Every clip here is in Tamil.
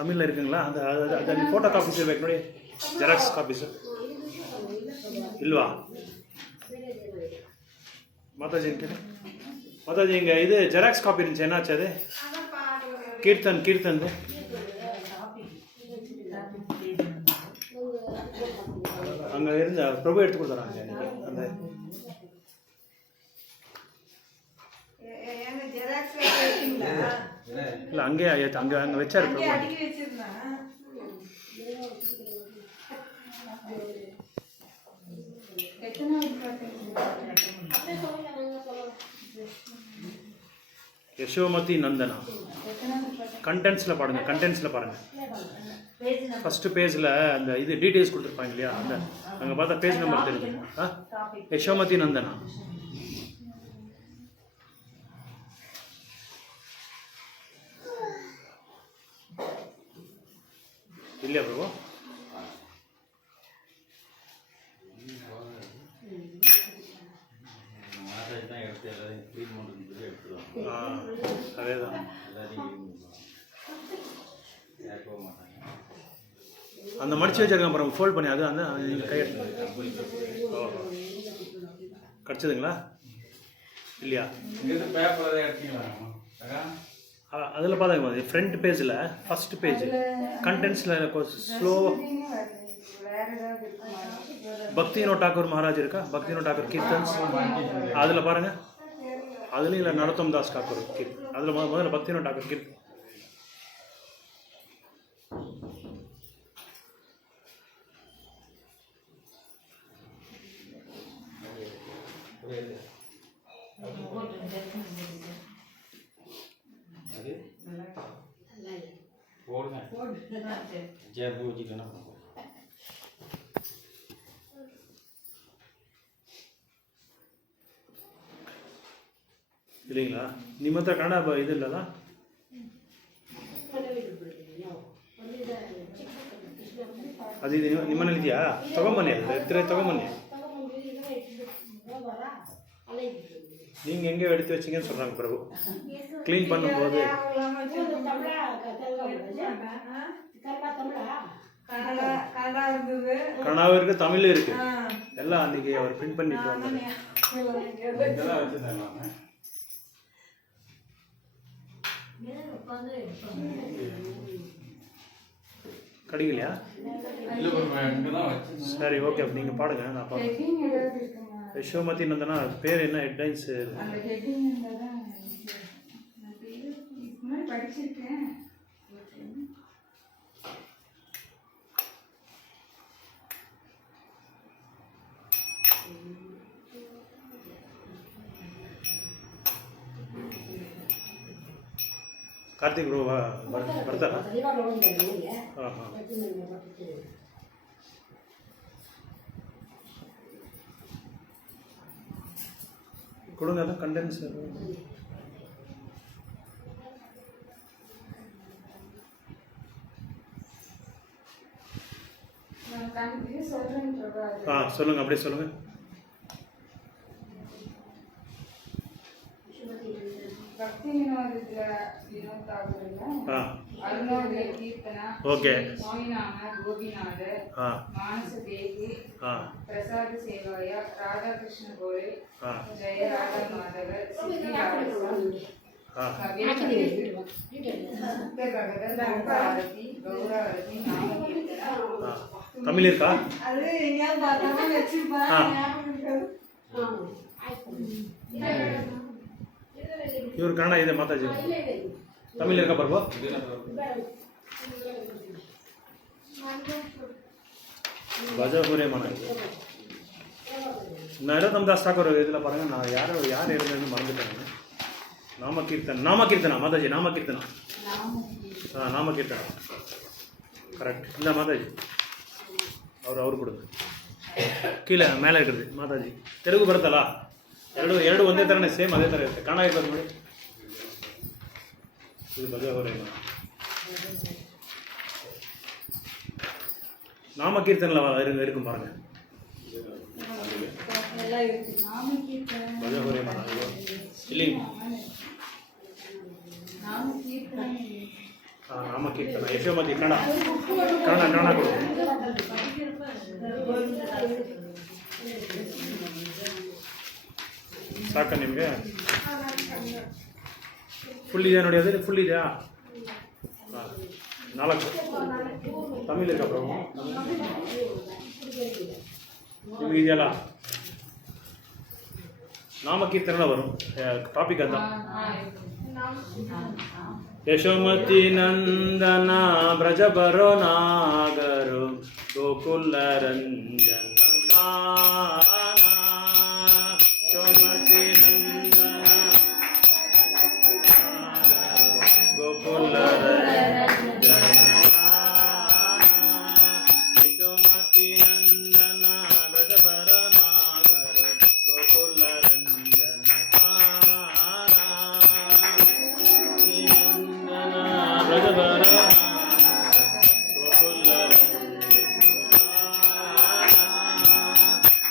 தமிழில் இருக்குங்களா? அந்த அது ஃபோட்டோ காப்பீஸ் ಬೇಕು ನೋಡಿ, ಜೆರಾಕ್ಸ್ ಕಾಪೀಸ್ ಇಲ್ವಾ ಮಾತಾಜಿ? ಮಾತಾಜಿ ಹಿಂಗೆ ಇದು ಜೆರಾಕ್ಸ್ ಕಾಪಿ இருந்துச்சு, என்னாச்சு அது? கீர்த்தன் அங்கே இருந்த பிரபு எடுத்து கொடுத்துறாங்க அந்த இல்லை அங்கேயே அங்கே வச்சாரு பிரபு. யசோமதி நந்தனா கண்டென்ட்ஸில் பாருங்கள். ஃபஸ்ட்டு பேஜில் அந்த இது டீட்டெயில்ஸ் கொடுத்துருப்பாங்க இல்லையா, அந்த அங்கே பார்த்தா பேஜ் நம்பர் தெரியுது. யசோமதி நந்தனா. இல்லையா பிரபு? அதேதான். அந்த மடிச்சு வச்சிருக்கேன் அப்புறம் ஃபோல்ட் பண்ணி அது அந்த கையெடுத்து கிடச்சிதுங்களா இல்லையா? அதில் பார்த்தாங்க ஃப்ரண்ட் பேஜில் ஃபஸ்ட் பேஜ் கண்டென்ட்ஸில் ஸ்லோவாக பக்திவினோத் டாக்கூர் மகாராஜ் இருக்கா, பக்திவினோத் டாக்கூர் கீர்த்தன்ஸ் அதில் பாருங்கள். அதுலேயும் இல்லை நரோத்தம் தாஸ் டாக்கூர் கீர்த்தன், அதில் முதல்ல பக்திவினோத் டாக்கூர் கீர்த்தன். இல்லைங்களா? ನಿಮ್ಮ ಹತ್ರ ಕನ್ನಡ ಇದಿಲ್ಲಲ್ಲ? ಅದಿದೆ ನಿಮ್ಮನೇಲಿ ಇದೆಯಾ? ತಗೊಂಬನ್ನಿ, ಅದು ಇದ್ರೆ ತಗೊಂಬನ್ನಿ. நீங்கள் எங்கே எடுத்து வச்சிங்கன்னு சொல்கிறாங்க பிரபு. க்ளீன் பண்ணும்போது கன்னடாவும் இருக்குது தமிழும் இருக்குது, எல்லாம் அன்றைக்கி அவர் பிரிண்ட் பண்ணிட்டு வந்தாங்க. கிடைக்கலையா? சரி ஓகே, அப்போ நீங்கள் பாடுங்க, நான் பாடுறேன். யசோமதி நந்தனா பேர் என்ன? ஹெட்லைன்ஸ் ಕಾರ್ತಿಕ್ ಬ್ರೋ ಬರ್ತಾರ? ಹಾಂ ಹಾಂ கொடுங்க, அதான் கண்டென்ஸ். சொல்லுங்க, அப்படியே சொல்லுங்க. ஓகே. பிரசாத் சேவாய ராதாகிருஷ்ண கோலே ஜெய ராதா மாதவ தமிழ் இருக்கா? ಇವ್ರು ಕನ್ನಡ ಇದೆ ಮಾತಾಜಿ. ತಮಿಳ್ இருக்கா ಪ್ರಭು? பஜபுரே மன நரோத்தம் தாஸ் டாக்கூர் இதில் பாருங்கள். நான் யார் எழுதுன்னு மறந்துட்டேன். நாமகீர்த்தனா மாதாஜி, நாமகீர்த்தனா. நாமகீர்த்தனா கரெக்ட். இந்த மாதாஜி ಅವರು ಕೊಡೋದು ಕೀழே ಮೇಲೆ இருக்கிறது ಮಾತಾಜಿ. ತೆಲುಗು ಬರುತ್ತಲ್ಲ, ಎರಡು ಒಂದೇ ಥರನೇ, ಸೇಮ್ ಅದೇ ಥರ ಇರುತ್ತೆ. ಕನ್ನಡ ಇರ್ತದೆ ನೋಡಿ. ಇದು ಬಜಹೋರೆ நாமகீர்த்தனில் இருக்கும் பாருங்க. பஜஹோரே மன இல்லைங்க. ನಾಮಕೀರ್ತನ ಯಶೋಮತಿ ಕನ್ನಡ ಕನ್ನಡ ಕನ್ನಡ ಕೊಡು. ಸಾಕ ನಿಮಗೆ? ಫುಲ್ ಇದೆಯಾ ನೋಡಿ, ಅದೇ ಫುಲ್ ಇದೆಯಾ? ಹಾಂ 4 ತಮಿಳ್ ಇದೆಯಾ ಪ್ರಭು? ನಿಮಗೆ ಇದೆಯಲ್ಲ ನಾಮಕೀರ್ತನ வரும் ಟಾಪಿಕ್ ಅಂತ. ಯಶೋಮತಿ ನಂದನ ಬ್ರಜ ಬರೋ ನಾಗರು ಗೋಕುಲ ರಂಜನ ಕಾನ. ಯಶೋಮತಿ ನಂದನ ಗೋಕುಲ ರಂಜನ ಯಶೋಮತಿ ನಂದನ ಬ್ರಜ ಬರೋ ನಾಗರು ಗೋಕುಲ ರಂಜನ ಬ್ರಜಬರ ಗೋಕುಲ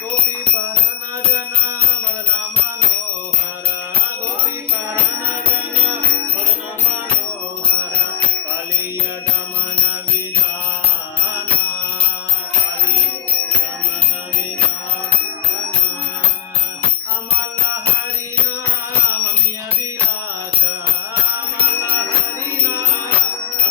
ಗೋಪಿ ಪರನ ಜನ ಮದನ ಮನೋಹರ ಗೋಪಿ ಪರನ ಜನ ಮದನ ಮನೋಹರ ಕಾಳಿಯ ದಮನ ವಿಧಾನ ಕಾಳಿ ದಮನ ವಿಧಾನ ಅಮಲ ಹರಿನಾಮ ಮಮಿಯ ವಿಲಾಸ ಅಮಲ ಹರಿನಾಮ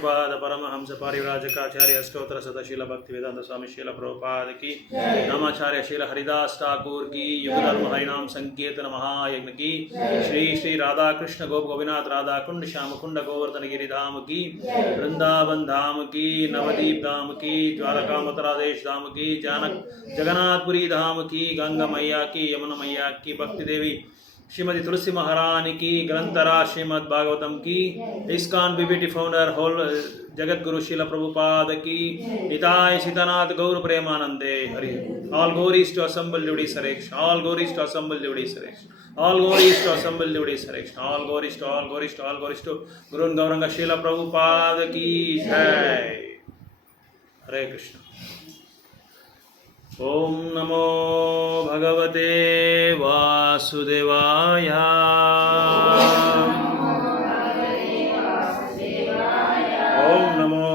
प्रभुपाद परमहंस पारिव्राजकाचार्य अष्टोत्तर सतशील भक्ति वेदांत स्वामी शील प्रभुपाद की, नामाचार्य शील हरिदास ठाकुर की, युगधर्म हरिनाम संकीर्तन महायज्ञ की, श्री श्री राधा कृष्ण गोप गोपीनाथ राधा कुंड श्याम कुंड गोवर्धन गिरि धाम की, वृंदावन धाम की, नवदीप धाम की, द्वारका मथुरादेश धाम की, जगन्नाथपुरी धाम की, गंगा मैया की, यमुना मैया की, भक्ति देवी श्रीमती तुलसी महारानी की, ग्रंथरा श्रीमद् भागवतम की, ISKCON BBT founder whole Jagat Guru शील प्रभुपाद की, निताय सीतानाथ गौर प्रेमानंदे Hari. All glories to assemble devotees Hare Krishna. All glories to assemble devotees Hare Krishna. All glories to assemble devotees Hare Krishna. All glories to Guru Gauranga Srila Prabhupada ki jai. Hare Krishna. Om Namo Bhagavate Vasudevaya. Om Namo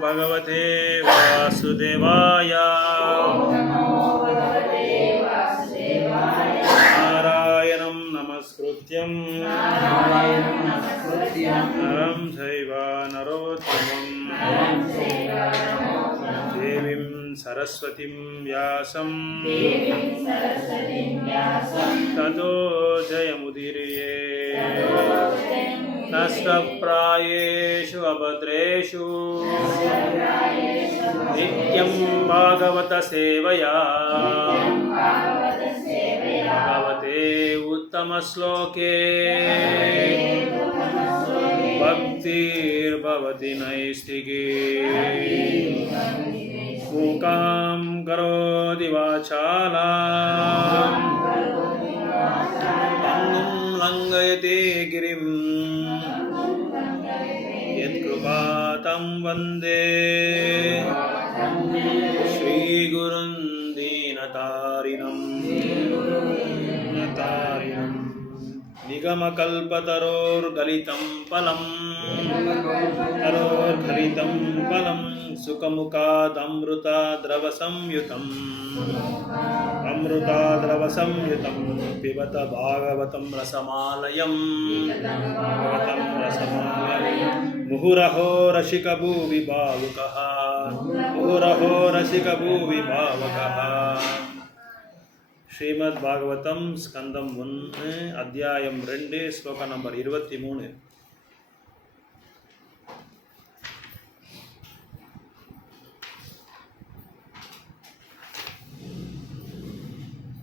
Bhagavate Vasudevaya. Narayanam Namaskrutyam Naram Chaiva Narottamam Devim Saraswatim Vyasam Tato Jayamudiriye Nashtaprayeshu Abhadreshu Nityam Bhagavata Sevaya Bhagavate Uttamasloke Bhaktir Bhavati Naistige Mukam Karoti Vachalam Angum Langayate Girim Yat Krupatam Vande Shri Gurun Dinatarinam Nigama Kalpataror Galitam Palam Taror Kharitam Palam Sukamuka Damruta Dravasam Yutam Amruta Dravasam Yutam Pivata Bhagavatam Rasamalayam Bhagavatam Rasamalayam Muhuraho Rashikabu Vibhavukaha Muhuraho Rashikabu Vibhavukaha Shrimad Bhagavatam स्कंदम 1 अध्यायम 2 श्लोक नंबर 23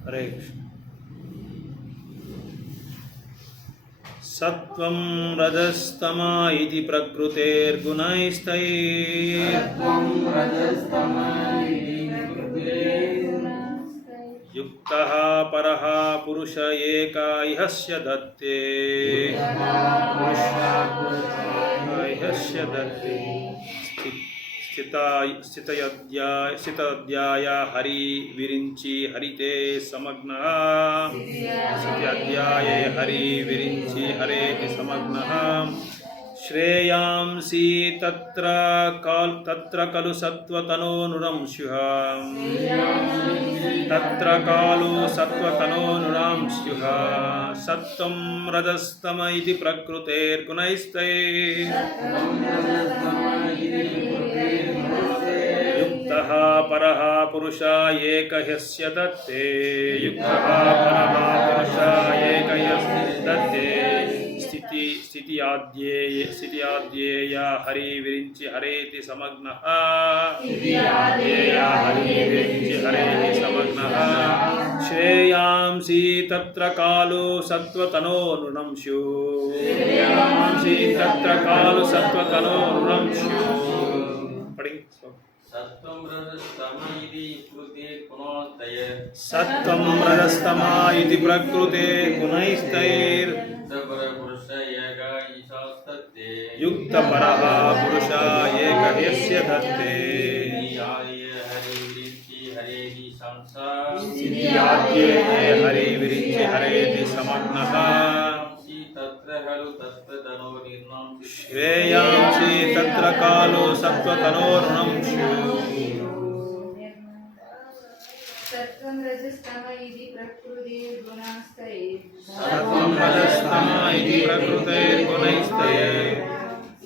हरे कृष्ण सत्वं रजस्तमा इति युक्तः परः पुरुष एक इहस्य दत्ते स्थितद्याय हरि विरिंचि हरिते समग्नः स्थितद्याय हरि विरिंचि हरेति समग्नः श्रेयांसि तत्र खलु सत्त्वतनोनुरंस्युः तत्र कालो सत्त्वतनोनुरांस्युः सत्त्वं रजस्तम इति प्रकृतेर्गुणैस्ते युक्तः परः पुरुष एक ह्यस्य दत्ते युक्तः परः पुरुष एक ह्यस्य दत्ते स्थितियाद्येय हरि विरिंचि हरेति समग्नः श्रेयांसि तत्र कालो सत्त्वतनोनुरंस्यु तत्र कालो सत्त्वतनोनुरंस्यु सत्त्वं रजस्तमा इति प्रकृते गुणैस्तैर् युक्त परः पुरुष एक ह्यस्य दत्ते हरि विरिंचि हरेति समग्नः श्रेयांसि तत्र कालो सत्त्वतनोरुणंस्यु सत्त्वं रजस्तम इति प्रकृतेर्गुणैस्तैर्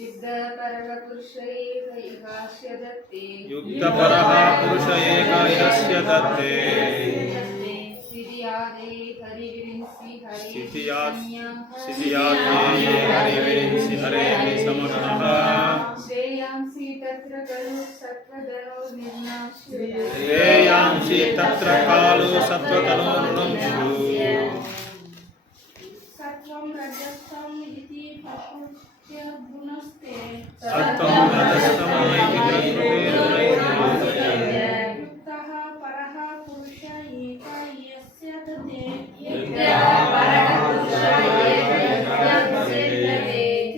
युक्तः परः पुरुष एक यस्य दत्ते युक्तपरः पुरुष एक यस्य दत्ते सिद्धियादे हरिविरिंसि सिद्धियादे हरिविरिंसि हरे समगणः श्रेयांसि तत्र खलु सत्त्वधनो निर्नाश्य श्रेयांसि तत्र कालो सत्त्वतनो नृणं सत्वं रजस्तम इति प्रकृत्य गुणस्ते सत्त्वं रजस्तम इति प्रकृतिर्गुणैर्गुणस्ते युक्तः परः पुरुष एक यस्य तते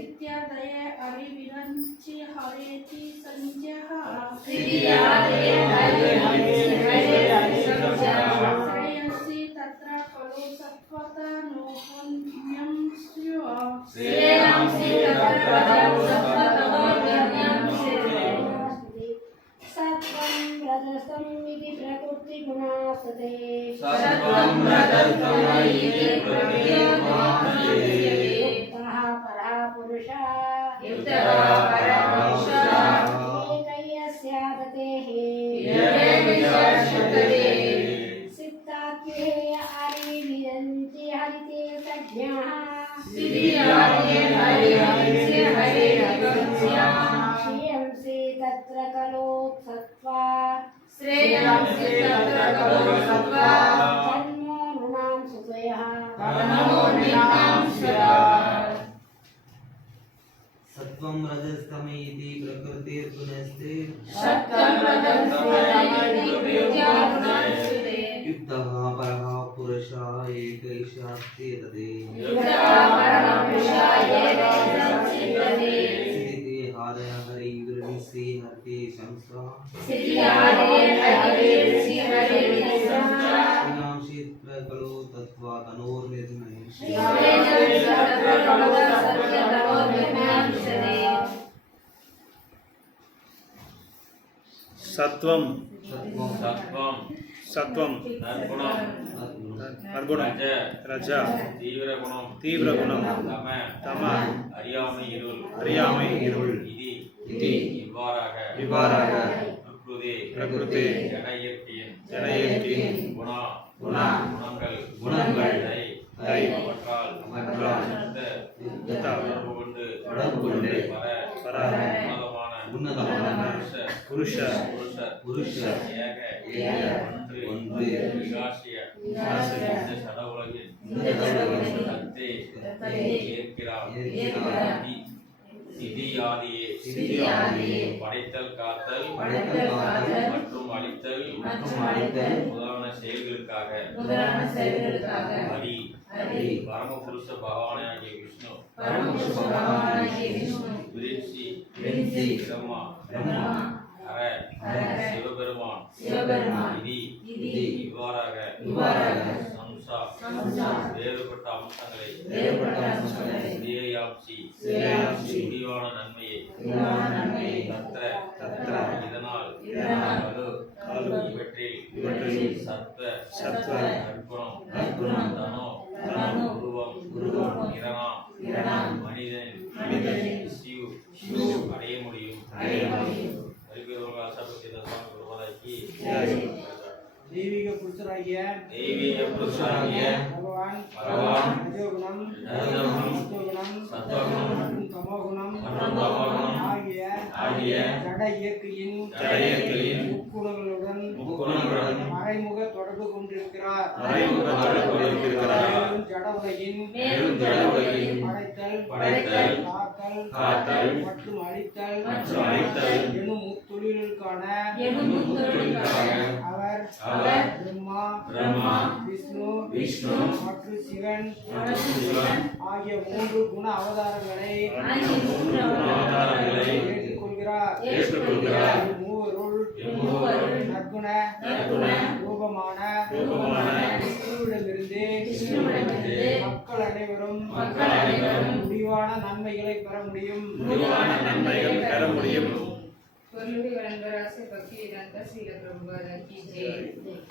इत्यादये अरिविरंचि हरेति संज्ञः श्रेयसि तत्र खलु सत्त्वतनोऽन्यं सत्वं रजस्तम इति प्रकृतिगुणास्ते युक्तः परः पुरुषः एकयस्य ततेः सिद्धात्मेय अरिविरन्ति हरिते सज्ञः श्रियंसि तत्र खलु सत्त्वा जन्मो नृणां सुतयः सत्वं रजस्तमेति प्रकृतिर्गुणस्ते युक्तः परः पुरुषः एक ईशास्ते तदे स्थिते हारय हरि विरंसि हरते शंसा श्रीयांसि खलु तत्त्वा तनोर्निर्णय सत्वं सत्वं सत्वं निर्गुणं निर्गुणं रज तीव्रगुणं तीव्रगुणं तम तम அறியாமை இருள் அறியாமை இருள் இது இவ்வாறாக பிரகிருதி ஜட இயற்கையின் குணங்கள் தை அவற்றால் யுத்த தொடர்பு கொண்டு பர உன்னதமான புருஷ புருஷ ஏக ஒன்று விகாசிய இந்த சட உலகில் தத்தே ஏற்கிறார் சிதியாதியே படைத்தல் காத்தல் மற்றும் அழித்தல் முதலான செயல்களுக்காக ஹரி பரமபுருஷ பகவானாகிய விஷ்ணு விரிச்சி பிரம்மா ஹர சிவபெருமான் இது இவ்வாறாக சம்சா வேறுபட்ட அம்சங்களை ஸ்ரேயாம்சி முடிவான நன்மையை தத்ர இதனால் இவற்றில் சத்வ நற்குணம் தனோ உருவம் இரணாம் மனிதன் சிவ அடைய முடியும் தெய்வீக புருஷராகிய பகவான் ரஜோகுணம் சத்வகுணம் மற்றும் தமோகுணம் ஆகிய ஜட இயற்கையின் முக்குணங்களுடன் மறைமுக தொடர்பு கொண்டிருக்கிறார். மேலும் ஜட உலகின் படைத்தல் காத்தல் மற்றும் அழித்தல் எனும் முத்தொழில்களுக்கான அவர் பிரம்மா விஷ்ணு மற்றும் சிவன் ஆகிய மூன்று குண அவதாரங்களை ஏற்றுக்கொள்கிறார். மூவருள் நற்குண ரூபமான விஷ்ணுவிடமிருந்து மக்கள் அனைவரும் முடிவான நன்மைகளை பெற முடியும். பொருளுடைய வளர்ந்தராச பக்தி வேதாந்தா ஸ்ரீல பிரபுபாதா கி ஜெய்.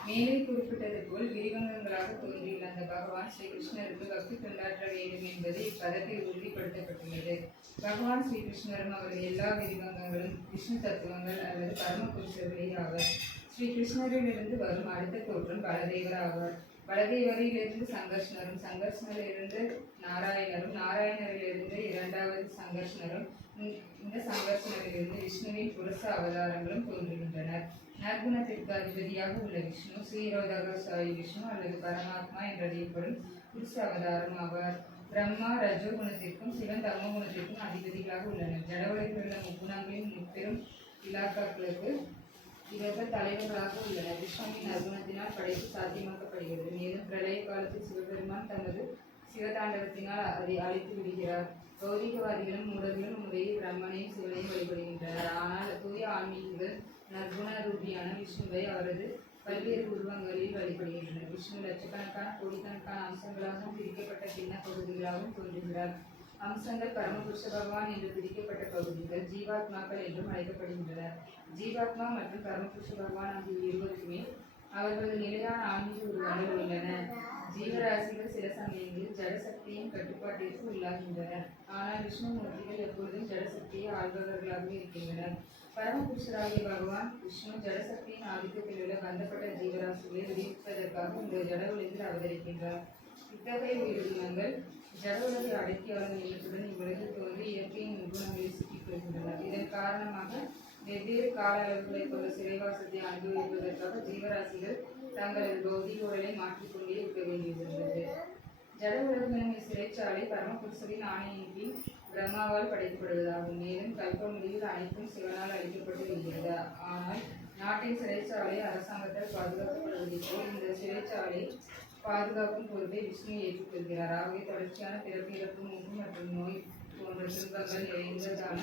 மேலே குறிப்பிட்டது போல் விரிவங்கங்களாக தோன்றியுள்ள அந்த பகவான் ஸ்ரீ கிருஷ்ணருக்கு பக்தி கொண்டாற்ற வேண்டும் என்பது இப்பதத்தில் உறுதிப்படுத்தப்பட்டுள்ளது. பகவான் ஸ்ரீ கிருஷ்ணரும் அவரது எல்லா விரிவங்கங்களும் விஷ்ணு தத்துவங்கள் அல்லது பரம புருஷர்களே ஆவர். ஸ்ரீ கிருஷ்ணரிலிருந்து வரும் அடுத்த தோற்றம் பலதேவர் ஆவார். பலதேவரிலிருந்து சங்கர்ஷ்ணரும், சங்கர்ஷ்ணரிலிருந்து நாராயணரும், நாராயணரிலிருந்து இரண்டாவது சங்கர்ஷ்ணரும், இந்த சங்கர்ஷ்ணரிலிருந்து விஷ்ணுவின் புருஷ அவதாரங்களும் தோன்றுகின்றனர். நற்குணத்திற்கு அதிபதியாக உள்ள விஷ்ணு ஸ்ரீரோதக சாயி விஷ்ணு அல்லது பரமாத்மா என்றறியப்படும் புருஷ அவதாரம் ஆவார். பிரம்மா ரஜோகுணத்திற்கும் சிவன் தமோ குணத்திற்கும் அதிபதிகளாக உள்ளனர். ஜடவரையில் உள்ள முக்குணங்களின் முப்பெரும் இலாக்காக்களுக்கு இவர்கள் தலைவர்களாக உள்ளனர். விஷ்ணுவின் நற்குணத்தினால் படைப்பு சாத்தியமாக்கப்படுகிறது. மேலும் பிரளய காலத்தில் சிவபெருமான் தமது சிவதாண்டவத்தினால் அதை அழித்து விடுகிறார். பௌதிகவாதிகளும் மூடர்களும் முறையில் பிரம்மனையும் சிவனையும் வழிபடுகின்றனர். ஆனால் தூய ஆன்மீகங்கள் நற்குண ரூபியான விஷ்ணுவை அவரது பல்வேறு உருவங்களில் வழிபடுகின்றனர். விஷ்ணு லட்சக்கணக்கான கோடிக்கணக்கான அம்சங்களாகவும் பிரிக்கப்பட்ட சின்ன பகுதிகளாகவும் தோன்றுகிறார். அம்சங்கள் பரமபுருஷ பகவான் என்று பிரிக்கப்பட்ட பகுதிகள் ஜீவாத்மாக்கள் என்றும் அழைக்கப்படுகின்றனர். ஜீவாத்மா மற்றும் பரமபுருஷ பகவான் ஆகிய இருவருக்குமே அவர்களது நிலையான ஆன்மீக உருவங்கள் உள்ளன. ஜீவராசிகள் சில சமயங்களில் ஜடசக்தியின் கட்டுப்பாட்டிற்கு உள்ளாகின்றனர். ஆனால் விஷ்ணு மூர்த்திகள் எப்பொழுதும் ஜடசக்தியை ஆள்பவர்களாகவே இருக்கின்றனர். பரமபுருஷராகிய பகவான் விஷ்ணு ஜடசக்தியின் ஆதிக்கத்தில் உள்ள பந்தப்பட்ட ஜீவராசிகளை விடுவிப்பதற்காக இந்த ஜட உலகில் அவதரிக்கின்றார். இத்தகைய உயிரினங்கள் ஜட உலகை அடக்கியாளும் எண்ணத்துடன் இவ்வுலகில் தோன்றி இயற்கையின் நிர்குணங்களில் சிக்கிக் கொள்கின்றனர். இதன் காரணமாக வெவ்வேறு கால அளவுகளை கொண்ட சிறைவாசத்தை அனுபவிப்பதற்காக ஜீவராசிகள் தங்களது பௌதிக உடலை மாற்றிக்கொண்டே இருக்க வேண்டியிருந்தது. ஜட உலகம் சிறைச்சாலை பரமபுருஷரின் ஆணையின் கீழ் பிரம்மாவால் படைக்கப்படுவதாகும். மேலும் கல்ப முடிவில் அனைத்தும் சிவனால் அளிக்கப்பட்டு வருகிறது. ஆனால் நாட்டின் சிறைச்சாலை அரசாங்கத்தால் பாதுகாக்கப்படுவதை போல் இந்த சிறைச்சாலை பாதுகாக்கும் பொறுப்பை விஷ்ணு ஏற்றுக்கொள்கிறார். ஆகவே தொடர்ச்சியான பிறப்பு, இறப்பு, மூன்று மற்றும் நோய் போன்ற துன்பங்கள் நிறைந்ததான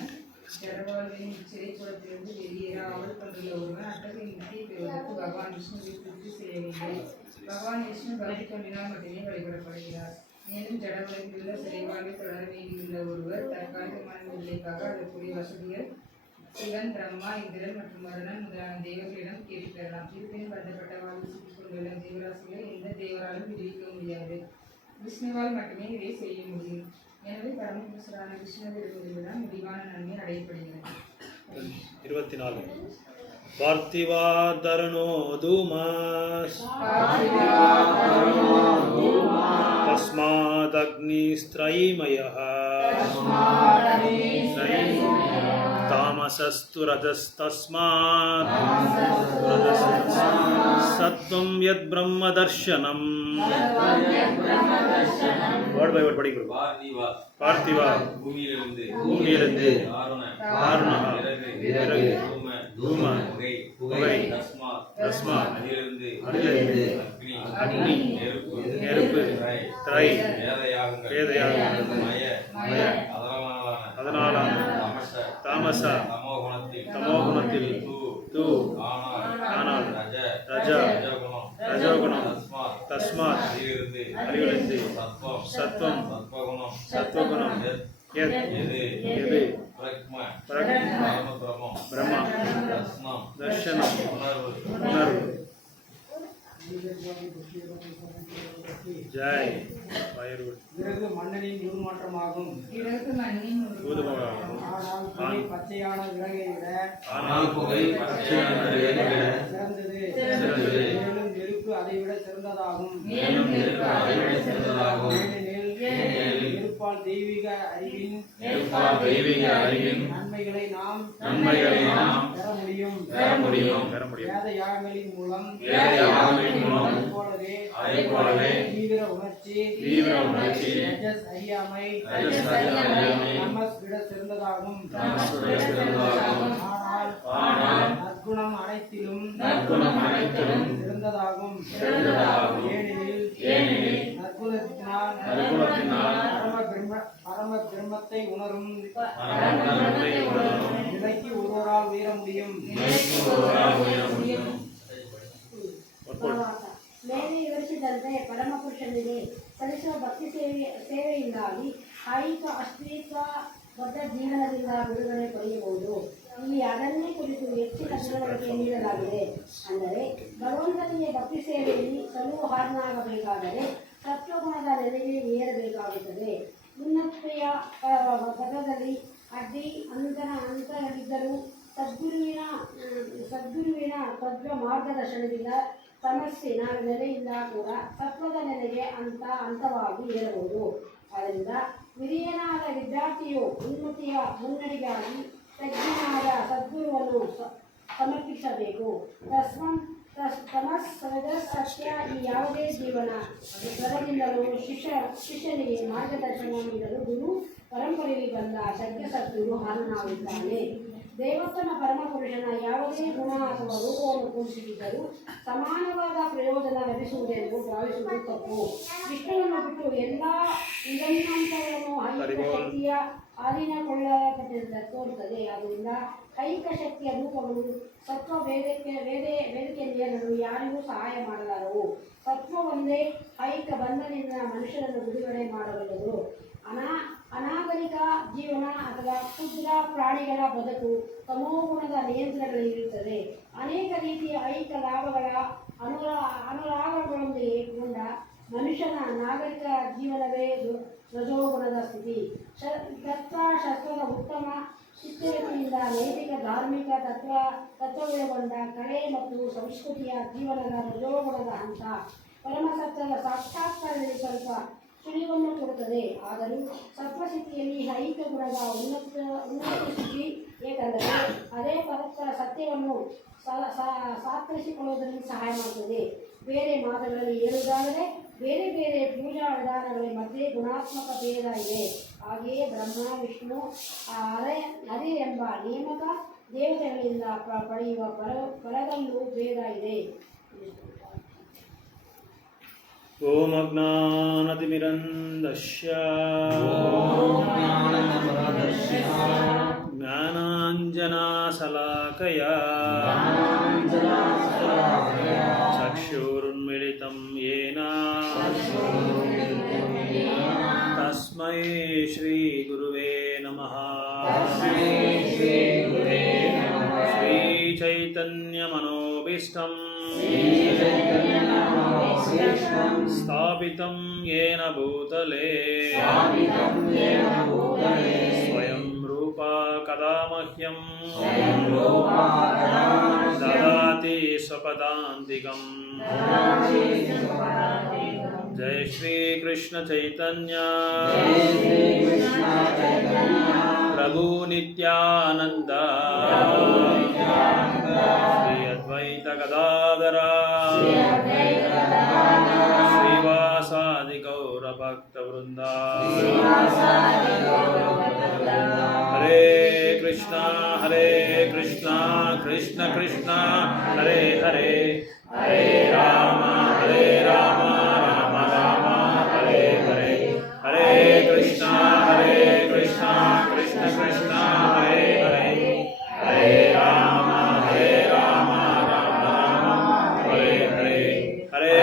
ஜடவாழ்வின் சிறைப்புறத்திலிருந்து வெளியேற ஆவல் கொண்டுள்ள ஒருவன் அத்தகைய முக்தியை பெறுவதற்கு பகவான் விஷ்ணுவை திருப்தி செய்யவில்லை. பகவான் விஷ்ணு பக்தி கொண்டினால் மட்டுமே வழிபடப்படுகிறார். மேலும் ஜடவுலகில் உள்ள சிறைவாழ்வை தொடர வேண்டியுள்ள ஒருவர் தற்காலிகமான விடுதலைக்காக அதற்குரிய வசதிகள் சிவன், பிரம்மா, இந்திரன் மற்றும் வருணன் முதலான தேவர்களிடம் கேட்டு பெறலாம். இருப்பினும் பந்தப்பட்ட வாழ்வு சிக்கிக் கொண்டுள்ள ஜீவராசிகளை எந்த தேவராலும் விடுவிக்க முடியாது. விஷ்ணுவால் மட்டுமே இதை செய்ய முடியும். எனவே பரமபுருஷரான விஷ்ணுவிடமிருந்துதான் முடிவான நன்மை அடையப்படுகிறது. 24 பார்த்திவா தருணோ தூமாஸ் தஸ்மாத் அக்னிஸ்த்ரைமயः தாமசஸ்து ரஜஸ்தஸ்மாத் சத்வம் யத் பிரம்ம தர்சனம். வேர்ட் பை வேர்ட் படிக்கிறோம். பார்த்திவா பூமியிலிருந்து ஆருண விறகு தூம புகை தஸ்மாத் அதிலிருந்து அக்னி நெருப்பு திரை வேதயாகங்கள் மய அதனாலான தாமச தமோகுணத்தில் தூ ஆனால் ரஜோகுணம் தஸ்மாத் அதிலிருந்து சத்வம் சத்வகுணம் எது பிரம்மா தர்ஷனம் உணர்வு. ஜெய் பிறகு மன்னனின் உருமாற்றமாகும். ஆனால் பச்சையான விறகை விட சிறந்தது. மேலும் நெருப்பு அதை விட சிறந்ததாகும். ஏனெனில் நெருப்பால் தெய்வீக அறிவின் நன்மைகளை நாம் பெற முடியும். வேத யாகங்களின் மூலம் போலவே தீவிர உணர்ச்சி அறியாமை தமஸ் விட சிறந்ததாகும். ஆனால் நற்குணம் அனைத்திலும் சிறந்ததாகும். ஏனெனில் நற்குணத்தினால் பரம பிரம்மத்தை உணரும் நிலைக்கு ஒருவரால் உயர முடியும். ಮೇಲೆ ವಿವರಿಸಿದಂತೆ ಪರಮಪುರುಷನಿಗೆ ಸಲ್ಲಿಸುವ ಭಕ್ತಿ ಸೇವೆಯಿಂದಾಗಿ ಕಾಯಿಕ ಅಸ್ತಿತ್ವ ಹೊಸ ಜೀವನದಿಂದ ಬಿಡುಗಡೆ ಪಡೆಯಬಹುದು. ಇಲ್ಲಿ ಅದನ್ನೇ ಕುರಿತು ಹೆಚ್ಚಿನ ತಿಳುವಳಿಕೆ ನೀಡಲಾಗಿದೆ. ಅಂದರೆ ಭಗವಂತನಿಗೆ ಭಕ್ತಿ ಸೇವೆಯಲ್ಲಿ ಸಲುಹಾರನಾಗಬೇಕಾದರೆ ಸತ್ವಗುಣದ ನೆಲೆಗೆ ಏರಬೇಕಾಗುತ್ತದೆ. ಉನ್ನತಿಯ ಪದದಲ್ಲಿ ಅಡ್ಡಿ ಅಂತರವಿದ್ದರೂ ಸದ್ಗುರುವಿನ ತತ್ವ ಮಾರ್ಗದರ್ಶನದಿಂದ ತಮಸ್ಸಿನ ನೆಲೆಯಿಂದ ಕೂಡ ಸತ್ವದ ನೆಲೆಗೆ ಹಂತವಾಗಿ ಏರಬಹುದು. ಆದ್ದರಿಂದ ಹಿರಿಯನಾದ ವಿದ್ಯಾರ್ಥಿಯು ಉನ್ನತಿಯ ಮುನ್ನಡೆಗಾಗಿ ತಜ್ಞನಾದ ಸದ್ಗುರುವನ್ನು ಸಮರ್ಪಿಸಬೇಕು. ತಮಸ್ ಸತ್ಯ ಈ ಯಾವುದೇ ಜೀವನ ಸ್ತರದಿಂದಲೂ ಶಿಷ್ಯನಿಗೆ ಮಾರ್ಗದರ್ಶನ ನೀಡಲು ಗುರು ಪರಂಪರೆಯಲ್ಲಿ ಬಂದ ಸತ್ಯ ಸದ್ಗುರು ಹಾರನಾಗಿದ್ದಾನೆ. ದೇವೋತ್ತಮ ಪರಮಪುರುಷನ ಯಾವುದೇ ಗುಣ ಅಥವಾ ರೂಪವನ್ನು ಪೂಜಿಸಿದ್ದರೂ ಸಮಾನವಾದ ಪ್ರಯೋಜನ ಲಭಿಸುವುದೆಂದು ಭಾವಿಸುವುದು ತಪ್ಪು. ವಿಷ್ಣುವನ್ನು ಬಿಟ್ಟು ಎಲ್ಲ ನಿರಂತರಗಳನ್ನು ಐಹಿಕ ಶಕ್ತಿಯ ಅಧೀನಗೊಳ್ಳಲ್ಪಟ್ಟಿದ್ದ ತೋರುತ್ತದೆ. ಆದ್ದರಿಂದ ಐಹಿಕ ಶಕ್ತಿಯ ರೂಪಗಳು ಸತ್ವ ವೇದಿಕೆಯೇರಲು ಯಾರಿಗೂ ಸಹಾಯ ಮಾಡಲಾರವು. ಸತ್ವ ಒಂದೇ ಐಹಿಕ ಬಂಧನದಿಂದ ಮನುಷ್ಯರನ್ನು ಬಿಡುಗಡೆ ಮಾಡಬಲ್ಲದು. ಅನಾಗರಿಕ ಜೀವನ ಅಥವಾ ಕ್ಷುದ್ರ ಪ್ರಾಣಿಗಳ ಬದುಕು ತಮೋಗುಣದ ನಿಯಂತ್ರಣಗಳಿರುತ್ತದೆ. ಅನೇಕ ರೀತಿಯ ಐಹಿಕ ಲಾಭಗಳ ಅನುರಾಗಗಳೊಂದಿಗೆ ಗೊಂಡ ಮನುಷ್ಯನ ನಾಗರಿಕ ಜೀವನವೇ ರಜೋಗುಣದ ಸ್ಥಿತಿ. ತತ್ವಶಾಸ್ತ್ರದ ಉತ್ತಮ ಚಿತ್ತವೃತ್ತಿಯಿಂದ ನೈತಿಕ ಧಾರ್ಮಿಕ ತತ್ವಗಳೊಳಗೊಂಡ ಕಲೆ ಮತ್ತು ಸಂಸ್ಕೃತಿಯ ಜೀವನದ ರಜೋಗುಣದ ಹಂತ ಪರಮಸತ್ಯದ ಸಾಕ್ಷಾತ್ಕಾರದಲ್ಲಿ ಸ್ವಲ್ಪ ಸುಳಿವನ್ನು ಕೊಡುತ್ತದೆ. ಆದರೂ ಸತ್ವಸ್ಥಿತಿಯಲ್ಲಿ ಐಹಿಕ ಗುಣದ ಉನ್ನತ ಸ್ಥಿತಿ, ಏಕೆಂದರೆ ಅದೇ ಪರಸ್ಪರ ಸತ್ಯವನ್ನು ಸಾತ್ವರಿಸಿಕೊಳ್ಳುವುದರಲ್ಲಿ ಸಹಾಯ ಮಾಡುತ್ತದೆ. ಬೇರೆ ಮಾತುಗಳಲ್ಲಿ ಹೇಳುವುದಾದರೆ ಬೇರೆ ಬೇರೆ ಪೂಜಾ ವಿಧಾನಗಳ ಮಧ್ಯೆ ಗುಣಾತ್ಮಕ ಭೇದ ಇದೆ. ಹಾಗೆಯೇ ಬ್ರಹ್ಮ ವಿಷ್ಣು ಹರಿ ಎಂಬ ನೇಮಕ ದೇವತೆಗಳಿಂದ ಪಡೆಯುವ ಫಲದಲ್ಲೂ ಭೇದ ಇದೆ. ಓಂ ಅಜ್ಞಾನತಿಮಿರಂಧಸ್ಯ ಜ್ಞಾನಾಂಜನಶಲಾಕಯಾ ಚಕ್ಷುರುನ್ಮಿಲಿತಂ ಯೇನ ತಸ್ಮೈ ಶ್ರೀ ಗುರುವೇ ನಮಃ. ಶ್ರೀ ಚೈತನ್ಯ ಮನೋಭೀಷ್ಟಂ ಸ್ಥಾಪಿತಂ ಯೇನ ಭೂತಲೇ ಸ್ವಯಂ ರೂಪ ಕದಾ ಮಹ್ಯಂ ದದಾತಿ ಸ್ವಪದಾಂತಿಕಂ. ಜೈ ಶ್ರೀ ಕೃಷ್ಣ ಚೈತನ್ಯ ಪ್ರಭು ನಿತ್ಯಾನಂದ ಶ್ರೀ ಅದ್ವೈತ ಗದಾಧರ ಶ್ರೀವಾಸಾದಿ ಗೌರ ಭಕ್ತ ವೃಂದ. ಹರೇ ಕೃಷ್ಣ ಕೃಷ್ಣ ಕೃಷ್ಣ ಹರೇ ಹರೇ, ಹರೇ ರಾಮ ರಾಮ ರಾಮ ಹರೇ ಹರೇ. ಹರೇ ಕೃಷ್ಣ ಕೃಷ್ಣ ಕೃಷ್ಣ ಹರೇ ಹರೇ, ಹರೇ ರಾಮ ರಾಮ ರಾಮ ಹರೇ ಹರೇ. ಹರೇ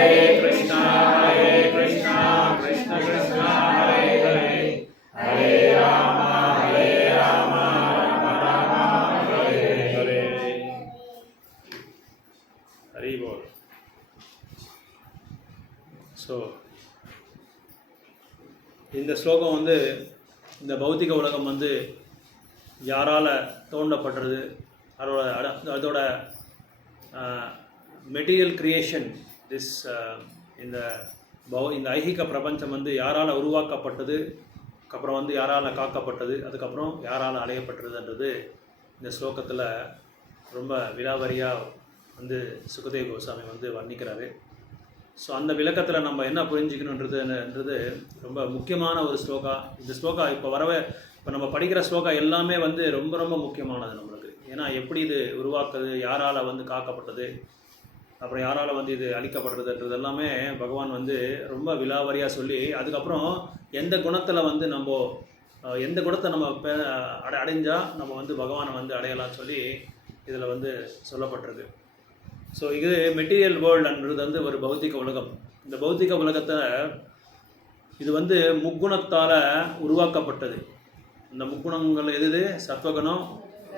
ಕೃಷ್ಣ ಕೃಷ್ಣ ಕೃಷ್ಣ ಹರೇ ಹರೇ, ಹರೇ ರಾಮ ರಾಮ ರಾಮ ಹರೇ ಹರೇ. ಹರಿ ಬೋಲ್. ஸோ இந்த ஸ்லோகம் வந்து இந்த பௌத்திக உலகம் வந்து யாரால் தோண்டப்பட்டது, அதோட மெட்டீரியல் கிரியேஷன் திஸ் இந்த ஐகிக பிரபஞ்சம் வந்து யாரால் உருவாக்கப்பட்டது, அதுக்கப்புறம் வந்து யாரால் காக்கப்பட்டது, அதுக்கப்புறம் யாரால் அடையப்பட்டதுன்றது இந்த ஸ்லோகத்தில் ரொம்ப விலாவரியாக வந்து சுகதேவ் கோஸ்வாமி வந்து வர்ணிக்கிறாரு. ஸோ அந்த விளக்கத்தில் நம்ம என்ன புரிஞ்சுக்கணுன்றது ரொம்ப முக்கியமான ஒரு ஸ்லோகா. இந்த ஸ்லோகா இப்போ நம்ம படிக்கிற ஸ்லோகா எல்லாமே வந்து ரொம்ப ரொம்ப முக்கியமானது நம்மளுக்கு. ஏன்னா எப்படி இது உருவாக்குது, யாரால் வந்து காக்கப்பட்டது, அப்புறம் யாரால் வந்து இது அழிக்கப்படுறதுன்றது எல்லாமே பகவான் வந்து ரொம்ப விலாவரியாக சொல்லி, அதுக்கப்புறம் எந்த குணத்தில் வந்து எந்த குணத்தை நம்ம அடைஞ்சால் நம்ம வந்து பகவானை வந்து அடையலாம்னு சொல்லி இதில் வந்து சொல்லப்பட்டிருக்கு. ஸோ இது மெட்டீரியல் வேர்ல்டுன்றது வந்து ஒரு பௌத்திக உலகம். இந்த பௌத்திக உலகத்தை இது வந்து முக்குணத்தால் உருவாக்கப்பட்டது. இந்த முக்குணங்கள் எது? சத்வகுணம்,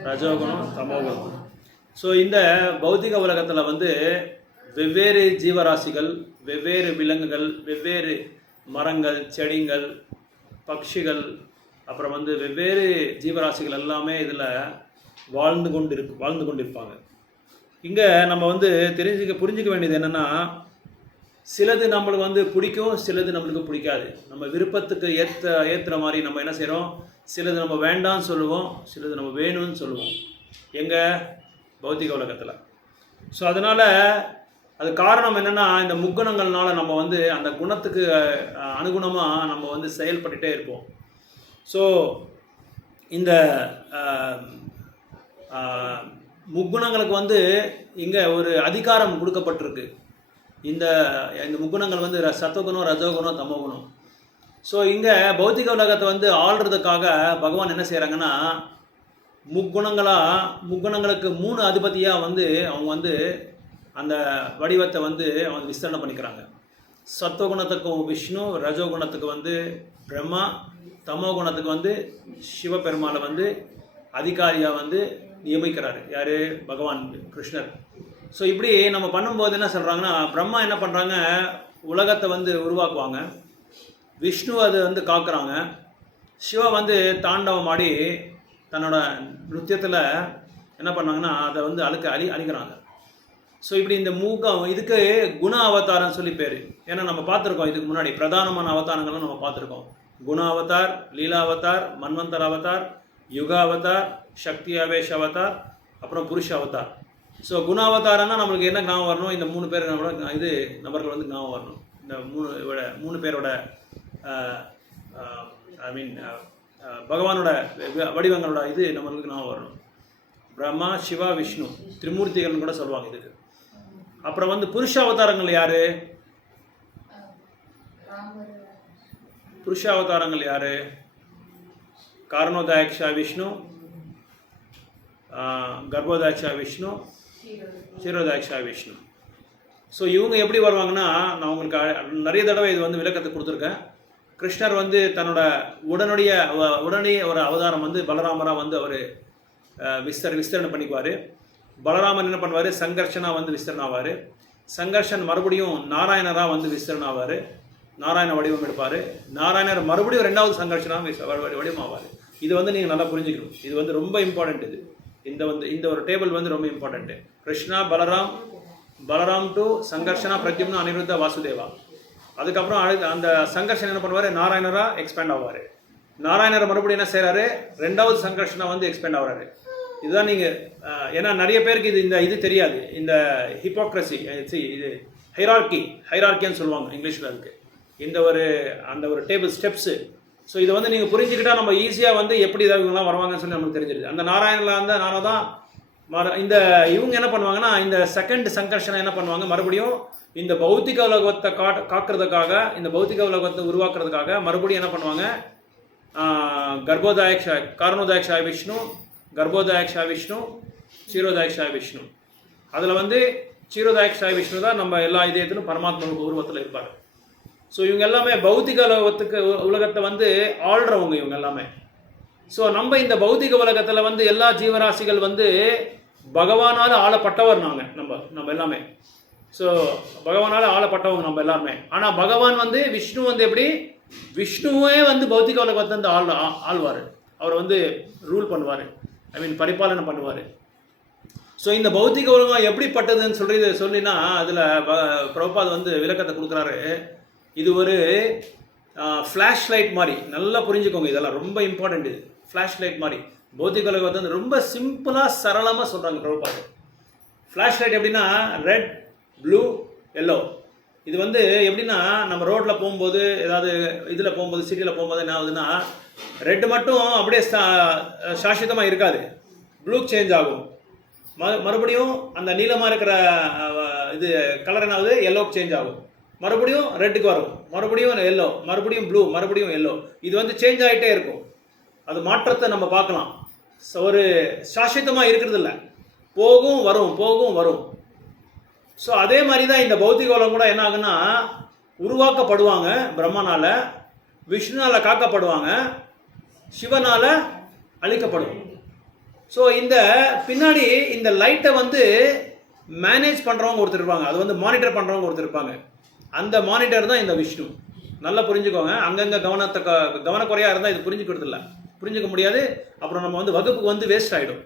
ரஜோகுணம், தமோகுணம். ஸோ இந்த பௌத்திக உலகத்தில் வந்து வெவ்வேறு ஜீவராசிகள், வெவ்வேறு விலங்குகள், வெவ்வேறு மரங்கள், செடிகள், பட்சிகள், அப்புறம் வந்து வெவ்வேறு ஜீவராசிகள் எல்லாமே இதில் வாழ்ந்து கொண்டிருப்பாங்க. இங்கே நம்ம வந்து புரிஞ்சிக்க வேண்டியது என்னென்னா, சிலது நம்மளுக்கு வந்து பிடிக்கும், சிலது நம்மளுக்கு பிடிக்காது. நம்ம விருப்பத்துக்கு ஏற்றுற மாதிரி நம்ம என்ன செய்கிறோம், சிலது நம்ம வேண்டாம்னு சொல்லுவோம், சிலது நம்ம வேணும்னு சொல்லுவோம் எங்கள் பௌத்திக உலகத்தில். ஸோ அதனால் அது காரணம் என்னென்னா, இந்த முக்குணங்கள்னால நம்ம வந்து அந்த குணத்துக்கு அனுகுணமாக நம்ம வந்து செயல்பட்டுகிட்டே இருப்போம். ஸோ இந்த முக்குணங்களுக்கு வந்து இங்கே ஒரு அதிகாரம் கொடுக்கப்பட்டிருக்கு. இந்த முக்குணங்கள் வந்து சத்துவகுணம், ரஜோகுணம், தமோகுணம். ஸோ இங்கே பௌத்திக உலகத்தை வந்து ஆள்றதுக்காக பகவான் என்ன செய்கிறாங்கன்னா, முக்குணங்களுக்கு 3 அதிபதியாக வந்து அவங்க வந்து அந்த வடிவத்தை வந்து அவங்க விஸ்தரணம் பண்ணிக்கிறாங்க. சத்துவகுணத்துக்கும் விஷ்ணு, ரஜோகுணத்துக்கு வந்து பிரம்மா, தமோகுணத்துக்கு வந்து சிவபெருமாளை வந்து அதிகாரியாக வந்து நியமிக்கிறாரு. யார்? பகவான் கிருஷ்ணர். ஸோ இப்படி நம்ம பண்ணும்போது என்ன சொல்கிறாங்கன்னா, பிரம்மா என்ன பண்ணுறாங்க, உலகத்தை வந்து உருவாக்குவாங்க, விஷ்ணு அது வந்து காக்குறாங்க, சிவா வந்து தாண்டவம் ஆடி தன்னோட நிருத்தியத்தில் என்ன பண்ணாங்கன்னா அதை வந்து அழிக்கிறாங்க. ஸோ இப்படி இந்த இதுக்கு குண அவதாரம்னு சொல்லி பேர். ஏன்னா நம்ம பார்த்துருக்கோம் இதுக்கு முன்னாடி பிரதானமான அவதாரங்களும் நம்ம பார்த்துருக்கோம். குண அவதார், லீலா அவதார், மன்வந்தர் அவதார், யுக அவதார், சக்தி ஆவேஷ அவதார், அப்புறம் புருஷ அவதார். ஸோ குண அவதாரம்னா நம்மளுக்கு என்ன ஞாபகம் வரணும், இந்த 3 பேர் நபர்கள் வந்து ஞாபகம் வரணும். இந்த 3 பேரோட பகவானோட வடிவங்களோட இது நம்மளுக்கு ஞாபகம் வரணும். பிரம்மா, சிவா, விஷ்ணு, திரிமூர்த்திகள்னு கூட சொல்லுவாங்க இதுக்கு. அப்புறம் வந்து புருஷ அவதாரங்கள் யாரு? புருஷ அவதாரங்கள் யாரு? காரணோதாயக்ஷா விஷ்ணு, கர்ப்போதாயக்ஷா விஷ்ணு, க்ஷீரோதாயக்ஷா விஷ்ணு. ஸோ இவங்க எப்படி வருவாங்கன்னா, நான் உங்களுக்கு நிறைய தடவை இது வந்து விளக்கத்தை கொடுத்துருக்கேன். கிருஷ்ணர் வந்து தன்னோட உடனே ஒரு அவதாரம் வந்து பலராமராக வந்து அவர் விஸ்தரணம் பண்ணிக்குவார். பலராமன் என்ன பண்ணுவார், சங்கர்ஷனாக வந்து விஸ்தரணம் ஆவார். சங்கர்ஷன் மறுபடியும் நாராயணராக வந்து விஸ்தரணம் ஆவார், நாராயண வடிவம் எடுப்பார். நாராயணர் மறுபடியும் 2வது சங்கர்ஷனாக வடிவம் ஆவார். இது வந்து நீங்கள் நல்லா புரிஞ்சுக்கணும். இது வந்து ரொம்ப இம்பார்ட்டண்ட். இந்த ஒரு டேபிள் வந்து ரொம்ப இம்பார்ட்டண்ட்டு. கிருஷ்ணா, பலராம் டு சங்கர்ஷனா, பிரத்யும்னா, அனிருத்தா, வாசுதேவா. அதுக்கப்புறம் அந்த சங்கர்ஷன் என்ன பண்ணுவார், நாராயணராக எக்ஸ்பேண்ட் ஆவார். நாராயணர் மறுபடியும் என்ன செய்கிறாரு, 2வது சங்கர்ஷனா வந்து எக்ஸ்பேண்ட் ஆகிறாரு. இதுதான் நீங்கள் ஏன்னா நிறைய பேருக்கு இது தெரியாது. இந்த ஹிப்போக்ரஸி, இது ஹைரார்க்கின்னு சொல்லுவாங்க இங்கிலீஷில். அதுக்கு அந்த ஒரு டேபிள் ஸ்டெப்ஸு. ஸோ இதை வந்து நீங்கள் புரிஞ்சுக்கிட்டா நம்ம ஈஸியாக வந்து எப்படி இவங்கெல்லாம் வருவாங்கன்னு சொல்லி நமக்கு தெரிஞ்சிருது. அந்த நாராயணில் தான் இந்த இவங்க என்ன பண்ணுவாங்கன்னா, இந்த செகண்ட் சங்கர்ஷனை என்ன பண்ணுவாங்க, மறுபடியும் இந்த பௌத்திக உலகத்தை காக்கிறதுக்காக, இந்த பௌத்திக உலகத்தை உருவாக்குறதுக்காக மறுபடியும் என்ன பண்ணுவாங்க, காரணோதாயக்ஷா விஷ்ணு, கர்ப்போதாயக்ஷா விஷ்ணு, க்ஷீரோதாயக்ஷா விஷ்ணு. அதில் வந்து க்ஷீரோதாயக்ஷா விஷ்ணு தான் நம்ம எல்லா இதயத்திலும் பரமாத்மாவுக்கு உருவத்தில் இருப்பார். ஸோ இவங்க எல்லாமே பௌத்திக உலகத்தை வந்து ஆள்றவங்க இவங்க எல்லாமே. ஸோ நம்ம இந்த பௌத்திக உலகத்தில் வந்து எல்லா ஜீவராசிகள் வந்து பகவானால் ஆளப்பட்டவர் நம்ம எல்லாமே. ஸோ பகவானால் ஆளப்பட்டவங்க நம்ம எல்லாருமே. ஆனால் பகவான் வந்து விஷ்ணு வந்து எப்படி, விஷ்ணுவே வந்து பௌத்திக உலகத்தை வந்து ஆள்வார். அவர் வந்து ரூல் பண்ணுவார், பரிபாலனை பண்ணுவார். ஸோ இந்த பௌத்திக உலகம் எப்படிப்பட்டதுன்னு சொல்லினா அதில் பிரபுபாத் வந்து விளக்கத்தை கொடுக்குறாரு. இது ஒரு ஃப்ளாஷ் லைட் மாதிரி. நல்லா புரிஞ்சுக்கோங்க, இதெல்லாம் ரொம்ப இம்பார்ட்டண்ட். இது ஃப்ளாஷ் லைட் மாதிரி. பௌத்திக உலகத்தை வந்து ரொம்ப சிம்பிளாக சரளமாக சொல்கிறாங்க பிரபுபாத். ஃப்ளாஷ் லைட் எப்படின்னா, ரெட், ப்ளூ, எல்லோ. இது வந்து எப்படின்னா, நம்ம ரோட்டில் போகும்போது, ஏதாவது இதில் போகும்போது, சிட்டியில் போகும்போது என்ன ஆகுதுன்னா, ரெட்டு மட்டும் அப்படியே சாஸ்வதமாக இருக்காது, ப்ளூ சேஞ்ச் ஆகும். மறுபடியும் அந்த நீளமாக இருக்கிற இது கலர் என்ன ஆகுது, எல்லோக்கு சேஞ்ச் ஆகும். மறுபடியும் ரெட்டுக்கு வரும், மறுபடியும் எல்லோ, மறுபடியும் ப்ளூ, மறுபடியும் எல்லோ. இது வந்து சேஞ்ச் ஆகிட்டே இருக்கும். அது மாற்றத்தை நம்ம பார்க்கலாம். ஒரு சாஸ்வதமாக இருக்கிறது இல்லை, போகும் வரும், போகும் வரும். ஸோ அதே மாதிரி தான் இந்த பௌத்திக உலகம் கூட என்ன ஆகுன்னா, உருவாக்கப்படுவாங்க பிரம்மனால், விஷ்ணுனால் காக்கப்படுவாங்க, சிவனால அழிக்கப்படும். ஸோ இந்த பின்னாடி இந்த லைட்டை வந்து மேனேஜ் பண்ணுறவங்க ஒருத்தர் இருப்பாங்க, அது வந்து மானிட்டர் பண்ணுறவங்க ஒருத்தர் இருப்பாங்க. அந்த மானிட்டர் தான் இந்த விஷ்ணு. நல்லா புரிஞ்சுக்கோங்க. அங்கங்கே கவனக்குறையாக இருந்தால் இது புரிஞ்சுக்க முடியாது. அப்புறம் நம்ம வந்து வகுப்புக்கு வந்து வேஸ்ட் ஆகிடும்.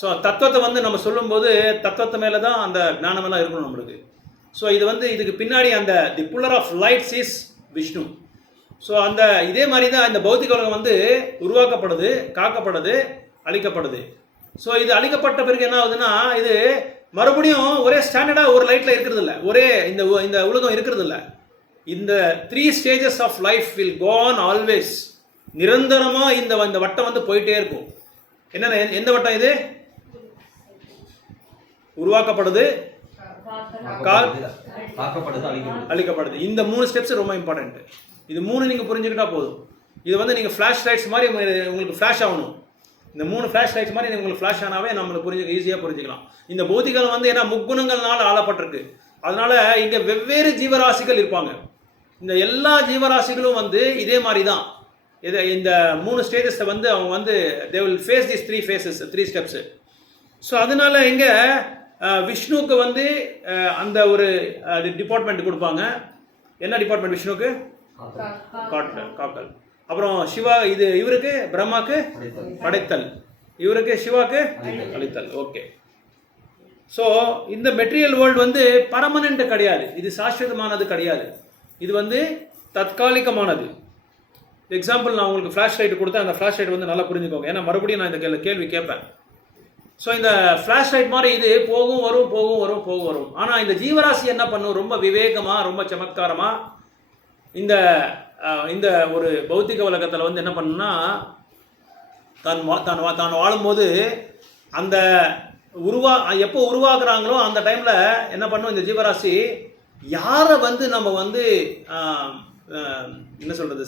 ஸோ தத்துவத்தை வந்து நம்ம சொல்லும்போது தத்துவத்தை மேலே தான் அந்த ஞானமெல்லாம் இருக்கணும் நம்மளுக்கு. ஸோ இது வந்து இதுக்கு பின்னாடி அந்த the puller of lights is Vishnu. So அந்த இதே மாதிரி தான் இந்த பௌத்திக உலகம் வந்து உருவாக்கப்படுது, காக்கப்படுது, அழிக்கப்படுது. ஸோ இது அழிக்கப்பட்ட பிறகு என்ன ஆகுதுன்னா, இது மறுபடியும் ஒரே ஸ்டாண்டர்டாக ஒரு லைட்டில் இருக்கிறது இல்லை, ஒரே இந்த உலகம் இருக்கிறது இல்லை. இந்த 3 stages of life will go on always. நிரந்தரமாக இந்த வட்டம் வந்து போயிட்டே இருக்கும். என்ன எந்த வட்டம் இது? உருவாக்கப்படுது, அழிக்கப்படுது. இந்த 3 ஸ்டெப்ஸ் ரொம்ப இம்பார்ட்டன்ட். இது 3 நீங்கள் புரிஞ்சுக்கிட்டா போதும். இது வந்து நீங்கள் ஃப்ளாஷ் லைட்ஸ் மாதிரி உங்களுக்கு ஃப்ளாஷ் ஆகணும். இந்த 3 ஃப்ளாஷ் லைட்ஸ் மாதிரி உங்களுக்கு ஃப்ளாஷ் ஆனாவே நம்மளுக்கு ஈஸியாக புரிஞ்சுக்கலாம். இந்த பௌதிகம் வந்து ஏன்னா முக்குணங்கள்னால ஆளப்பட்டிருக்கு. அதனால இங்கே வெவ்வேறு ஜீவராசிகள் இருப்பாங்க. இந்த எல்லா ஜீவராசிகளும் வந்து இதே மாதிரி தான். இந்த 3 ஸ்டேஜஸை வந்து அவங்க வந்து they will face these 3 phases, 3 steps. So அதனால இங்கே விஷ்ணுவுக்கு வந்து அந்த ஒரு டிபார்ட்மெண்ட் கொடுப்பாங்க. என்ன டிபார்ட்மெண்ட் விஷ்ணுவுக்கு? காக்கல். அப்புறம் சிவா இவருக்கு பிரம்மாக்கு படைத்தல், இவருக்கு சிவாக்கு அழித்தல். ஓகே. ஸோ இந்த மெட்டீரியல் வேர்ல்டு வந்து பர்மனெண்ட் கிடையாது, இது சாஸ்வதமானது கிடையாது, இது வந்து தற்காலிகமானது. எக்ஸாம்பிள் நான் உங்களுக்கு ஃப்ளாஷ் லைட் கொடுத்தேன். அந்த ஃப்ளாஷ் லைட் வந்து நல்லா புரிஞ்சுக்கோங்க, ஏன்னா மறுபடியும் நான் இந்த கேள்வி கேட்பேன். ஸோ இந்த ஃப்ளாஷ் லைட் மாதிரி இது போகும் வரும். ஆனால் இந்த ஜீவராசி என்ன பண்ணும்? ரொம்ப விவேகமாக, ரொம்ப சமத்காரமாக இந்த ஒரு பௌத்திக உலகத்தில் வந்து என்ன பண்ணுன்னா, தான் வாழும்போது அந்த எப்போ உருவாக்குறாங்களோ அந்த டைமில் என்ன பண்ணும் இந்த ஜீவராசி, யாரை வந்து நம்ம வந்து என்ன சொல்கிறது,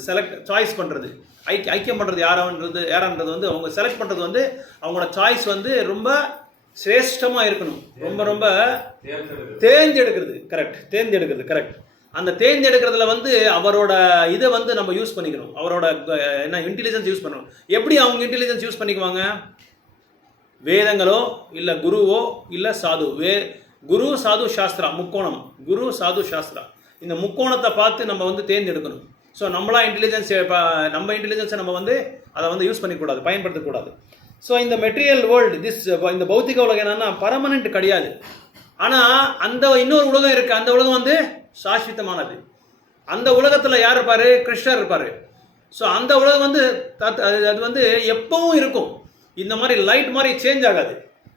சாய்ஸ் பண்ணுறது, ஐக்கியம் பண்ணுறது யாரான்றது வந்து அவங்க செலக்ட் பண்ணுறது வந்து அவங்களோட சாய்ஸ் வந்து ரொம்ப சிரேஷ்டமாக இருக்கணும், ரொம்ப தேர்ந்தெடுக்கிறது. கரெக்ட். அந்த தேர்ந்தெடுக்கிறதுல வந்து அவரோட இதை வந்து நம்ம யூஸ் பண்ணிக்கணும், அவரோட என்ன இன்டெலிஜென்ஸ் யூஸ் பண்ணணும். எப்படி அவங்க இன்டெலிஜென்ஸ் யூஸ் பண்ணிக்குவாங்க? வேதங்களோ இல்லை குருவோ இல்லை சாது, குரு சாது சாஸ்திரா, முக்கோணம், குரு சாது சாஸ்திரா, இந்த முக்கோணத்தை பார்த்து நம்ம வந்து தேர்ந்தெடுக்கணும். ஸோ நம்ம இன்டெலிஜென்ஸை நம்ம வந்து அதை வந்து யூஸ் பண்ணிக்கூடாது, பயன்படுத்தக்கூடாது. ஸோ இந்த மெட்டீரியல் வேர்ல்டு இந்த பௌத்திக உலகம் என்னன்னா பர்மனெண்ட் கிடையாது. ஆனால் அந்த இன்னொரு உலகம் இருக்குது, அந்த உலகம் வந்து சாஸ்வதமானது. அந்த உலகத்தில் யார் இருப்பார்? கிருஷ்ணர் இருப்பார். ஸோ அந்த உலகம் வந்து அது வந்து எப்பவும் இருக்கும். இந்த மாதிரி லைட் மாதிரி சேஞ்ச் ஆகாது.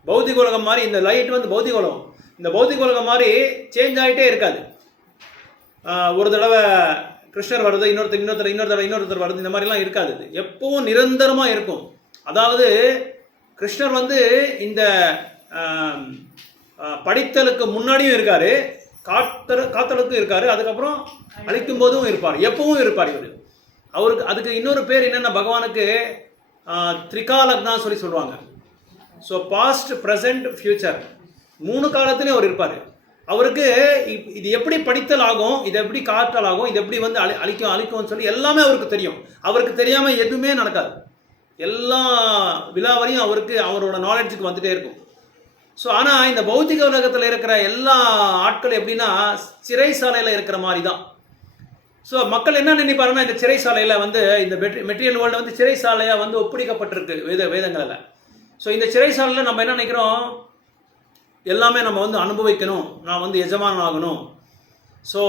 பௌத்திக உலகம் மாதிரி இந்த லைட் வந்து பௌத்திக உலகம், இந்த பௌத்திக உலகம் மாதிரி சேஞ்ச் ஆகிட்டே இருக்காது. ஒரு தடவை கிருஷ்ணர் வருது, இன்னொருத்தர் வருது, இந்த மாதிரிலாம் இருக்காது. இது எப்பவும் நிரந்தரமாக இருக்கும். அதாவது கிருஷ்ணர் வந்து இந்த படித்தலுக்கு முன்னாடியும் இருக்காரு, காத்தலுக்கும் இருக்காரு, அதுக்கப்புறம் அழிக்கும் போதும் இருப்பார், எப்பவும் இருப்பார் இவர். அவருக்கு அதுக்கு இன்னொரு பேர் என்னென்ன, பகவானுக்கு திரிகாலக்னா சொல்லுவாங்க. ஸோ பாஸ்ட், ப்ரெசன்ட், ஃபியூச்சர் 3 காலத்துலேயும் அவர் இருப்பார். அவருக்கு இது எப்படி படித்தல் ஆகும், இது எப்படி காத்தல் ஆகும், இது எப்படி வந்து அழிக்கும்னு சொல்லி எல்லாமே அவருக்கு தெரியும். அவருக்கு தெரியாமல் எதுவுமே நடக்காது. எல்லா விழாவரையும் அவரோட நாலேஜுக்கு வந்துட்டே இருக்கும். ஸோ ஆனால் இந்த பௌத்திக உலகத்தில் இருக்கிற எல்லா ஆட்கள் எப்படின்னா சிறைசாலையில் இருக்கிற மாதிரி தான். ஸோ மக்கள் என்ன நினைப்பாருன்னா, இந்த சிறைசாலையில் வந்து இந்த மெட்டீரியல் வேர்ல்டு வந்து சிறைசாலையாக வந்து ஒப்படைக்கப்பட்டிருக்கு வேதங்களில். ஸோ இந்த சிறைசாலையில் நம்ம என்ன நினைக்கிறோம், எல்லாமே நம்ம வந்து அனுபவிக்கணும், நான் வந்து எஜமான் ஆகணும். ஸோ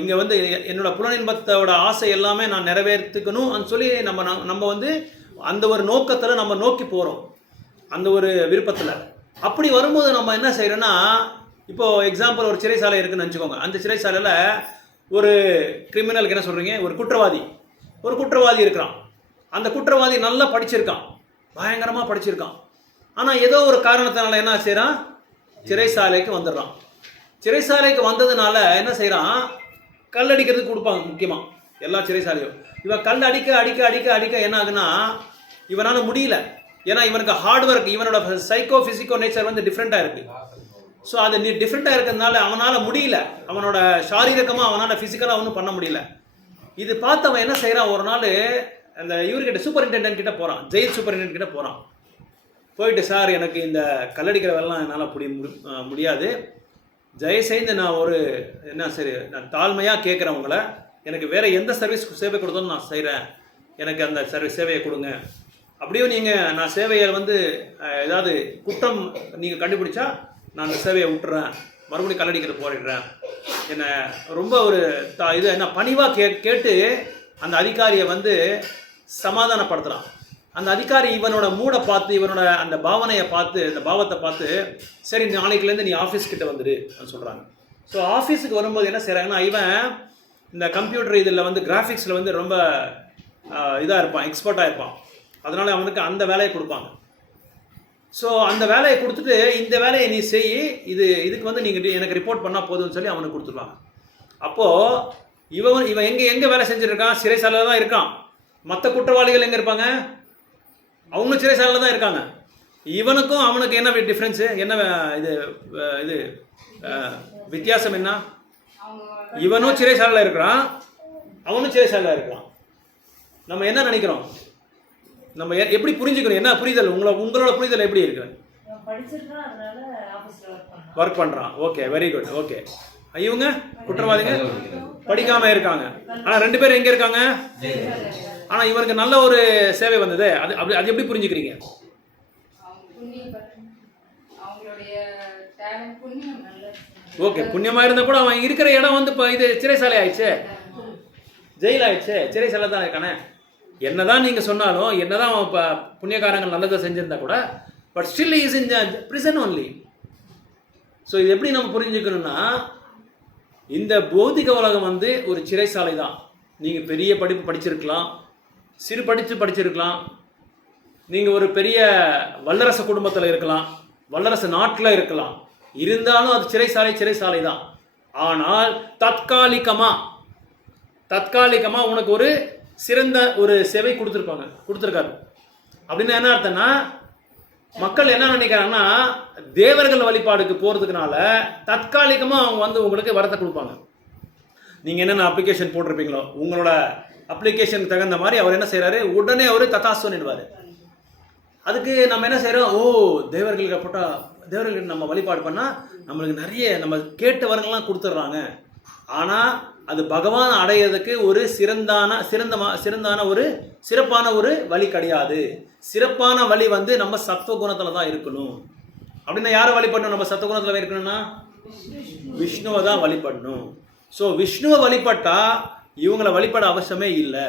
இங்கே வந்து என்னோட புலனின்பத்தோட ஆசை எல்லாமே நான் நிறைவேற்றிக்கணும்னு சொல்லி நம்ம வந்து அந்த ஒரு நோக்கத்தில் நம்ம நோக்கி போகிறோம், அந்த ஒரு விருப்பத்தில். அப்படி வரும்போது நம்ம என்ன செய்கிறோன்னா, இப்போது எக்ஸாம்பிள் ஒரு சிறைசாலை இருக்குதுன்னு நினச்சிக்கோங்க. அந்த சிறைசாலையில் ஒரு கிரிமினலுக்கு என்ன சொல்கிறீங்க, ஒரு குற்றவாதி இருக்கிறான். அந்த குற்றவாதி நல்லா படிச்சிருக்கான், பயங்கரமாக படிச்சிருக்கான். ஆனால் ஏதோ ஒரு காரணத்தினால என்ன செய்கிறான், சிறைசாலைக்கு வந்துடுறான். சிறைசாலைக்கு வந்ததுனால என்ன செய்கிறான், கல் அடிக்கிறதுக்கு கொடுப்பாங்க. முக்கியமாக எல்லா சிறைசாலையும் இவன் கல் அடிக்க என்ன ஆகுதுன்னா, இவனால் முடியல. ஏன்னா இவனுக்கு ஹார்ட் ஒர்க், இவனோட சைக்கோ ஃபிசிக்கோ நேச்சர் வந்து டிஃப்ரெண்ட்டாக இருக்குது. ஸோ அது டிஃப்ரெண்ட்டாக இருக்கிறதுனால அவனால் முடியல, அவனோட சாரீரகமாக அவனால் ஃபிசிக்கலாக ஒன்றும் பண்ண முடியல. இது பார்த்து அவன் என்ன செய்கிறான், ஒரு நாள் அந்த இவர்கிட்ட சூப்பரிண்டெண்டன்ட் கிட்ட போகிறான், ஜெயில் சூப்பரிண்டென்ட் கிட்ட போகிறான். போயிட்டு சார் எனக்கு இந்த கல்லடிக்கிற வேலைலாம் என்னால் முடியாது, தயவுசெய்து நான் நான் தாழ்மையாக கேட்குறேன் உங்களை, எனக்கு வேறு எந்த சர்வீஸ் சேவை கொடுத்தாலும் நான் செய்கிறேன், எனக்கு அந்த சேவையை கொடுங்க. அப்படியே நீங்கள் நான் சேவையை ஏதாவது குற்றம் நீங்கள் கண்டுபிடிச்சா நான் அந்த சேவையை விட்டுறேன், மறுபடியும் கல்லடிக்கிறது போயிடுறேன். என்னை ரொம்ப ஒரு இது என்ன பணிவாக கேட்டு அந்த அதிகாரியை சமாதானப்படுத்துகிறான். அந்த அதிகாரி இவனோட மூடை பார்த்து, இவனோட அந்த பாவனையை பார்த்து, அந்த பாவத்தை பார்த்து, சரி நாளைக்குலேருந்து நீ ஆஃபீஸ் கிட்ட வந்துடு சொல்கிறாங்க. ஸோ ஆஃபீஸுக்கு வரும்போது என்ன செய்கிறாங்கன்னா, இவன் இந்த கம்ப்யூட்டர் இதில் கிராஃபிக்ஸில் ரொம்ப இதாக இருப்பான், எக்ஸ்பர்ட்டாக இருப்பான். அதனால் அவனுக்கு அந்த வேலையை கொடுப்பாங்க. ஸோ அந்த வேலையை கொடுத்துட்டு இந்த வேலையை நீ செய், இதுக்கு நீங்கள் எனக்கு ரிப்போர்ட் பண்ணால் போதும்னு சொல்லி அவனுக்கு கொடுத்துருவாங்க. அப்போது இவன் எங்கே வேலை செஞ்சுருக்கான்? சிறைசாலையில் தான் இருக்கான். மற்ற குற்றவாளிகள் எங்கே இருப்பாங்க? அவங்களும் சிறைசாலையில் தான் இருக்காங்க. இவனுக்கும் அவனுக்கு என்ன டிஃப்ரென்ஸு, என்ன இது வித்தியாசம் என்ன? இவனும் சிறைசாலையில் இருக்கிறான், அவனும் சிறைசாலையில் இருக்கிறான். நம்ம என்ன நினைக்கிறோம்? நம்ம எப்படி புரிஞ்சுக்கணும்? என்ன புரிதல் உங்களோட புரிதல் எப்படி இருக்கு? ஒர்க் பண்ணுறான். Okay, very good. ஓகே, இவங்க குற்றவாளிங்க படிக்காமல் இருக்காங்க, ஆனால் 2 பேரும் எங்கே இருக்காங்க? ஆனால் இவருக்கு நல்ல ஒரு சேவை வந்தது. அது எப்படி புரிஞ்சுக்கிறீங்க? ஓகே, புண்ணியமாக இருந்தால் கூட அவன் இருக்கிற இடம் இப்போ இது சிறைசாலை ஆயிடுச்சு, ஜெயில் ஆயிடுச்சு, சிறைசாலை தான் இருக்கானே. என்னதான் நீங்கள் சொன்னாலும், என்னதான் அவன் இப்போ புண்ணியகாரங்கள் நல்லதை செஞ்சிருந்தா கூட, but still is in prison only. So இது எப்படி நம்ம புரிஞ்சுக்கணும்னா, இந்த பௌதிக உலகம் ஒரு சிறைசாலை தான். நீங்கள் பெரிய படிப்பு படிச்சிருக்கலாம், சிறு படிச்சிருக்கலாம், நீங்கள் ஒரு பெரிய வல்லரச குடும்பத்தில் இருக்கலாம், வல்லரசு நாட்டில் இருக்கலாம், இருந்தாலும் அது சிறைசாலை தான். ஆனால் தற்காலிகமாக உனக்கு ஒரு சிறந்த ஒரு சேவை கொடுத்துருக்காரு. அப்படின்னு என்ன அர்த்தம்னா, மக்கள் என்ன நினைக்கிறாங்கன்னா, தேவர்கள் வழிபாடுக்கு போகிறதுக்குனால தற்காலிகமாக அவங்க உங்களுக்கு வரத்தை கொடுப்பாங்க. நீங்கள் என்னென்ன அப்ளிகேஷன் போட்டிருப்பீங்களோ, உங்களோட அப்ளிகேஷனுக்கு தகுந்த மாதிரி அவர் என்ன செய்கிறாரு, உடனே அவர் தத்தாஸ்வன்னுவார். அதுக்கு நம்ம என்ன செய்கிறோம்? தேவர்களுக்கு போட்டால், தேவர்களுக்கு நம்ம வழிபாடு பண்ணால் நம்மளுக்கு நிறைய நம்ம கேட்ட வரங்கள்லாம் கொடுத்துட்றாங்க. ஆனால் அது பகவான் அடையிறதுக்கு ஒரு சிறந்தான ஒரு சிறப்பான ஒரு வழி கிடையாது. சிறப்பான வழி நம்ம சத்துவகுணத்தில் தான் இருக்கணும். அப்படின்னா யாரை வழிபடணும்? நம்ம சத்துவகுணத்தில் இருக்கணும்னா விஷ்ணுவை தான் வழிபடணும். ஸோ விஷ்ணுவை வழிபட்டா இவங்களை வழிபட அவசியமே இல்லை.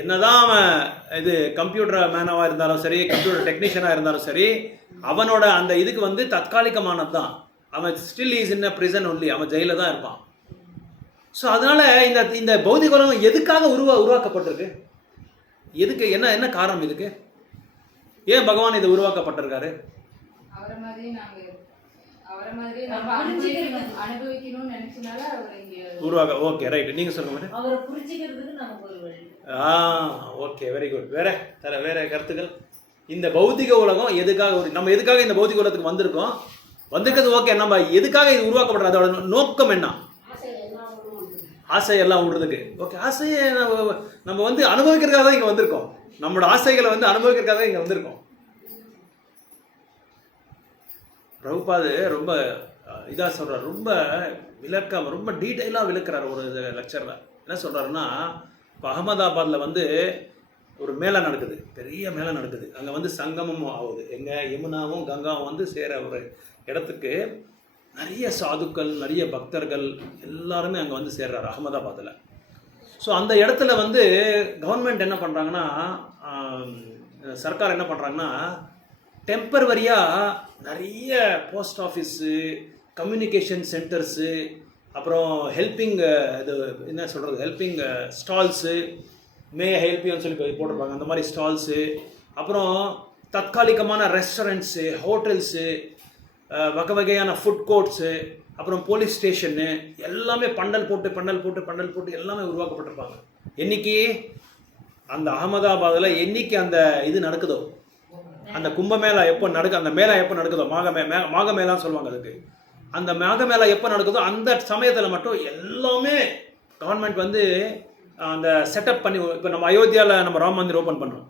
என்னதான் அவன் இது கம்ப்யூட்டர் மேனாவாக இருந்தாலும் சரி, கம்ப்யூட்டர் டெக்னீஷியனாக இருந்தாலும் சரி, அவனோட அந்த இதுக்கு தற்காலிகமானது தான். அவன் still is in a prison only, அவன் ஜெயிலில் தான் இருப்பான். ஸோ அதனால் இந்த பௌதிக உலகம் எதுக்காக உருவாக்கப்பட்டிருக்கு? எதுக்கு? என்ன காரணம் இதுக்கு? ஏன் பகவான் இது உருவாக்கப்பட்டிருக்காரு? உருவாக்க. Okay, right. நீங்கள் சொல்லுங்க. Okay, very good. வேற கருத்துக்கள்? இந்த பௌதிக உலகம் எதுக்காக, நம்ம எதுக்காக இந்த பௌதிக உலகத்துக்கு வந்திருக்கிறது? ஓகே, நம்ம எதுக்காக இது உருவாக்கப்படுறது? அதோட நோக்கம் என்ன? ஆசையெல்லாம் விடுறதுக்கு. ஓகே, ஆசையை நம்ம அனுபவிக்கிறதுக்காக தான் இங்கே வந்திருக்கோம். நம்மளோட ஆசைகளை அனுபவிக்கிறதுக்காக தான் இங்கே வந்திருக்கோம். பிரபுபாது ரொம்ப இதாக சொல்கிறார், ரொம்ப ரொம்ப டீட்டெயிலாக விளக்குறார் ஒரு லெக்சரில். என்ன சொல்கிறாருன்னா, இப்போ அகமதாபாத்தில் ஒரு மேளா நடக்குது, பெரிய மேளா நடக்குது. அங்கே சங்கமமும் ஆகுது. எங்கள் யமுனாவும் கங்காவும் சேர ஒரு இடத்துக்கு நிறைய சாதுக்கள், நிறைய பக்தர்கள் எல்லாருமே அங்கே சேர்றாரு அகமதாபாத்தில். ஸோ அந்த இடத்துல கவர்மெண்ட் என்ன பண்ணுறாங்கன்னா, சர்க்கார் என்ன பண்ணுறாங்கன்னா, டெம்பரவரியாக நிறைய போஸ்ட் ஆஃபீஸு, கம்யூனிகேஷன் சென்டர்ஸு, அப்புறம் ஹெல்பிங் இது என்ன சொல்கிறது, ஹெல்பிங் ஸ்டால்ஸு, மே ஹெல்ப்பின்னு சொல்லி போட்டிருப்பாங்க, அந்த மாதிரி ஸ்டால்ஸு, அப்புறம் தற்காலிகமான ரெஸ்டாரண்ட்ஸு, ஹோட்டல்ஸு, வகையான ஃபுட் கோர்ட்ஸு, அப்புறம் போலீஸ் ஸ்டேஷனு, எல்லாமே பண்டல் போட்டு எல்லாமே உருவாக்கப்பட்டிருப்பாங்க. என்னைக்கு அந்த அகமதாபாத்தில் என்னைக்கு அந்த இது நடக்குதோ, அந்த கும்பமேளா எப்போ அந்த மேளா எப்போ நடக்குதோ, மாகமேளான்னு சொல்லுவாங்க அதுக்கு. அந்த மாகமேளா எப்போ நடக்குதோ அந்த சமயத்தில் மட்டும் எல்லாமே கவர்மெண்ட் அந்த செட்டப் பண்ணி, இப்போ நம்ம அயோத்தியாவில் நம்ம ராம் மந்திர் ஓப்பன் பண்ணோம்.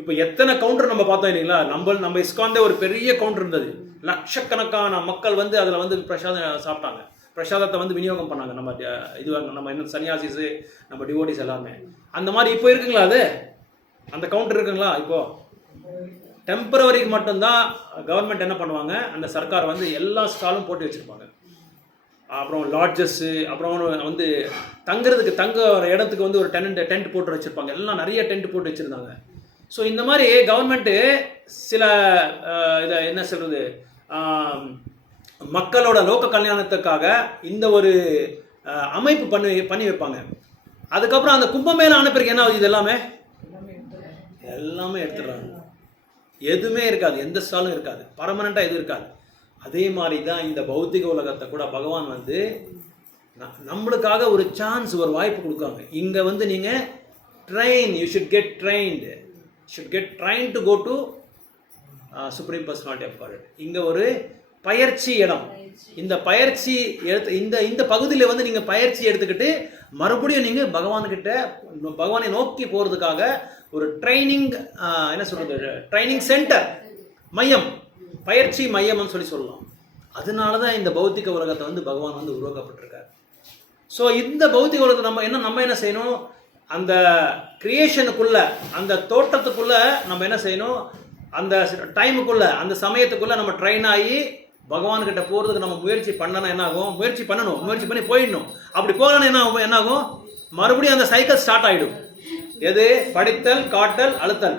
இப்போ எத்தனை கவுண்டர் நம்ம பார்த்தோம் இல்லைங்களா? நம்ம இஸ்கான்ல ஒரு பெரிய கவுண்டர் இருந்தது. லட்சக்கணக்கான மக்கள் வந்து அதில் வந்து பிரசாதம் சாப்பிட்டாங்க, பிரசாதத்தை வந்து விநியோகம் பண்ணாங்க. நம்ம நம்ம என்ன சன்னியாசிஸு, நம்ம டிவோட்டிஸ் எல்லாமே. அந்த மாதிரி இப்போ இருக்குங்களா? அது அந்த கவுண்டர் இருக்குங்களா? இப்போது டெம்பரவரிக்கு மட்டும்தான் கவர்மெண்ட் என்ன பண்ணுவாங்க, அந்த சர்க்கார் வந்து எல்லா ஸ்டாலும் போட்டு வச்சுருப்பாங்க. அப்புறம் லாட்ஜஸ்ஸு, அப்புறம் வந்து தங்குறதுக்கு ஒரு இடத்துக்கு வந்து ஒரு டென்ட் போட்டு வச்சுருப்பாங்க. எல்லாம் நிறைய டென்ட் போட்டு வச்சுருந்தாங்க. ஸோ இந்த மாதிரி கவர்மெண்ட்டு சில இதை என்ன சொல்கிறது, மக்களோட லோக கல்யாணத்துக்காக இந்த ஒரு அமைப்பு பண்ணி வைப்பாங்க. அதுக்கப்புறம் அந்த கும்பமேளா அனுப்பிறகு என்ன ஆகுது? இது எல்லாமே எடுத்துடுறாங்க. எதுவுமே இருக்காது, எந்த ஸ்டாலும் இருக்காது, பர்மனெண்ட்டாக எதுவும் இருக்காது. அதே மாதிரி தான் இந்த பௌத்திக உலகத்தை கூட பகவான் வந்து நம்மளுக்காக ஒரு சான்ஸ், ஒரு வாய்ப்பு கொடுக்காங்க. இங்கே வந்து நீங்கள் you should get trained to go to supreme personality of God. இங்கே ஒரு பயிற்சி இடம். இந்த பயிற்சி இந்த பகுதியில் வந்து நீங்கள் பயிற்சி எடுத்துக்கிட்டு மறுபடியும் நீங்கள் பகவானை நோக்கி போகிறதுக்காக ஒரு ட்ரைனிங், என்ன சொல்கிறது, ட்ரைனிங் சென்டர், மையம், பயிற்சி மையம்னு சொல்லலாம். அதனால தான் இந்த பௌத்திக உலகத்தை வந்து பகவான் வந்து உருவாக்கப்பட்டிருக்கார். ஸோ இந்த பௌத்திக உலகத்தை நம்ம என்ன செய்யணும், அந்த கிரியேஷனுக்குள்ள, அந்த தோட்டத்துக்குள்ள நம்ம என்ன செய்யணும், அந்த டைமுக்குள்ள, அந்த சமயத்துக்குள்ள நம்ம ட்ரைன் ஆகி பகவான்கிட்ட போகிறதுக்கு நம்ம முயற்சி பண்ணணும். என்ன ஆகும்? முயற்சி பண்ணி போயிடணும். அப்படி போகலன்னு என்ன ஆகும்? மறுபடியும் அந்த சைக்கிள் ஸ்டார்ட் ஆகிடும். எது? படித்தல், காட்டல், அழுத்தல்.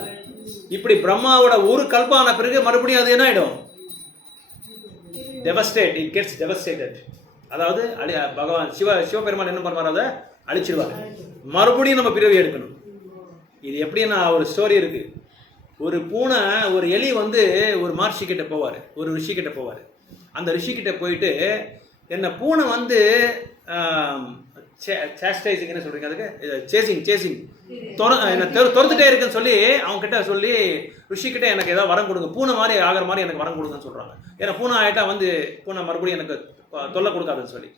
இப்படி பிரம்மாவோட ஒரு கல்பான பிறகு மறுபடியும் அது என்ன ஆகிடும்? It gets devastated. அதாவது பகவான் சிவபெருமான் என்ன பண்ணுவார்? அதை அழிச்சிடுவார். மறுபடியும் நம்ம பிறவி எடுக்கணும். இது எப்படின்னா, ஒரு ஸ்டோரி இருக்கு. ஒரு பூனை, ஒரு எலி வந்து ஒரு மகர்ஷி கிட்ட போவார், ஒரு ரிஷி கிட்ட போவார். அந்த ரிஷி கிட்ட போயிட்டு, என்ன பூனை வந்து சேஸ்டைசிங், என்ன சொல்றீங்க அதுக்கு, சேசிங் என்ன துரத்துட்டே இருக்குன்னு சொல்லி அவங்க கிட்ட சொல்லி, ரிஷிக்கிட்ட எனக்கு ஏதாவது வரம் கொடுங்க, பூனை மாதிரி ஆகிற மாதிரி எனக்கு வரம் கொடுங்கன்னு சொல்றாங்க. ஏன்னா பூனை ஆகிட்டா வந்து பூனை மறுபடியும் எனக்கு தொல்லை கொடுக்காதுன்னு சொல்லி,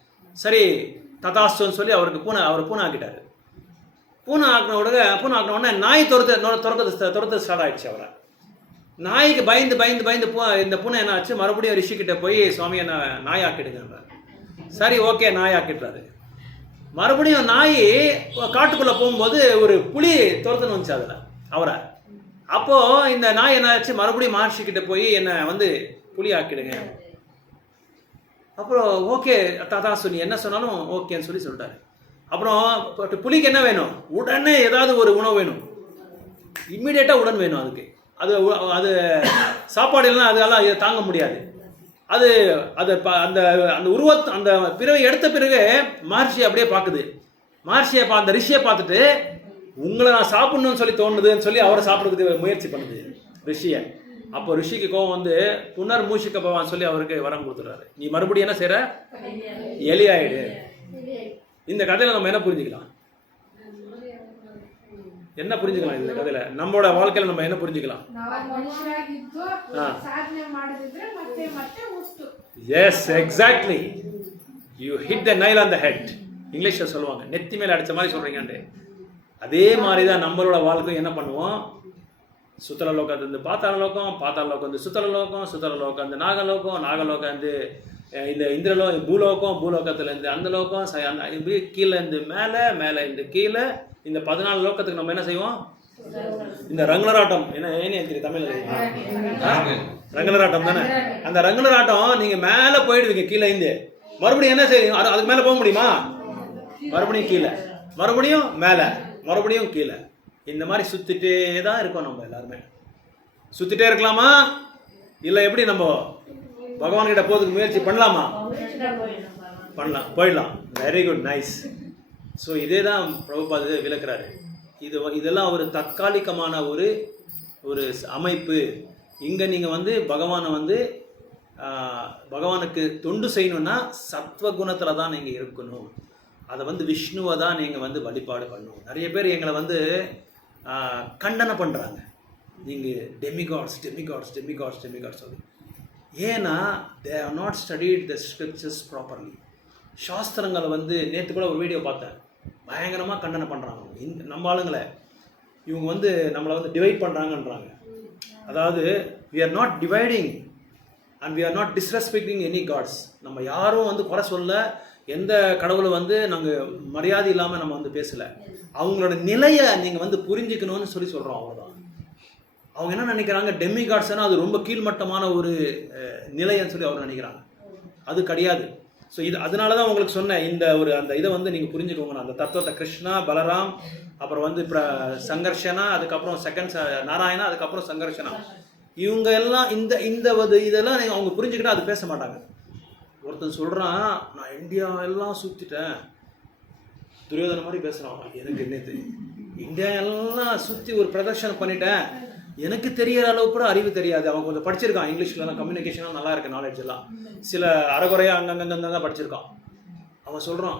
சரி ததாஸ்துன்னு சொல்லி அவர் பூனை ஆக்கிட்டாரு. பூனை ஆக்கின உடனே நாய் துரத்து ஸ்டார்ட் ஆயிடுச்சு. அவரை நாய்க்கு பயந்து இந்த பூனை என்ன ஆச்சு, மறுபடியும் ரிஷிக்கிட்ட போய் சுவாமி என்ன நாய் ஆக்கிடுங்க. சரி ஓகே, நாய் ஆக்கிட்டுறாரு. மறுபடியும் நாய் காட்டுக்குள்ளே போகும்போது ஒரு புலி துரத்துன்னு வந்துச்சு அதில் அவரை. அப்போது இந்த நாய் என்ன ஆச்சு, மறுபடியும் மகர்ஷிக்கிட்ட போய் என்னை வந்து புலி ஆக்கிடுங்க. அப்புறம் ஓகே தாத்தா சொல்லி என்ன சொன்னாலும் ஓகேன்னு சொல்லிட்டாரு. அப்புறம் புலிக்கு என்ன வேணும்? உடனே ஏதாவது ஒரு உணவு வேணும், இம்மிடியேட்டாக உடன் வேணும். அதுக்கு அது சாப்பாடு இல்லைன்னா அதெல்லாம் தாங்க முடியாது. அது அந்த உருவத்தை, அந்த பிறவை எடுத்த பிறகு மகர்ஷி அப்படியே பார்க்குது. அந்த ரிஷியை பார்த்துட்டு, உங்களை நான் சாப்பிடணும்னு சொல்லி தோணுதுன்னு சொல்லி அவரை சாப்பிட்றதுக்கு முயற்சி பண்ணுது ரிஷியை. அப்போ ரிஷிக்கு கோவம் வந்து புனர் மூஷிக்க பவான்னு சொல்லி அவருக்கு வரம் கொடுத்துறாரு. நீ மறுபடியும் என்ன செய்யற? எலி ஆயிடு. இந்த கதையில நம்ம என்ன புரிஞ்சுக்கலாம்? இந்த கதையில நம்மளோட வாழ்க்கையில நம்ம என்ன புரிஞ்சுக்கலாம்? Yes, exactly. You hit the nail on the head. இங்கிலீஷ்ல சொல்லுவாங்க, நெத்தி மேல அடிச்ச மாதிரி சொல்றீங்கன்னு. அதே மாதிரி தான் நம்மளோட வாழ்க்கை. என்ன பண்ணுவோம்? சுத்தல லோகம் வந்து பாத்தாள லோகம், பாத்தாள லோகம் வந்து சுத்தல லோகம், சுத்தல லோகம் வந்து நாகலோகம், நாகலோகம் வந்து இந்த இந்திரலோகம், பூலோகத்துல இருந்து அந்த லோகம், இப்படி கீழே இருந்து மேலே இருந்து கீழே, இந்த 14 லோகத்துக்கு நம்ம என்ன செய்வோம்? இந்த ரங்கலராட்டம், என்ன தமிழ் ரங்கலராட்டம் தானே. அந்த ரங்கலராட்டம் நீங்க மேல போயிடுவீங்க, கீழே இருந்து மறுபடியும் என்ன செய்வீங்க? அதுக்கு மேல போக முடியுமா? மறுபடியும் கீழே, மறுபடியும் மேல, மறுபடியும் கீழே. இந்த மாதிரி சுத்திட்டே தான் இருக்கோம். நம்ம எல்லாருமே சுத்திட்டே இருக்கலாமா? இல்லை எப்படி நம்ம பகவான் கிட்ட போறதுக்கு முயற்சி பண்ணலாமா? போயிடலாம். Very good, nice. ஸோ இதே தான் பிரபுபாத விளக்குறாரு. இதெல்லாம் ஒரு தற்காலிகமான ஒரு அமைப்பு. இங்கே நீங்கள் வந்து பகவானை வந்து பகவானுக்கு தொண்டு செய்யணும்னா சத்வகுணத்தில் தான் நீங்கள் இருக்கணும். அதை வந்து விஷ்ணுவை தான் நீங்கள் வந்து வழிபாடு பண்ணணும். நிறைய பேர் எங்களை வந்து கண்டனை பண்ணுறாங்க, நீங்கள் டெமிகாட்ஸ் சொல்லி. ஏன்னா they are not studied the scriptures properly. சாஸ்திரங்களை வந்து நேற்று கூட ஒரு வீடியோ பார்த்தேன். பயங்கரமாக கண்டனை பண்ணுறாங்க. நம்ம ஆளுங்களை இவங்க வந்து நம்மளை வந்து டிவைட் பண்ணுறாங்கன்றாங்க. அதாவது we are not dividing and we are not disrespecting any gods. நம்ம யாரும் வந்து குறை சொல்ல, எந்த கடவுளை வந்து நாங்கள் மரியாதை இல்லாமல் நம்ம வந்து பேசலை. அவங்களோட நிலையை நீங்கள் வந்து புரிஞ்சுக்கணும்னு சொல்கிறோம், அவ்வளோதான். அவங்க என்ன நினைக்கிறாங்க, டெமி காட்ஸ்னால் அது ரொம்ப கீழ்மட்டமான ஒரு நிலைன்னு சொல்லி அவங்க நினைக்கிறாங்க. அது கிடையாது. ஸோ இது அதனால தான் உங்களுக்கு சொன்னேன், இந்த ஒரு அந்த இதை வந்து நீங்கள் புரிஞ்சுக்கோங்க. அந்த தத்துவத்தை கிருஷ்ணா, பலராம், அப்புறம் வந்து சங்கர்ஷனா, அதுக்கப்புறம் செகண்ட் நாராயணா, அதுக்கப்புறம் சங்கர்ஷனா, இவங்க எல்லாம் இந்த இதெல்லாம் நீங்கள் அவங்க புரிஞ்சுக்கிட்டா அது பேச மாட்டாங்க. ஒருத்தன் சொல்கிறான், நான் இந்தியா எல்லாம் சுற்றிட்டேன், துரியோதன மாதிரி பேசுகிறான். எனக்கு என்னது, இந்தியா எல்லாம் சுற்றி ஒரு பிரதர்ஷனம் பண்ணிட்டேன், எனக்கு தெரியற அளவு கூட அறிவு தெரியாது. அவன் கொஞ்சம் படிச்சிருக்கான், இங்கிலீஷ்லாம் கம்யூனிகேஷன்லாம் நல்லா இருக்கு, நாலேஜ் எல்லாம் சில அரைகுறையாக அங்கங்கே தான் படிச்சிருக்கான். அவன் சொல்கிறான்,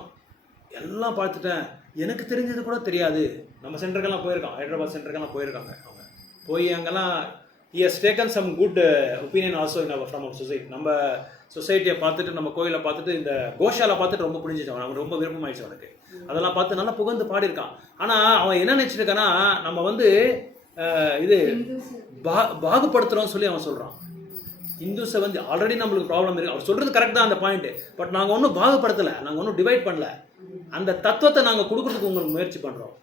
எல்லாம் பார்த்துட்டேன், எனக்கு தெரிஞ்சது கூட தெரியாது. நம்ம சென்டருக்கெல்லாம் போயிருக்கான், ஹைதராபாத் சென்டருக்கெல்லாம் போயிருக்காங்க. அவங்க போய் அங்கெல்லாம் he has taken some good opinion also in our from our society. நம்ம சொசைட்டியை பார்த்துட்டு, நம்ம கோயிலை பார்த்துட்டு, இந்த கோஷாலை பார்த்துட்டு ரொம்ப பிடிச்சிச்சு அவன், ரொம்ப விருப்பமாயிடுச்சு அவனுக்கு. அதெல்லாம் பார்த்து நல்லா புகழ்ந்து பாடியிருக்கான். ஆனால் அவன் என்ன நினச்சிருக்கான்னா, நம்ம வந்து இது பாகுபடுத்துகிறோம்னு சொல்லி அவன் சொல்கிறான். இந்துஸை வந்து ஆல்ரெடி நம்மளுக்கு ப்ராப்ளம் இருக்குது, அவர் சொல்கிறது கரெக்ட் தான் அந்த பாயிண்ட்டு. பட் நாங்கள் ஒன்றும் பாகுபடுத்தலை, நாங்கள் ஒன்றும் டிவைட் பண்ணல, அந்த தத்துவத்தை நாங்கள் கொடுக்குறதுக்கு உங்களுக்கு முயற்சி பண்ணுறோம்.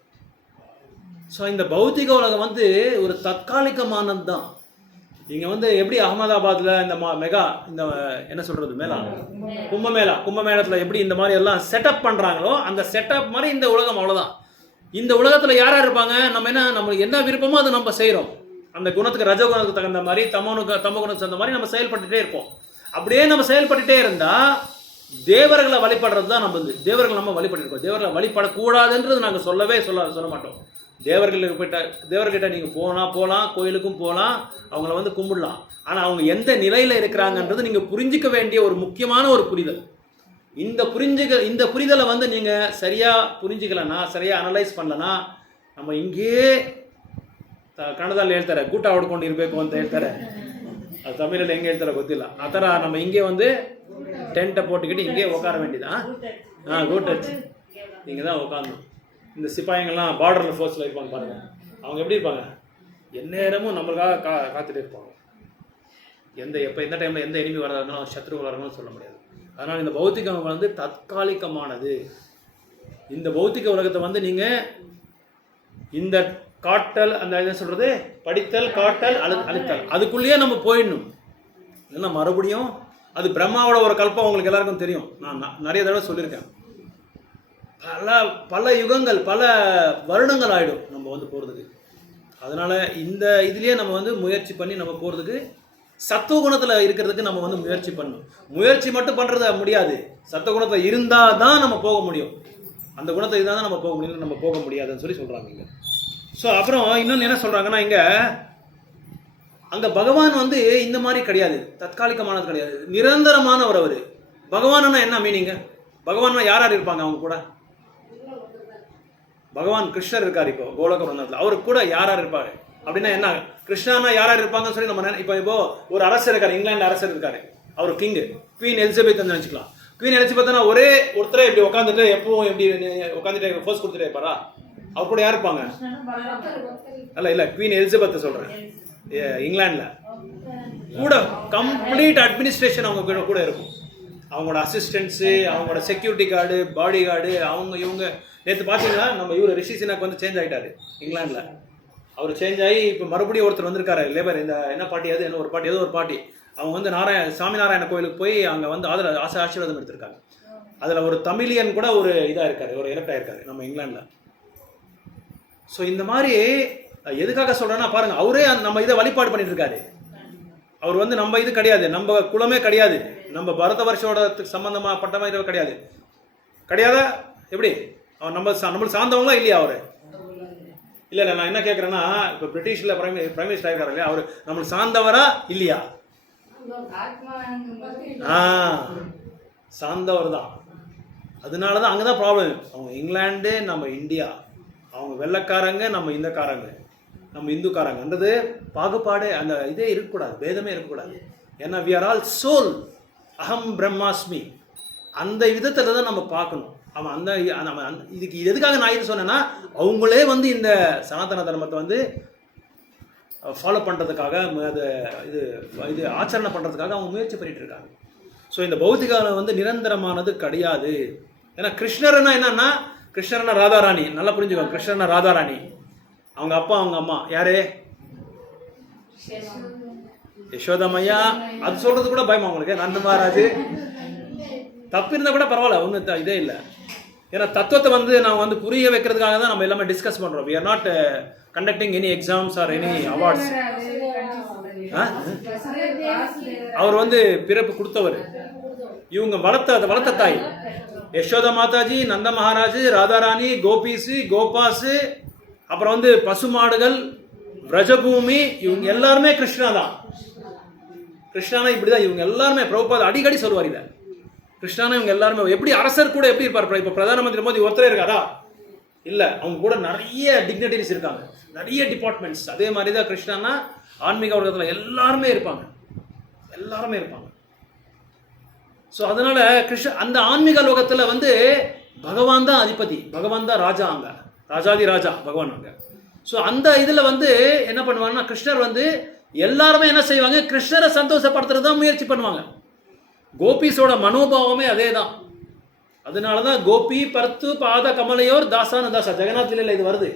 ஸோ இந்த பௌத்திக உலகம் வந்து ஒரு தற்காலிகமானது தான். இங்கே வந்து எப்படி அகமதாபாத்தில் இந்த மெகா இந்த என்ன சொல்கிறது மேலா கும்பமேளத்தில் எப்படி இந்த மாதிரி எல்லாம் செட்டப் பண்ணுறாங்களோ, அந்த செட்டப் மாதிரி இந்த உலகம் அவ்வளோதான். இந்த உலகத்தில் யார் யார் இருப்பாங்க, நம்மளுக்கு என்ன விருப்பமோ அதை நம்ம செய்கிறோம். அந்த குணத்துக்கு ரஜகுணத்துக்கு தகுந்த மாதிரி, தம குணத்துக்கு தகுந்த மாதிரி நம்ம செயல்பட்டுகிட்டே இருப்போம். அப்படியே நம்ம செயல்பட்டுகிட்டே இருந்தால் தேவர்களை வழிபடுறது தான் நம்ம வந்து தேவர்கள் நம்ம வழிபட்டுருக்கோம். தேவர்களை வழிபடக்கூடாதுன்றது நாங்கள் சொல்ல மாட்டோம். தேவர்கிட்ட நீங்கள் போகலாம், கோயிலுக்கும் போகலாம், அவங்கள வந்து கும்பிடலாம். ஆனால் அவங்க எந்த நிலையில் இருக்கிறாங்கன்றது நீங்கள் புரிஞ்சிக்க வேண்டிய ஒரு முக்கியமான ஒரு புரிதல். இந்த புரிதலை வந்து நீங்கள் சரியாக புரிஞ்சிக்கலன்னா, சரியாக அனலைஸ் பண்ணலன்னா, நம்ம இங்கேயே ಕನ್ನಡದಲ್ಲಿ ಹೇಳ್ತಾರೆ ಗೂಟ ಹೊಡ್ಕೊಂಡು ಇರಬೇಕು ಅಂತ ಹೇಳ್ತಾರೆ. ಅದು ತಮಿಳಲ್ಲಿ ಹೆಂಗೆ ಹೇಳ್ತಾರೆ ಗೊತ್ತಿಲ್ಲ. ಆ ಥರ நம்ம இங்கே வந்து டென்ட்டை போட்டுக்கிட்டு இங்கே உட்கார வேண்டியதான். கூட்ட வச்சு இங்கே தான் உட்காரணும். இந்த சிப்பாய்ங்கள்லாம் பார்டரில் ஃபோர்ஸில் இருப்பாங்க பாருங்கள், அவங்க எப்படி இருப்பாங்க, எந்நேரமும் நம்மளுக்காக காத்துட்டு இருப்பாங்க. எந்த டைமில் எந்த எனிமி வராதுனாலும் சத்ரு வராங்கன்னு சொல்ல முடியாது. அதனால் இந்த பௌத்திகம் வந்து தற்காலிகமானது. இந்த பௌத்திக உலகத்தை வந்து நீங்கள் இந்த காட்டல், அந்த என்ன சொல்கிறது, படித்தல், காட்டல், அழுத்தல், அதுக்குள்ளேயே நம்ம போயிடணும். இல்லைன்னா மறுபடியும் அது பிரம்மாவோட ஒரு கல்பம் உங்களுக்கு எல்லாருக்கும் தெரியும். நான் நிறைய தடவை சொல்லியிருக்கேன். பல யுகங்கள், பல வருடங்கள் ஆகிடும் நம்ம வந்து போகிறதுக்கு. அதனால் இந்த இதுலேயே நம்ம வந்து முயற்சி பண்ணி நம்ம போகிறதுக்கு, சத்துவகுணத்தில் இருக்கிறதுக்கு நம்ம வந்து முயற்சி பண்ணணும். முயற்சி மட்டும் பண்ணுறது முடியாது, சத்துவகுணத்தில் இருந்தால் தான் நம்ம போக முடியும். அந்த குணத்தை இருந்தால் தான் நம்ம போக முடியும், நம்ம போக முடியாதுன்னு சொல்கிறாங்க இங்கே. ஸோ அப்புறம் இன்னொன்று என்ன சொல்கிறாங்கன்னா, இங்கே அங்கே பகவான் வந்து இந்த மாதிரி கிடையாது, தற்காலிகமானது கிடையாது, நிரந்தரமானவர் அவர். பகவான்னா என்ன மீனிங்க? பகவான்னா யார் யார் இருப்பாங்க அவங்க கூட? பகவான் கிருஷ்ணர் இருக்கார் இப்போ கோலக பிருந்தாவனத்தில், அவருக்கு கூட யார் யார் இருப்பார் அப்படின்னா என்ன? கிருஷ்ணானா யார் யார் இருப்பாங்கன்னு சொல்லி நம்ம இப்போ ஒரு அரசர் இருக்கார், இங்கிலாந்து அரசர் இருக்காரு, அவர் கிங்கு, குவீன் எலிசபெத் நினச்சிக்கலாம். குவீன் எலிசபெத்னா ஒரே ஒருத்தரை இப்படி உட்காந்துட்டு எப்பவும் எப்படி உட்காந்துட்டு ஃபோர்ஸ் கொடுத்துட்டே இருப்பாரா? அவர் கூட யார் இருப்பாங்க? இல்லை குவீன் எலிசபெத்தை சொல்கிறேன், இங்கிலாண்டில் கூட கம்ப்ளீட் அட்மினிஸ்ட்ரேஷன் அவங்க கூட இருக்கும். அவங்களோட அசிஸ்டன்ஸு, அவங்களோட செக்யூரிட்டி கார்டு, பாடி கார்டு, இவங்க நேற்று பார்த்தீங்கன்னா நம்ம இவர் ரிஷி சுனக் வந்து சேஞ்ச் ஆகிட்டாரு இங்கிலாண்டில். அவர் சேஞ்ச் ஆகி இப்போ மறுபடியும் ஒருத்தர் வந்திருக்காரு, லேபர், இந்த என்ன பார்ட்டி அது, ஏதோ ஒரு பார்ட்டி, அவங்க வந்து சாமிநாராயண கோயிலுக்கு போய் அங்கே வந்து ஆசீர்வாதம் எடுத்திருக்காங்க. அதில் ஒரு தமிழியன் கூட ஒரு இதாக இருக்காரு, ஒரு எலக்ட் ஆகிருக்காரு நம்ம இங்கிலாண்டில். ஸோ இந்த மாதிரி எதுக்காக சொல்கிறேன்னா பாருங்கள், அவரே நம்ம இதை வழிபாடு பண்ணிட்டு இருக்காரு. அவர் வந்து நம்ம இது கிடையாது, நம்ம குலமே கிடையாது, நம்ம பரத வருஷோட சம்பந்தமாப்பட்ட மாதிரி கிடையாதா? எப்படி அவர் நம்மளுக்கு சார்ந்தவங்களா இல்லையா? அவர் இல்லை நான் என்ன கேட்குறேன்னா, இப்போ பிரிட்டிஷில் பிரைம் மினிஸ்டர் ஆகிருக்காரு இல்லையா, அவர் நம்மளுக்கு சார்ந்தவரா இல்லையா? சார்ந்தவர் தான். அதனால தான் அங்கே தான் ப்ராப்ளம். அவங்க இங்கிலாந்து, நம்ம இந்தியா, அவங்க வெள்ளைக்காரங்க, நம்ம இந்தக்காரங்க, நம்ம இந்துக்காரங்கன்றது பாகுபாடு, அந்த இதே இருக்கக்கூடாது, பேதமே இருக்கக்கூடாது. ஏன்னா வி ஆர் ஆல் சோல், அகம் பிரம்மாஸ்மி, அந்த விதத்தில் தான் நம்ம பார்க்கணும். அவன் இதுக்கு எதுக்காக நான் இது சொன்னேன்னா, அவங்களே வந்து இந்த சனாதன தர்மத்தை வந்து ஃபாலோ பண்ணுறதுக்காக அதை இது ஆச்சரணை பண்ணுறதுக்காக அவங்க முயற்சி பண்ணிட்டு இருக்காங்க. ஸோ இந்த பௌத்திகம் வந்து நிரந்தரமானது கிடையாது. ஏன்னா கிருஷ்ணர்னா என்னன்னா, கிருஷ்ணர்னா ராதாராணி, நல்லா புரிஞ்சுக்கோங்க. கிருஷ்ணர்னா ராதாராணி, அவங்க அப்பா அவங்க அம்மா யாரு? யசோதாமையா. அது சொல்றது கூட பயமா உங்களுக்கு? நந்த மகாராஜ் தப்பு இருந்தால் கூட பரவாயில்ல, ஒன்றும் இதே இல்லை. ஏன்னா தத்துவத்தை வந்து நான் வந்து புரிய வைக்கிறதுக்காக தான் நம்ம எல்லாமே டிஸ்கஸ் பண்ணுறோம். We are not conducting any exams or any awards. அவர் வந்து பிறப்பு கொடுத்தவர், இவங்க வளர்த்த தாய். யசோதா மாதாஜி, நந்த மகாராஜ், ராதாராணி, கோபிஸு, கோபாஸு, அப்புறம் வந்து பசுமாடுகள், விரஜபூமி, இவங்க எல்லாருமே கிருஷ்ணா தான். கிருஷ்ணானா இப்படிதான் இவங்க எல்லாருமே. பிரபுபாத் அடிக்கடி சொல்லுவார் இதை. கிருஷ்ணானா இவங்க எல்லாருமே எப்படி அரசர் கூட எப்படி இருப்பார்? இப்போ பிரதான மந்திரி மோடி ஒருத்தரே இருக்காரா? இல்லை, அவங்க கூட நிறைய டிக்னிட்டரிஸ் இருக்காங்க, நிறைய டிபார்ட்மெண்ட்ஸ். அதே மாதிரி தான் கிருஷ்ணானா ஆன்மீக உலகத்தில் எல்லாருமே இருப்பாங்க. ஸோ அதனால அந்த ஆன்மீக லோகத்தில் வந்து பகவான் தான் அதிபதி, பகவான் தான் ராஜா, அங்கே ராஜாதி ராஜா பகவான் அங்கே. ஸோ அந்த இதில் வந்து என்ன பண்ணுவாங்கன்னா, கிருஷ்ணர் வந்து எல்லாருமே என்ன செய்வாங்க, கிருஷ்ணரை சந்தோஷப்படுத்துறது தான் முயற்சி பண்ணுவாங்க. கோபிஸோட மனோபாவமே அதே தான். அதனால தான் கோபி பர்த்து பாத கமலையோர் தாசானு தாசா. ஜெகநாத் லீலையில் இது வருது.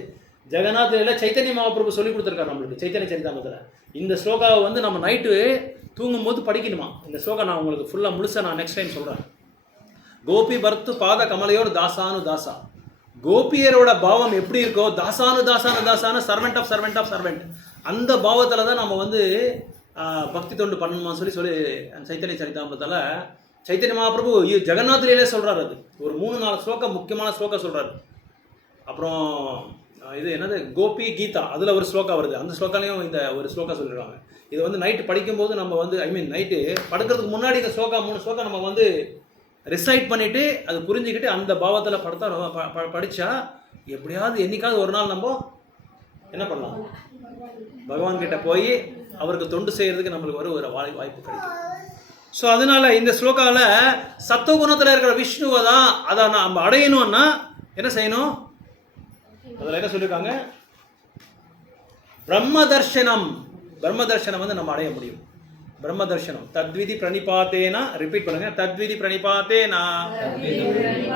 ஜெகநாத் லீலையில் சைத்தன்ய மகாபிரபு சொல்லி கொடுத்துருக்காரு நம்மளுக்கு, சைத்தன்ய சரிதாமத்தில். இந்த ஸ்லோகாவை வந்து நம்ம நைட்டு தூங்கும் போது படிக்கணுமா. இந்த ஸ்லோகா நான் உங்களுக்கு ஃபுல்லாக முழுசாக நான் நெக்ஸ்ட் டைம் சொல்கிறேன். கோபி பர்த்து பாத கமலையோர் தாசானு தாசா. கோபியரோட பாவம் எப்படி இருக்கோ, தாசானு தாசான சர்வெண்ட் ஆஃப் சர்வெண்ட், அந்த பாவத்தில் தான் நம்ம வந்து பக்தி தொண்டு பண்ணணுமான்னு சொல்லி சைத்தன்ய சரிதாமத்தில் சைத்தன்ய மகாபிரபு ஜெகநாத்லேயே சொல்கிறார். அது ஒரு 3-4 ஸ்லோகம், முக்கியமான ஸ்லோகம் சொல்கிறார். அப்புறம் இது என்னது, கோபி கீதா, அதில் ஒரு ஸ்லோகா வருது. அந்த ஸ்லோகாலையும் இந்த ஒரு ஸ்லோகா சொல்லியிருக்காங்க. இது வந்து நைட்டு படிக்கும்போது நம்ம வந்து நைட்டு படுக்கிறதுக்கு முன்னாடி இந்த ஸ்லோகா 3 ஸ்லோகா நம்ம வந்து ரிசைட் பண்ணிவிட்டு அது புரிஞ்சுக்கிட்டு அந்த பாவத்தில் படித்தா எப்படியாவது என்னைக்காவது ஒரு நாள் நம்ம என்ன பண்ணலாம், பகவான்கிட்ட போய் அவருக்கு தொண்டு செய்கிறதுக்கு நம்மளுக்கு ஒரு வாய்ப்பு கிடைக்கும். ஸோ அதனால் இந்த ஸ்லோகாவில் சத்துவகுணத்தில் இருக்கிற விஷ்ணுவை தான் அதை நம்ம அடையணும்னா என்ன செய்யணும்? அதில் என்ன சொல்லியிருக்காங்க, பிரம்ம தர்ஷனம் வந்து நம்ம அடைய முடியும். பிரம்ம தர்ஷனம் தத்விதி பிரணிபாத்தேனா, ரிப்பீட் பண்ணுங்க, தத்விதி பிரணிபாத்தேனா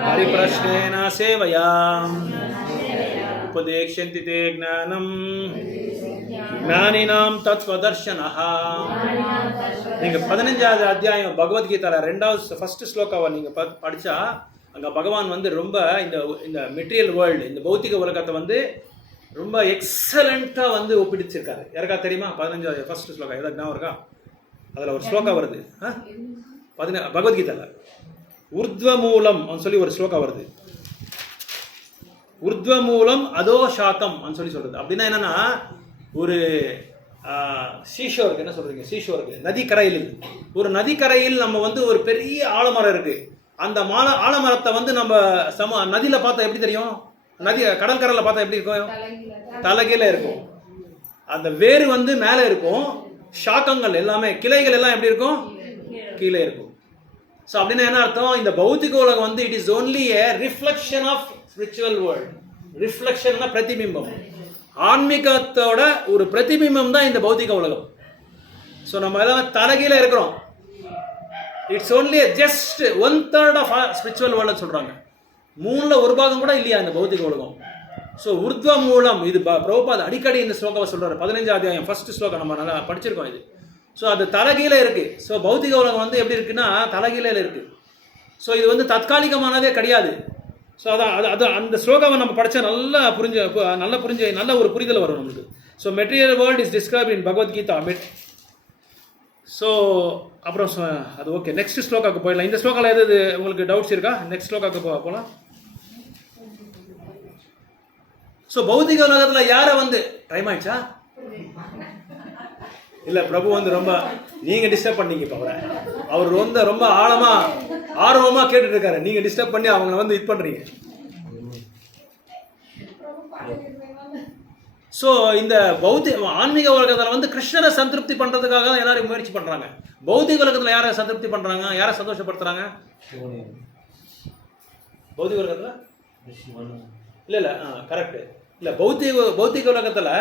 ஹரிப்ரஷ்னேனா சேவையா உபதேக்ஷந்தி தே ஞானம் ஞானினாம் தத்வதர்ஷனஹ. நீங்க 15வது அத்தியாயம் பகவத்கீதால ஃபர்ஸ்ட் ஸ்லோகாவை நீங்க படிச்சா அங்க பகவான் வந்து ரொம்ப இந்த மெட்டீரியல் வேர்ல்டு, இந்த பௌத்திக உலகத்தை வந்து ரொம்ப எக்ஸலண்டா வந்து ஒப்பிடிச்சிருக்காரு. யாருக்கா தெரியுமா? 15வது ஃபர்ஸ்ட் ஸ்லோகா ஏதாவது ஞாபகம் இருக்கா? அதில் ஒரு ஸ்லோகா வருது பகவத்கீதால, உர்த்வமூலம் சொல்லி ஒரு ஸ்லோகா வருது. உர்த்வமூலம் அதோ சாக்கம் சொல்லி சொல்றது. அப்படின்னா என்னன்னா, ஒரு சீஷோருக்கு என்ன சொல்றீங்க, சீஷோருக்கு ஒரு நதிக்கரையில் நம்ம வந்து ஒரு பெரிய ஆலமரம் இருக்கு. அந்த ஆலமரத்தை வந்து நம்ம நதியில பார்த்தா எப்படி தெரியும்? கடற்கரையில் பார்த்தா எப்படி இருக்கும்? தலைகீழ இருக்கும். அந்த வேறு வந்து மேலே இருக்கும், சாக்கங்கள் எல்லாமே, கிளைகள் எல்லாம் எப்படி இருக்கும்? கீழே இருக்கும். ஸோ அப்படின்னா என்ன அர்த்தம்? இந்த பௌத்திக உலகம் வந்து it is only a reflection of spiritual world. ரிஃப்ளெக்ஷன்னா பிரதிபிம்பம், ஆன்மீகத்தோட ஒரு பிரதிபிம்பம் தான் இந்த பௌத்திக உலகம். ஸோ நம்ம எல்லாம் தலைகீழ இருக்கிறோம். It's only just 1/3 of spiritual world சொல்றாங்க. 1/3 கூட இல்லையா இந்த பௌத்திக உலகம். ஸோ உர்த்வ மூலம், இது பிரபுபாத் அடிக்கடி இந்த ஸ்லோகாவை சொல்றாரு. 15வது அத்தியாயம் ஃபர்ஸ்ட் ஸ்லோகம் நம்ம நல்லா படிச்சிருக்கோம் இது. ஸோ அது தலைகீழ இருக்கு. ஸோ பௌத்திக உலகம் வந்து எப்படி இருக்குன்னா தலைகீழ இருக்கு. ஸோ இது வந்து தற்காலிகமானதே கிடையாது. ஸோ அது அந்த ஸ்லோகாவை நம்ம படித்தா நல்லா புரிஞ்சு நல்ல ஒரு புரிதல் வரும் நம்மளுக்கு. So material world is described in Bhagavad Gita. So அப்புறம் அது ஓகே, நெக்ஸ்ட் ஸ்லோகாவுக்கு போயிடலாம். இந்த ஸ்லோகாவில் எதாவது உங்களுக்கு டவுட்ஸ் இருக்கா? நெக்ஸ்ட் ஸ்லோகாவுக்கு போகலாம். ஸோ பௌத்திக உலகத்தில் யாரை வந்து டைம் ஆயிடுச்சா? இல்லை, பிரபு வந்து ரொம்ப நீங்கள் டிஸ்டர்ப் பண்ணீங்க. இப்போ அவர் வந்து ரொம்ப ஆர்வமாக கேட்டுட்டு இருக்காரு. நீங்கள் டிஸ்டர்ப் பண்ணி அவங்கள வந்து இது பண்ணுறீங்க. ஸோ இந்த ஆன்மீக உலகத்தில் வந்து கிருஷ்ணரை சந்திருப்தி பண்ணுறதுக்காக தான் எல்லாரும் முயற்சி பண்ணுறாங்க. பௌத்திக உலகத்தில் யாரை சந்திருப்தி பண்ணுறாங்க, யாரை சந்தோஷப்படுத்துகிறாங்க? பௌதிக உலகத்தில் இல்லை இல்லை கரெக்டு. இல்லை பௌத்திக உலகத்தில்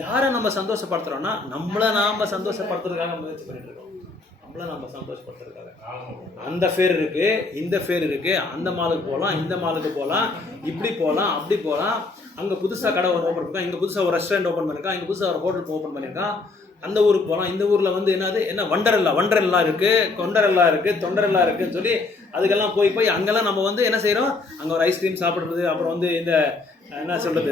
யாரை நம்ம சந்தோஷப்படுத்துகிறோன்னா நம்மளை நாம் சந்தோஷப்படுத்துறதுக்காக முயற்சி பண்ணிட்டு இருக்கோம். நம்மளை நம்ம சந்தோஷப்படுத்துறதுக்காக அந்த ஃபேர் இருக்குது, இந்த ஃபேர் இருக்குது, அந்த மாலுக்கு போகலாம், இந்த மாலுக்கு போகலாம், இப்படி போகலாம், அப்படி போகலாம். அங்கே புதுசாக கடை ஓப்பன் பண்ணிருக்கான், இங்கே புதுசாக ஒரு ரெஸ்டாரண்ட் ஓப்பன் பண்ணியிருக்கான், இங்கே புதுசாக ஒரு ஹோட்டல் ஓப்பன் பண்ணியிருக்கான். அந்த ஊருக்கு போகலாம், இந்த ஊரில் வந்து என்ன வண்டரெல்லாம் இருக்குது, கொண்டரெல்லாம் இருக்குது, தொண்டரெல்லாம் இருக்குதுன்னு சொல்லி அதுக்கெல்லாம் போய் அங்கெல்லாம் நம்ம வந்து என்ன செய்கிறோம், அங்கே ஒரு ஐஸ்கிரீம் சாப்பிட்றது, அப்புறம் வந்து இந்த என்ன சொல்கிறது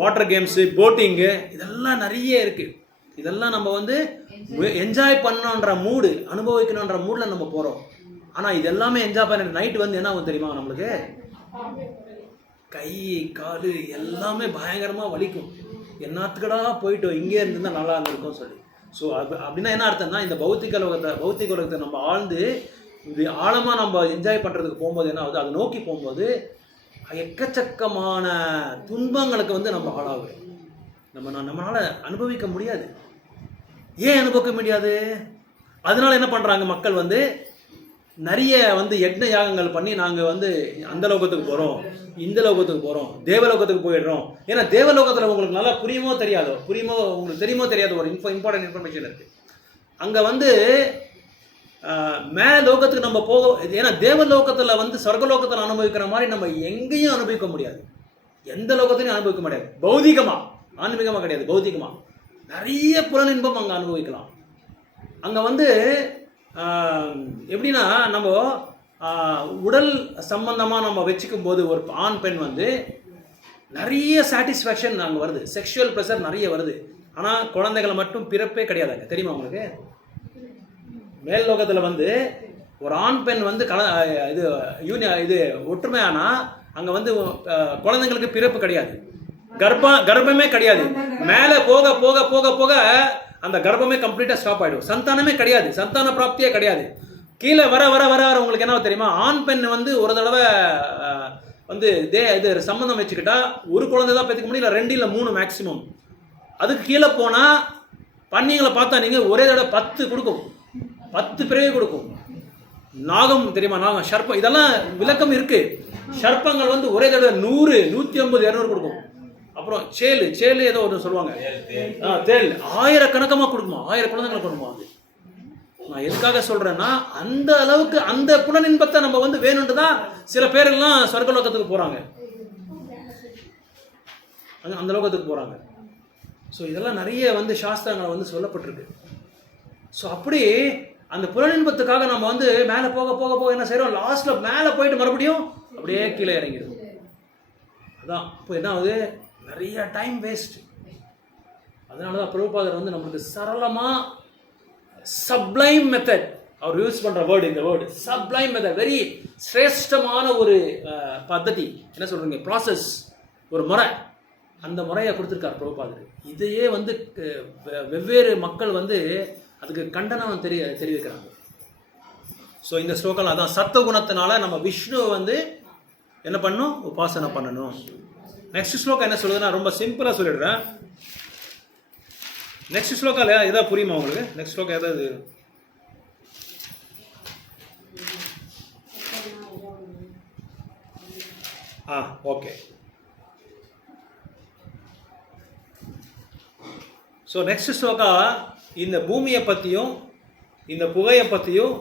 வாட்டர் கேம்ஸு, போட்டிங்கு, இதெல்லாம் நிறைய இருக்குது. இதெல்லாம் நம்ம வந்து என்ஜாய் பண்ணணுன்ற மூடு, அனுபவிக்கணுன்ற மூடில் நம்ம போகிறோம். ஆனால் இது எல்லாமே என்ஜாய் பண்ண நைட்டு வந்து என்ன ஆகும் தெரியுமா, நம்மளுக்கு கை கால் எல்லாமே பயங்கரமாக வலிக்கும். என்னத்துக்கடா போயிட்டோம், இங்கே இருந்துதான் நல்லா இருந்திருக்கும் சொல்லி. ஸோ அப்படின்னா என்ன அர்த்தம்னா, இந்த பௌத்திக உலகத்தை நம்ம ஆழ்ந்து இது ஆழமாக நம்ம என்ஜாய் பண்ணுறதுக்கு போகும்போது என்ன ஆகுது, அதை நோக்கி போகும்போது எக்கச்சக்கமான துன்பங்களுக்கு வந்து நம்ம ஆளாகிறோம். நம்மளால் அனுபவிக்க முடியாது. ஏன் அனுபவிக்க முடியாது? அதனால என்ன பண்ணுறாங்க மக்கள் வந்து நிறைய வந்து யக்ஞ யாகங்கள் பண்ணி நாங்கள் வந்து அந்த லோகத்துக்கு போகிறோம், இந்த லோகத்துக்கு போகிறோம், தேவலோகத்துக்கு போயிடுறோம். ஏன்னா தேவலோகத்தில் உங்களுக்கு நல்லா உங்களுக்கு தெரியுமோ தெரியாத ஒரு இம்பார்ட்டன்ட் இன்ஃபர்மேஷன் இருக்குது. அங்கே வந்து மேல லோகத்துக்கு நம்ம ஏன்னா தேவலோகத்தில் வந்து சொர்க்கலோகத்தில் அனுபவிக்கிற மாதிரி நம்ம எங்கேயும் அனுபவிக்க முடியாது, எந்த லோகத்திலையும் அனுபவிக்க முடியாது. பௌதிகமாக, ஆன்மீகமாக கிடையாது, பௌதிகமாக நிறைய புலனின்பம் அங்கே அனுபவிக்கலாம். அங்கே வந்து எப்படின்னா நம்ம உடல் சம்பந்தமாக நம்ம வச்சுக்கும் போது ஒரு ஆண் பெண் வந்து நிறைய சாட்டிஸ்ஃபேக்ஷன் அங்கே வருது, செக்ஷுவல் ப்ரெஷர் நிறைய வருது. ஆனால் குழந்தைகளை மட்டும் பிறப்பே கிடையாதுங்க, தெரியுமா உங்களுக்கு? மேல் லோகத்தில் வந்து ஒரு ஆண் பெண் வந்து இது ஒற்றுமையானா அங்கே வந்து குழந்தைங்களுக்கு பிறப்பு கிடையாது, கர்ப்பமே கிடையாது. மேலே போக போக போக போக அந்த கர்ப்பமே கம்ப்ளீட்டாக ஸ்டாப் ஆகிடும், சந்தானமே கிடையாது, சந்தான பிராப்தியே கிடையாது. கீழே வர வர வர வர உங்களுக்கு என்ன தெரியுமா, ஆண் பெண் வந்து ஒரு தடவை வந்து இது சம்மந்தம் வச்சுக்கிட்டா ஒரு குழந்தை தான் பெற்றுக்க முடியல, 2 இல்லை 3 மேக்சிமம். அதுக்கு கீழே போனால் பன்னிங்களை பார்த்தா நீங்கள் ஒரே தடவை 10 கொடுக்கும், 10 பிறகு கொடுக்கும். நாகம் தெரியுமா, நாகம், சர்ப்பம், இதெல்லாம் விளக்கம் இருக்கு. சர்ப்பங்கள் வந்து ஒரே தடவை 100, 150, 200 கொடுக்கும். அப்புறம் சேலு ஏதோ ஒன்று சொல்லுவாங்க, தேல் ஆயிரக்கணக்கமாக கொடுக்குமா, 1000 குழந்தைங்களை கொடுக்குமா. அது நான் எதுக்காக சொல்றேன்னா, அந்த அளவுக்கு அந்த புலனின்பத்தை நம்ம வந்து வேணும்னு தான் சில பேரெல்லாம் சொர்க்கலோகத்துக்கு போறாங்க, அந்த லோகத்துக்கு போறாங்க. ஸோ இதெல்லாம் நிறைய வந்து சாஸ்திரங்களை வந்து சொல்லப்பட்டிருக்கு. ஸோ அப்படி அந்த புலனின்பத்துக்காக நம்ம வந்து மேலே போக போக போக என்ன செய்யறோம், லாஸ்ட்ல மேலே போயிட்டு மறுபடியும் அப்படியே கீழே இறங்கிடும். அதான் இப்போ என்ன ஆகுது, நிறைய டைம் வேஸ்ட். அதனால தான் பிரபுபாதர் வந்து நம்மளுக்கு சரளமாக சப்ளைம் மெத்தட் அவர் யூஸ் பண்ணுற வேர்டு, இந்த வேர்டு சப்ளைம் மெத்தட், வெரி சிரேஷ்டமான ஒரு பద్ధதி, என்ன சொல்கிறீங்க, ப்ராசஸ், ஒரு முறை, அந்த முறையை கொடுத்துருக்கார் பிரபுபாதர். இதையே வந்து வெவ்வேறு மக்கள் வந்து அதுக்கு கண்டனம் தெரிவிக்கிறாங்க. ஸோ இந்த ஸ்லோகம் அதான் சத்துவகுணத்தினால நம்ம விஷ்ணுவை வந்து என்ன பண்ணணும், உபாசனை பண்ணணும். நெக்ஸ்ட் ஸ்லோகம் என்ன சொல்லுதுன்னா, ரொம்ப சிம்பிளாக சொல்லிடுறேன். நெக்ஸ்ட் ஸ்லோகால எதாவது புரியுமா உங்களுக்கு? நெக்ஸ்ட் ஸ்லோகம் ஏதாவது? ஓகே. ஸோ நெக்ஸ்ட் ஸ்லோகா இந்த பூமியை பற்றியும் இந்த புகையை பற்றியும்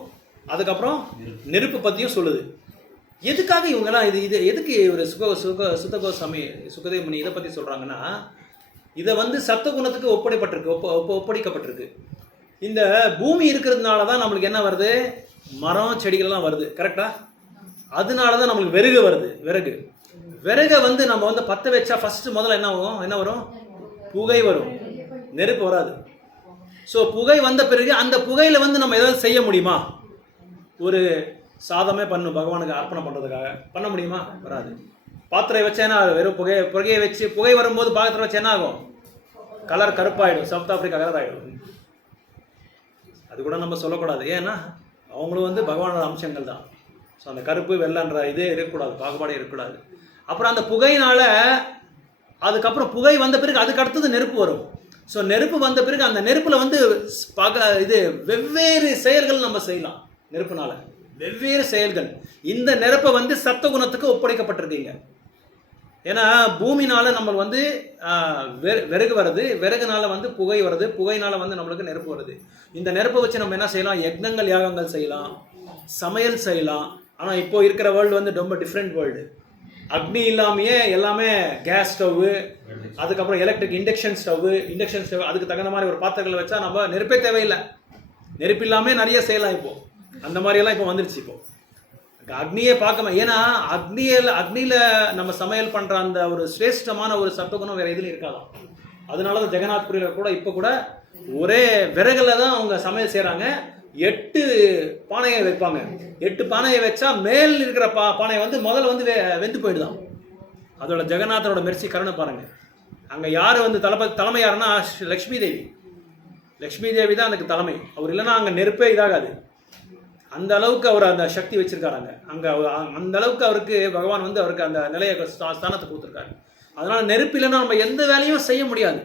அதுக்கப்புறம் நெருப்பு பற்றியும் சொல்லுது. எதுக்காக இவங்கெல்லாம் இது எதுக்கு ஒரு சுத்தகோசாமி சுகதேவ முனி இதை பற்றி சொல்கிறாங்கன்னா, இதை வந்து சத்துவகுணத்துக்கு ஒப்படைக்கப்பட்டிருக்கு. இந்த பூமி இருக்கிறதுனால தான் நம்மளுக்கு என்ன வருது, மரம் செடிகள்லாம் வருது, கரெக்டா? அதனால தான் நம்மளுக்கு விறகு வருது. விறகை வந்து நம்ம வந்து பற்ற வச்சா ஃபஸ்ட்டு முதல்ல என்ன வரும், புகை வரும், நெருப்பு வராது. ஸோ புகை வந்த பிறகு அந்த புகையில் வந்து நம்ம ஏதாவது செய்ய முடியுமா? ஒரு சாதமே பண்ணும் பகவானுக்கு அர்ப்பணம் பண்ணுறதுக்காக பண்ண முடியுமா? வராது. பாத்திரம் வச்சா என்ன ஆகும், வெறும் புகையை வச்சு புகை வரும்போது பாத்திரம் வச்சு என்ன ஆகும், கலர் கருப்பாயிடும், சவுத் ஆப்பிரிக்கா கலர் ஆகிடும். அது கூட நம்ம சொல்லக்கூடாது, ஏன்னா அவங்களும் வந்து பகவானோட அம்சங்கள் தான். ஸோ அந்த கருப்பு வெள்ளைன்ற இதே இருக்கக்கூடாது, பாகுபாடே இருக்கக்கூடாது. அப்புறம் அந்த புகையினால அதுக்கப்புறம் புகை வந்த பிறகு அதுக்கு அடுத்தது நெருப்பு வரும். ஸோ நெருப்பு வந்த பிறகு அந்த நெருப்பில் வந்து வெவ்வேறு செயல்கள் நம்ம செய்யலாம். நெருப்புனால வெவ்வேறு செயல்கள். இந்த நெருப்பை வந்து சத்துவகுணத்துக்கு ஒப்படைக்கப்பட்டிருக்கீங்க. ஏன்னா பூமினால நம்ம வந்து விறகு வருது, விறகுனால வந்து புகை வருது, புகையினால வந்து நம்மளுக்கு நெருப்பு வருது. இந்த நெருப்பை வச்சு நம்ம என்ன செய்யலாம்? யக்னங்கள் யாகங்கள் செய்யலாம், சமையல் செய்யலாம். ஆனால் இப்போ இருக்கிற வேர்ல்டு வந்து ரொம்ப டிஃப்ரெண்ட் வேர்ல்டு. அக்னி இல்லாமையே எல்லாமே கேஸ் ஸ்டவ்வு, அதுக்கப்புறம் எலக்ட்ரிக் இண்டக்ஷன் ஸ்டவ், அதுக்கு தகுந்த மாதிரி ஒரு பாத்திரங்களை வச்சா நம்ம நெருப்பே தேவையில்லை. நெருப்பு இல்லாமல் நிறைய செய்யலாம். இப்போ அந்த மாதிரியெல்லாம் இப்போ வந்துருச்சு. இப்போ அக்னியே பார்க்கணும். ஏன்னா அக்னியில் நம்ம சமையல் பண்ணுற அந்த ஒரு சிரேஷ்டமான ஒரு சத்துவகுணம் வேறு எதுலையும் இருக்காதான். அதனால தான் ஜெகநாத்புரியில் கூட இப்போ கூட ஒரே விறகுல தான் அவங்க சமையல் செய்கிறாங்க. 8 பானையை வைப்பாங்க. 8 பானையை வச்சா மேல் இருக்கிற பானையை வந்து முதல்ல வந்து வெந்து போயிடுதான். அதோட ஜெகநாதனோட மெர்சி கருணை பாருங்க. அங்கே யார் வந்து தலைமை யாருன்னா லக்ஷ்மி தேவி. லக்ஷ்மி தேவி தான் அதுக்கு தலைமை. அவர் இல்லைன்னா அங்கே நெருப்பே இதாகாது. அந்த அளவுக்கு அவர் அந்த சக்தி வச்சிருக்காரு. அங்கே அந்த அளவுக்கு அவருக்கு பகவான் வந்து அவருக்கு அந்த நிலைய ஸ்தானத்தை கொடுத்துருக்காரு. அதனால நெருப்பு இல்லைன்னா நம்ம எந்த வேலையும் செய்ய முடியாது.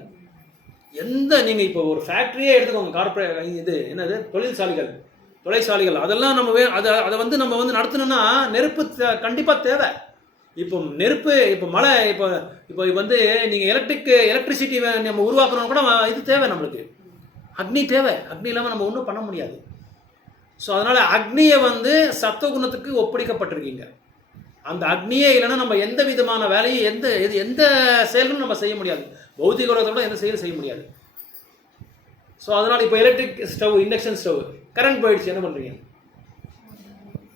நீங்கள் இப்போ ஒரு ஃபேக்ட்ரியே எடுத்துக்கோங்க, கார்பரேட் இது என்னது தொழிற்சாலைகள் அதெல்லாம் நம்ம அதை வந்து நம்ம வந்து நடத்தணும்னா நெருப்பு கண்டிப்பாக தேவை. இப்போ நெருப்பு, இப்போ மழை, இப்போ வந்து நீங்கள் எலக்ட்ரிசிட்டி நம்ம உருவாக்கணும் கூட இது தேவை. நம்மளுக்கு அக்னி தேவை. அக்னி இல்லாமல் நம்ம ஒன்றும் பண்ண முடியாது. ஸோ அதனால் அக்னியை வந்து சத்துவகுணத்துக்கு ஒப்படைக்கப்பட்டிருக்கீங்க. அந்த அக்னியே இல்லைன்னா நம்ம எந்த விதமான வேலையும் எந்த செயல்களும் நம்ம செய்ய முடியாது. பௌத்திக உலகத்தோட எந்த செயலும் செய்ய முடியாது. ஸோ அதனால் இப்போ electric stove, induction stove, current போயிடுச்சு, என்ன பண்ணுறீங்க?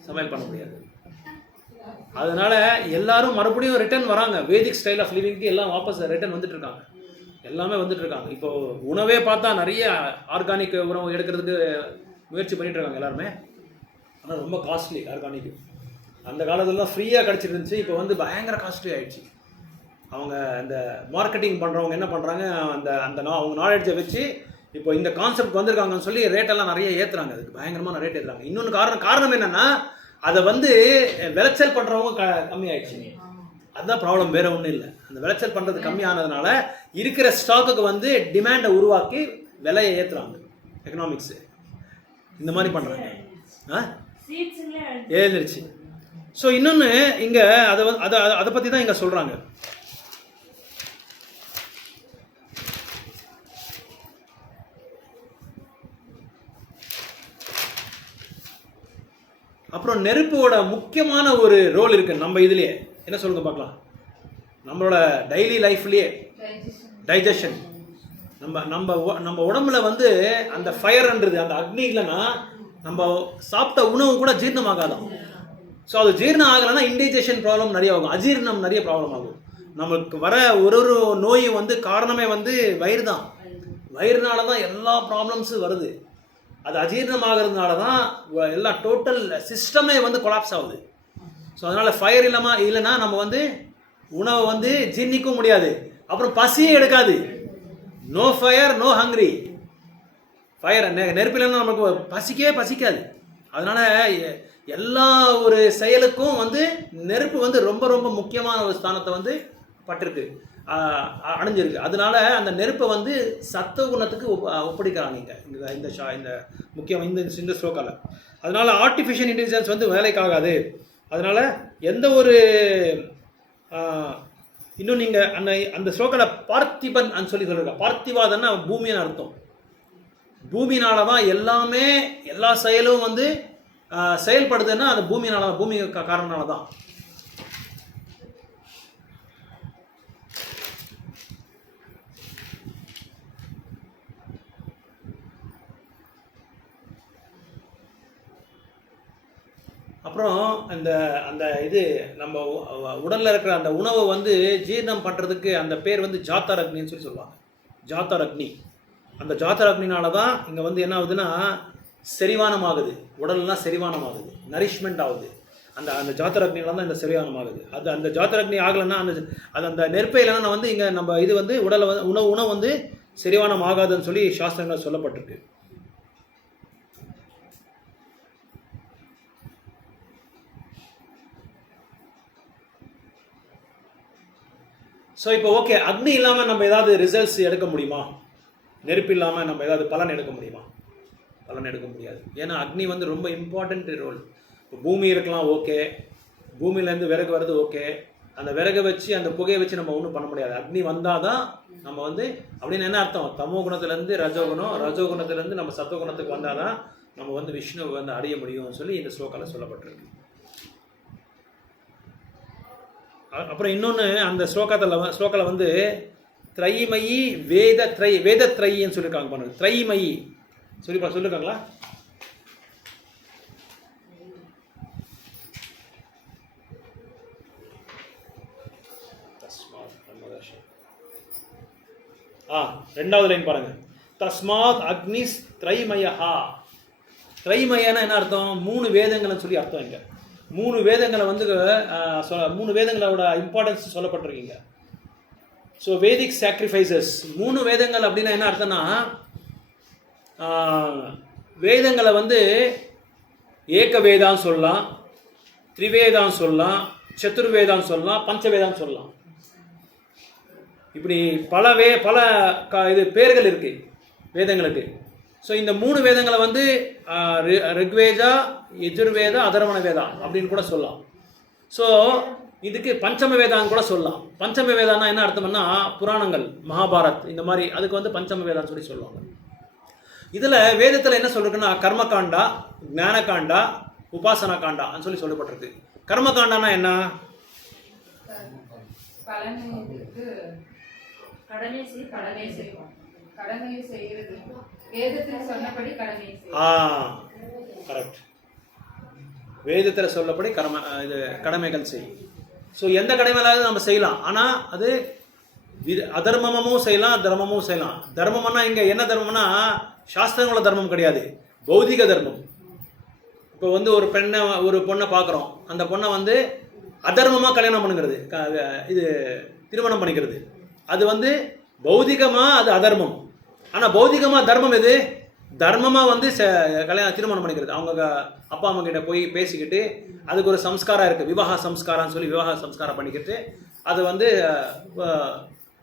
சமையல் பண்ண முடியாது. அதனால எல்லாரும் மறுபடியும் ரிட்டர்ன் வராங்க. வேதிக் ஸ்டைல் ஆஃப் லிவிங்க்கு எல்லாம் வாபஸ் ரிட்டர்ன் வந்துட்டு இருக்காங்க. எல்லாமே வந்துட்டு இருக்காங்க. இப்போ உணவே பார்த்தா நிறைய ஆர்கானிக் உணவு எடுக்கிறதுக்கு முயற்சி பண்ணிட்டு இருக்காங்க எல்லாருமே. ஆனால் ரொம்ப காஸ்ட்லி ஆர்கானிக். அந்த காலத்துலலாம் ஃப்ரீயாக கிடச்சிட்டு இருந்துச்சு. இப்போ வந்து பயங்கர காஸ்ட்லி ஆகிடுச்சு. அவங்க அந்த மார்க்கெட்டிங் பண்ணுறவங்க என்ன பண்ணுறாங்க, அவங்க நாலேஜை வச்சு இப்போ இந்த கான்செப்ட் வந்திருக்காங்கன்னு சொல்லி ரேட்டெல்லாம் நிறைய ஏற்றுறாங்க. அதுக்கு பயங்கரமான ரேட் ஏற்றுறாங்க. இன்னொன்று காரணம் என்னென்னா, அதை வந்து விளைச்சல் பண்ணுறவங்க கம்மியாயிடுச்சு. அதுதான் ப்ராப்ளம், வேறு ஒன்றும் இல்லை. அந்த விளைச்சல் பண்ணுறது கம்மியானதுனால இருக்கிற ஸ்டாக்குக்கு வந்து டிமாண்டை உருவாக்கி விலையை ஏற்றுறாங்க. எக்கனாமிக்ஸு இந்த மாதிரி பண்ணுறாங்க. எழுந்துருச்சு. ஸோ இன்னொன்று இங்கே அதை பற்றி தான் இங்கே சொல்கிறாங்க. அப்புறம் நெருப்போட முக்கியமான ஒரு ரோல் இருக்குது நம்ம இதுலேயே. என்ன சொல்லுங்க பார்க்கலாம். நம்மளோட டெய்லி லைஃப்லேயே டைஜஷன், நம்ம உடம்புல வந்து அந்த ஃபயர்ன்றது, அந்த அக்னி இல்லைன்னா நம்ம சாப்பிட்ட உணவு கூட ஜீரணமாகாதான். ஸோ அது ஜீரணம் ஆகலைன்னா இன்டைஜஷன் ப்ராப்ளம் நிறைய ஆகும், அஜீரணம் நிறைய ப்ராப்ளம் ஆகும். நம்மளுக்கு வர ஒரு நோயும் வந்து காரணமே வந்து வயிறு தான். வயிறுனால தான் எல்லா ப்ராப்ளம்ஸும் வருது. அது அஜீரணமாகிறதுனால தான் எல்லா டோட்டல் சிஸ்டமே வந்து கொலாப்ஸ் ஆகுது. ஸோ அதனால் ஃபயர் இல்லைன்னா நம்ம வந்து உணவை வந்து ஜீர்ணிக்கவும் முடியாது. அப்புறம் பசியே எடுக்காது. No fire no hungry. Fire நெருப்பு இல்லைன்னா நமக்கு பசிக்காது. அதனால் எல்லா ஒரு செயலுக்கும் வந்து நெருப்பு வந்து ரொம்ப ரொம்ப முக்கியமான ஒரு ஸ்தானத்தை வந்து பட்டிருக்கு, அடைஞ்சிருக்கு. அதனால அந்த நெருப்பை வந்து சத்துவகுணத்துக்கு ஒப்படைக்கிறாங்க இந்த முக்கியம் இந்த ஸ்லோக்கால. அதனால ஆர்டிஃபிஷியல் இன்டெலிஜென்ஸ் வந்து வேலைக்காகாது. அதனால எந்த ஒரு இன்னும் நீங்கள் அந்த ஸ்லோக்கால பார்த்திபன் சொல்லி சொல்லியிருக்கா. பார்த்திவாதன்னா பூமின்னு அர்த்தம். பூமினால தான் எல்லா செயலும் வந்து செயல்படுதுன்னா அது பூமினால தான், பூமி காரணனால தான். அப்புறம் அந்த இது நம்ம உடலில் இருக்கிற அந்த உணவை வந்து ஜீரணம் பண்ணுறதுக்கு அந்த பேர் வந்து ஜாத்தார் அக்னின்னு சொல்லி சொல்லுவாங்க. ஜாத்தார் அக்னி. அந்த ஜாத்தார் அக்னினால தான் இங்கே வந்து என்ன ஆகுதுன்னா செரிவானம் ஆகுது, உடல்லாம் செரிவானம் ஆகுது, நரிஷ்மெண்ட் ஆகுது. அந்த ஜாத்தார் அக்னினால தான் இந்த செரிவானம் ஆகுது. அந்த ஜாத்தார் அக்னி ஆகலைன்னா அந்த நெருப்பை இல்லைன்னா வந்து இங்கே நம்ம இது வந்து உடலை வந்து உணவு வந்து செரிவானம் ஆகாதுன்னு சொல்லி சாஸ்திரங்கள் சொல்லப்பட்டிருக்கு. ஸோ இப்போ ஓகே, அக்னி இல்லாமல் நம்ம ஏதாவது ரிசல்ட்ஸ் எடுக்க முடியுமா? நெருப்பு இல்லாமல் நம்ம ஏதாவது பலன் எடுக்க முடியுமா? பலன் எடுக்க முடியாது. ஏன்னா அக்னி வந்து ரொம்ப இம்பார்ட்டண்ட் ரோல். இப்போ பூமி இருக்கலாம், ஓகே, பூமியிலேருந்து விறகு வருது, ஓகே, அந்த விறகை வச்சு அந்த புகையை வச்சு நம்ம ஒன்றும் பண்ண முடியாது. அக்னி வந்தால் தான் நம்ம வந்து, அப்படின்னு என்ன அர்த்தம், தமோ குணத்துலேருந்து ரஜோகுணம், ரஜோகுணத்துலேருந்து நம்ம சத்துவகுணத்துக்கு வந்தால் தான் நம்ம வந்து விஷ்ணுவை வந்து அடைய முடியும்னு சொல்லி இந்த ஸ்லோகாவில் சொல்லப்பட்டிருக்கு. அப்புறம் இன்னொன்று அந்த ஸ்லோகாவில் வந்து திரைமயி வேத திரைன்னு சொல்லியிருக்காங்க பாருங்க. திரைமயி சொல்லியிருக்காங்களா? ரெண்டாவது லைன் பாருங்க. தஸ்மாத் அக்னிஸ் திரைமயா. திரைமயனா என்ன அர்த்தம்? 3 வேதங்கள்னு சொல்லி அர்த்தம். இங்க 3 வேதங்களை வந்து 3 வேதங்களோட இம்பார்ட்டன்ஸ் சொல்லப்பட்டிருக்கீங்க. ஸோ வேதிக் சாக்ரிஃபைசஸ் 3 வேதங்கள் அப்படின்னா என்ன அர்த்தம்னா, வேதங்களை வந்து ஏக வேதான்னு சொல்லலாம், திரிவேதான்னு சொல்லலாம், சதுர்வேதான்னு சொல்லலாம், பஞ்சவேதான்னு சொல்லலாம். இப்படி பல இது பேர்கள் இருக்கு வேதங்களுக்கு. ஸோ இந்த 3 வேதங்களை வந்து ரிக்வேதா, யஜுர்வேதா, அதர்வண வேதா அப்படின்னு கூட சொல்லலாம். ஸோ இதுக்கு பஞ்சம வேதான்னு கூட சொல்லலாம். பஞ்சம வேதான்னா என்ன அர்த்தம்னா புராணங்கள், மகாபாரத் இந்த மாதிரி, அதுக்கு வந்து பஞ்சம வேதான்னு சொல்லி சொல்லுவாங்க. இதில் வேதத்தில் என்ன சொல்லிருக்குன்னா கர்மகாண்டா, ஞானகாண்டா, உபாசனா காண்டான்னு சொல்லி சொல்லப்பட்டிருக்கு. கர்மகாண்டானா என்ன? கரெக்ட். வேதத்தில் சொல்லப்படி கடமைகள் செய். ஸோ எந்த கடமைகளாவது நம்ம செய்யலாம். ஆனால் அது அதர்மமும் செய்யலாம், தர்மமும் செய்யலாம். தர்மம்னா இங்கே என்ன தர்மம்னா சாஸ்திரங்களோட தர்மம் கிடையாது, பௌதிக தர்மம். இப்போ வந்து ஒரு பொண்ணை பார்க்குறோம், அந்த பொண்ணை வந்து அதர்மமாக கல்யாணம் பண்ணுங்கிறது, இது திருமணம் பண்ணிக்கிறது, அது வந்து பௌதிகமாக அது அதர்மம். ஆனால் பௌதிகமாக தர்மம் எது? தர்மமாக வந்து திருமணம் பண்ணிக்கிறது. அவங்க அப்பா அம்மா கிட்ட போய் பேசிக்கிட்டு அதுக்கு ஒரு சம்ஸ்காரம் இருக்குது, விவாக சம்ஸ்காரம்னு சொல்லி விவாக சம்ஸ்காரம் பண்ணிக்கிட்டு அது வந்து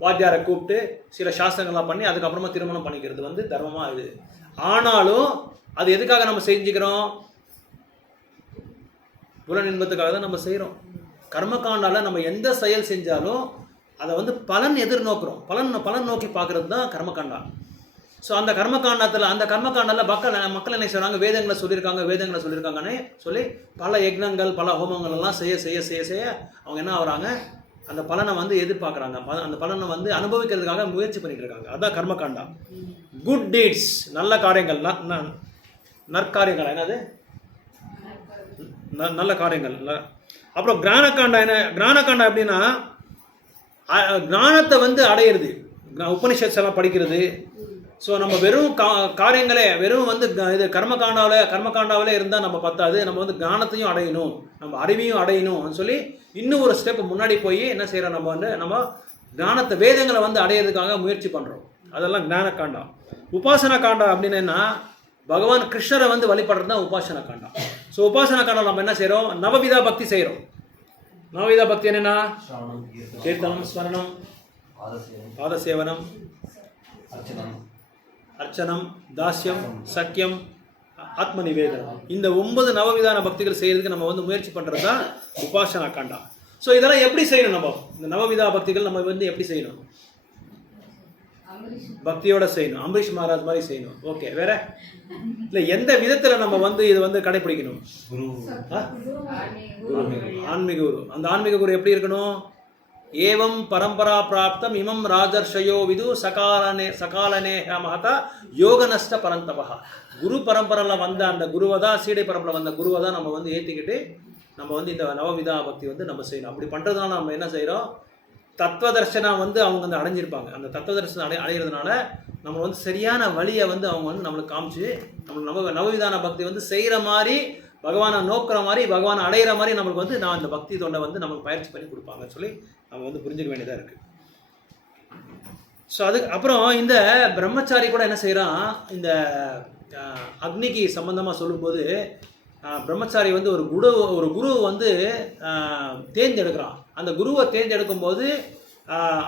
வாத்தியாரை கூப்பிட்டு சில சாஸ்திரங்கள்லாம் பண்ணி அதுக்கப்புறமா திருமணம் பண்ணிக்கிறது வந்து தர்மமாக இது. ஆனாலும் அது எதுக்காக நம்ம செஞ்சுக்கிறோம்? புலன் இன்பத்துக்காக தான் நம்ம செய்கிறோம். கர்மகாண்டால நம்ம எந்த செயல் செஞ்சாலும் அதை வந்து பலன் எதிர்நோக்குறோம், பலன் நோக்கி பார்க்கறது தான் கர்மகாண்டா. ஸோ அந்த கர்மகாண்டால மக்கள் என்ன செய்கிறாங்க? வேதங்களை சொல்லியிருக்காங்கன்னு சொல்லி பல யக்னங்கள், பல ஹோமங்கள் எல்லாம் செய்ய அவங்க என்ன ஆகுறாங்க? அந்த பலனை வந்து எதிர்பார்க்குறாங்க, அந்த பலனை வந்து அனுபவிக்கிறதுக்காக முயற்சி பண்ணிட்டு இருக்காங்க. அதுதான் கர்மகாண்டா. குட் டீட்ஸ், நல்ல காரியங்கள், நற்காரியங்கள், என்னது நல்ல காரியங்கள். அப்புறம் ஞானகாண்டா. ஞானகாண்டா அப்படின்னா ஞானத்தை வந்து அடையிறது, உபனிஷத்ஸ் எல்லாம் படிக்கிறது. ஸோ நம்ம வெறும் காரியங்களே வெறும் வந்து இது கர்மகாண்டாவில் இருந்தால் நம்ம பத்தாது, நம்ம வந்து ஞானத்தையும் அடையணும், நம்ம அறிவையும் அடையணும்னு சொல்லி இன்னும் ஒரு ஸ்டெப் முன்னாடி போய் என்ன செய்கிறோம்? நம்ம ஞானத்தை, வேதங்களை வந்து அடையிறதுக்காக முயற்சி பண்ணுறோம். அதெல்லாம் ஞானகாண்டா. உபாசனா காண்டா அப்படின்னு என்ன? பகவான் கிருஷ்ணரை வந்து வழிபடுறது தான் உபாசனா காண்டா. ஸோ உபாசனா காண்டா நம்ம என்ன செய்கிறோம்? நவவிதா பக்தி செய்கிறோம். நவவிதா பக்தி என்னென்னா கீர்த்தனம், ஸ்மரணம், பாதசேவனம், அர்ச்சனம், தாஸ்யம், சக்கியம், ஆத்ம நிவேதனம். இந்த 9 நவவிதான பக்திகள் செய்யறதுக்கு நம்ம வந்து முயற்சி பண்ணுறது தான் உபாசனா காண்டா. ஸோ இதெல்லாம் எப்படி செய்யணும்? நம்ம இந்த நவவிதா பக்திகள் நம்ம வந்து எப்படி செய்யணும்? பக்தியோட செய்யணும், அம்பரீஷ் மகாராஜ் மாதிரி செய்யணும். ஓகே, வேற இல்லை எந்த விதத்தில் நம்ம வந்து இது வந்து கடைபிடிக்கணும்? ஆன்மீக குரு. அந்த ஆன்மீக குரு எப்படி இருக்கணும்? ஏவம் பரம்பரா பிராப்தம் இமம் ராஜர்ஷயோ விது சகாலனே மகதா யோக நஷ்ட பரந்தபா. குரு பரம்பரையில் வந்த அந்த குருவை தான், சீடை பரம்பரை வந்த குருவை தான் நம்ம வந்து ஏற்றிக்கிட்டு நம்ம வந்து இந்த நவவிதா பக்தி வந்து நம்ம செய்யணும். அப்படி பண்ணுறதுனால நம்ம என்ன செய்கிறோம்? தத்துவ தர்சனம் வந்து அவங்க வந்து அடைஞ்சிருப்பாங்க. அந்த தத்துவ தர்சனம் அடைகிறதுனால நம்ம வந்து சரியான வழியை வந்து அவங்க வந்து நம்மளுக்கு காமிச்சு நம்ம நவவிதான பக்தி வந்து செய்கிற மாதிரி, பகவானை நோக்கிற மாதிரி, பகவானை அடைகிற மாதிரி நம்மளுக்கு வந்து நான் இந்த பக்தி தொண்டை வந்து நமக்கு பயிற்சி பண்ணி கொடுப்பாங்கன்னு சொல்லி நம்ம வந்து புரிஞ்சுக்க வேண்டியதாக இருக்குது. ஸோ அதுக்கு அப்புறம் இந்த பிரம்மச்சாரி கூட என்ன செய்கிறான்? இந்த அக்னிக்கு சம்பந்தமாக சொல்லும்போது பிரம்மச்சாரி வந்து ஒரு குரு வந்து தேர்ந்தெடுக்கிறான். அந்த குருவை தேர்ந்தெடுக்கும் போது